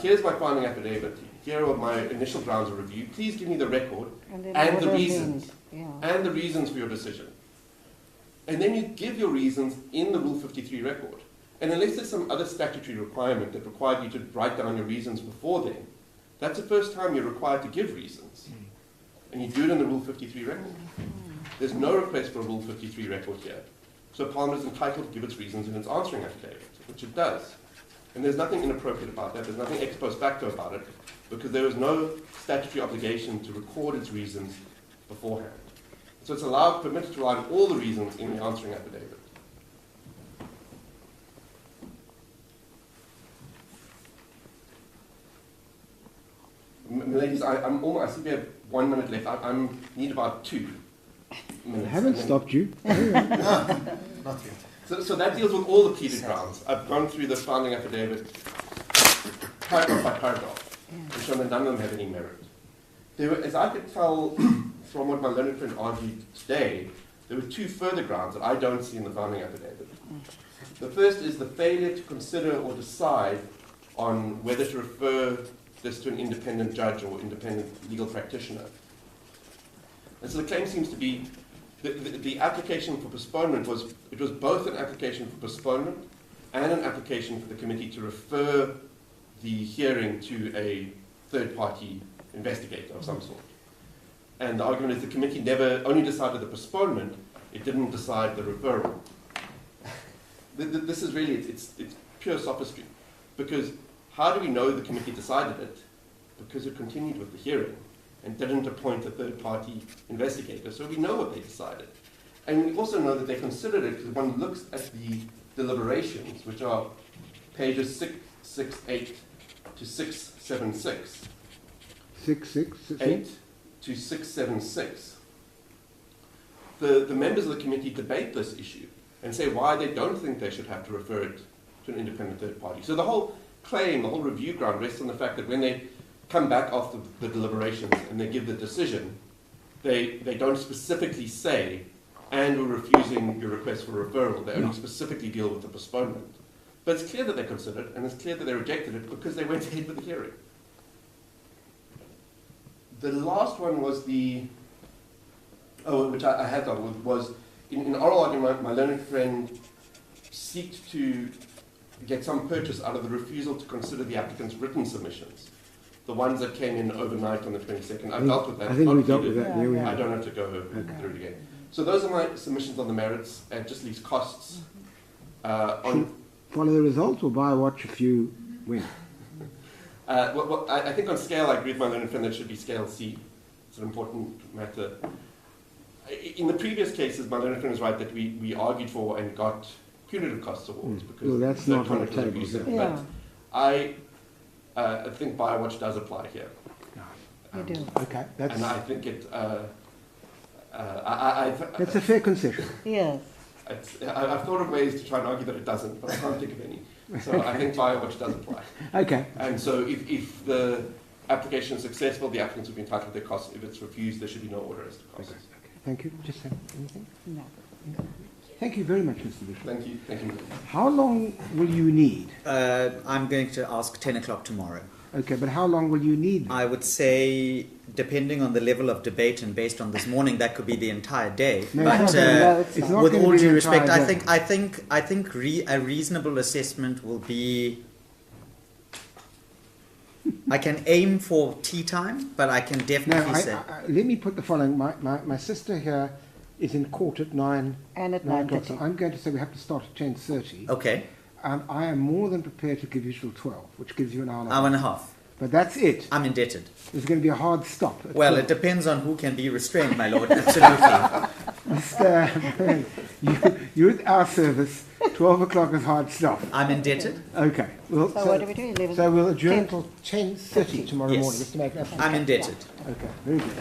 here's my filing affidavit. Here are my initial grounds of review. Please give me the record and the reasons. And the reasons for your decision. And then you give your reasons in the Rule 53 record. And unless there's some other statutory requirement that required you to write down your reasons before then, that's the first time you're required to give reasons. And you do it in the Rule 53 record. There's no request for a Rule 53 record here. So Parliament is entitled to give its reasons in its answering affidavit, which it does. And there's nothing inappropriate about that. There's nothing ex post facto about it, because there is no statutory obligation to record its reasons beforehand. So it's permitted to write all the reasons in the answering affidavit. Ladies, I see we have 1 minute left. I need about 2 minutes. I haven't stopped you. Not yet. So that deals with all the pleaded grounds. I've gone through the founding affidavit paragraph by paragraph, and shown that none of them have any merit. There were, as I could tell from what my learned friend argued today, there were 2 further grounds that I don't see in the founding affidavit. The first is the failure to consider or decide on whether to refer this to an independent judge or independent legal practitioner. And so the claim seems to be the application for postponement was both an application for postponement and an application for the committee to refer the hearing to a third-party investigator of some sort. And the argument is the committee never only decided the postponement, it didn't decide the referral. This is really, it's pure sophistry. Because how do we know the committee decided it? Because it continued with the hearing and didn't appoint a third-party investigator. So we know what they decided. And we also know that they considered it because one looks at the deliberations, which are pages 668 to 676. 668 to 676. The members of the committee debate this issue and say why they don't think they should have to refer it to an independent third party. So the whole claim, the whole review ground rests on the fact that when they come back after the deliberations and they give the decision, they don't specifically say, and we're refusing your request for referral. They only specifically deal with the postponement. But it's clear that they considered it, and it's clear that they rejected it because they went ahead with the hearing. The last one was which I had on, was in oral argument, my learned friend sought to get some purchase out of the refusal to consider the applicant's written submissions, the ones that came in overnight on the 22nd. I've dealt with that. I think we dealt with that. Yeah, we I have. don't have to go through it again. So those are my submissions on the merits. It just leaves costs. Follow the results or buy a watch if you win? I think on scale, I agree with my learned friend that it should be scale C. It's an important matter. In the previous cases, my learned friend is right that we argued for and got punitive costs awards because well, that's not on the table. But I think BioWatch does apply here. You do. Okay, and I think it. That's a fair concession. Yes. I've thought of ways to try and argue that it doesn't, but I can't think of any. So I think BioWatch does apply. Okay. And so if the application is successful, the applicants will be entitled to their costs. If it's refused, there should be no order as to costs. Okay. Thank you. Just say anything? No. Thank you very much, Mr. Bishop. Thank you. Thank you. How long will you need? I'm going to ask 10 o'clock tomorrow. Okay, but how long will you need? I would say, depending on the level of debate and based on this morning, that could be the entire day. No, but it's not with going to all be due the respect, entire I day. think a reasonable assessment will be. I can aim for tea time, but I can definitely say. Let me put the following. My sister here is in court at 9. And at 9:00. So 9:30. I'm going to say we have to start at 10:30. Okay, I am more than prepared to give you till 12, which gives you an hour and a hour half. and a half. But that's it. I'm indebted. There's going to be a hard stop. at Well, 12. it depends on who can be restrained, my lord. Absolutely. Mr. you're at our service. 12 o'clock is hard stop. I'm indebted. Okay. Well, So what do we do? 11? So we'll adjourn 10. till 10:30 tomorrow Yes. morning, just to make that. I'm indebted. Okay. Very good.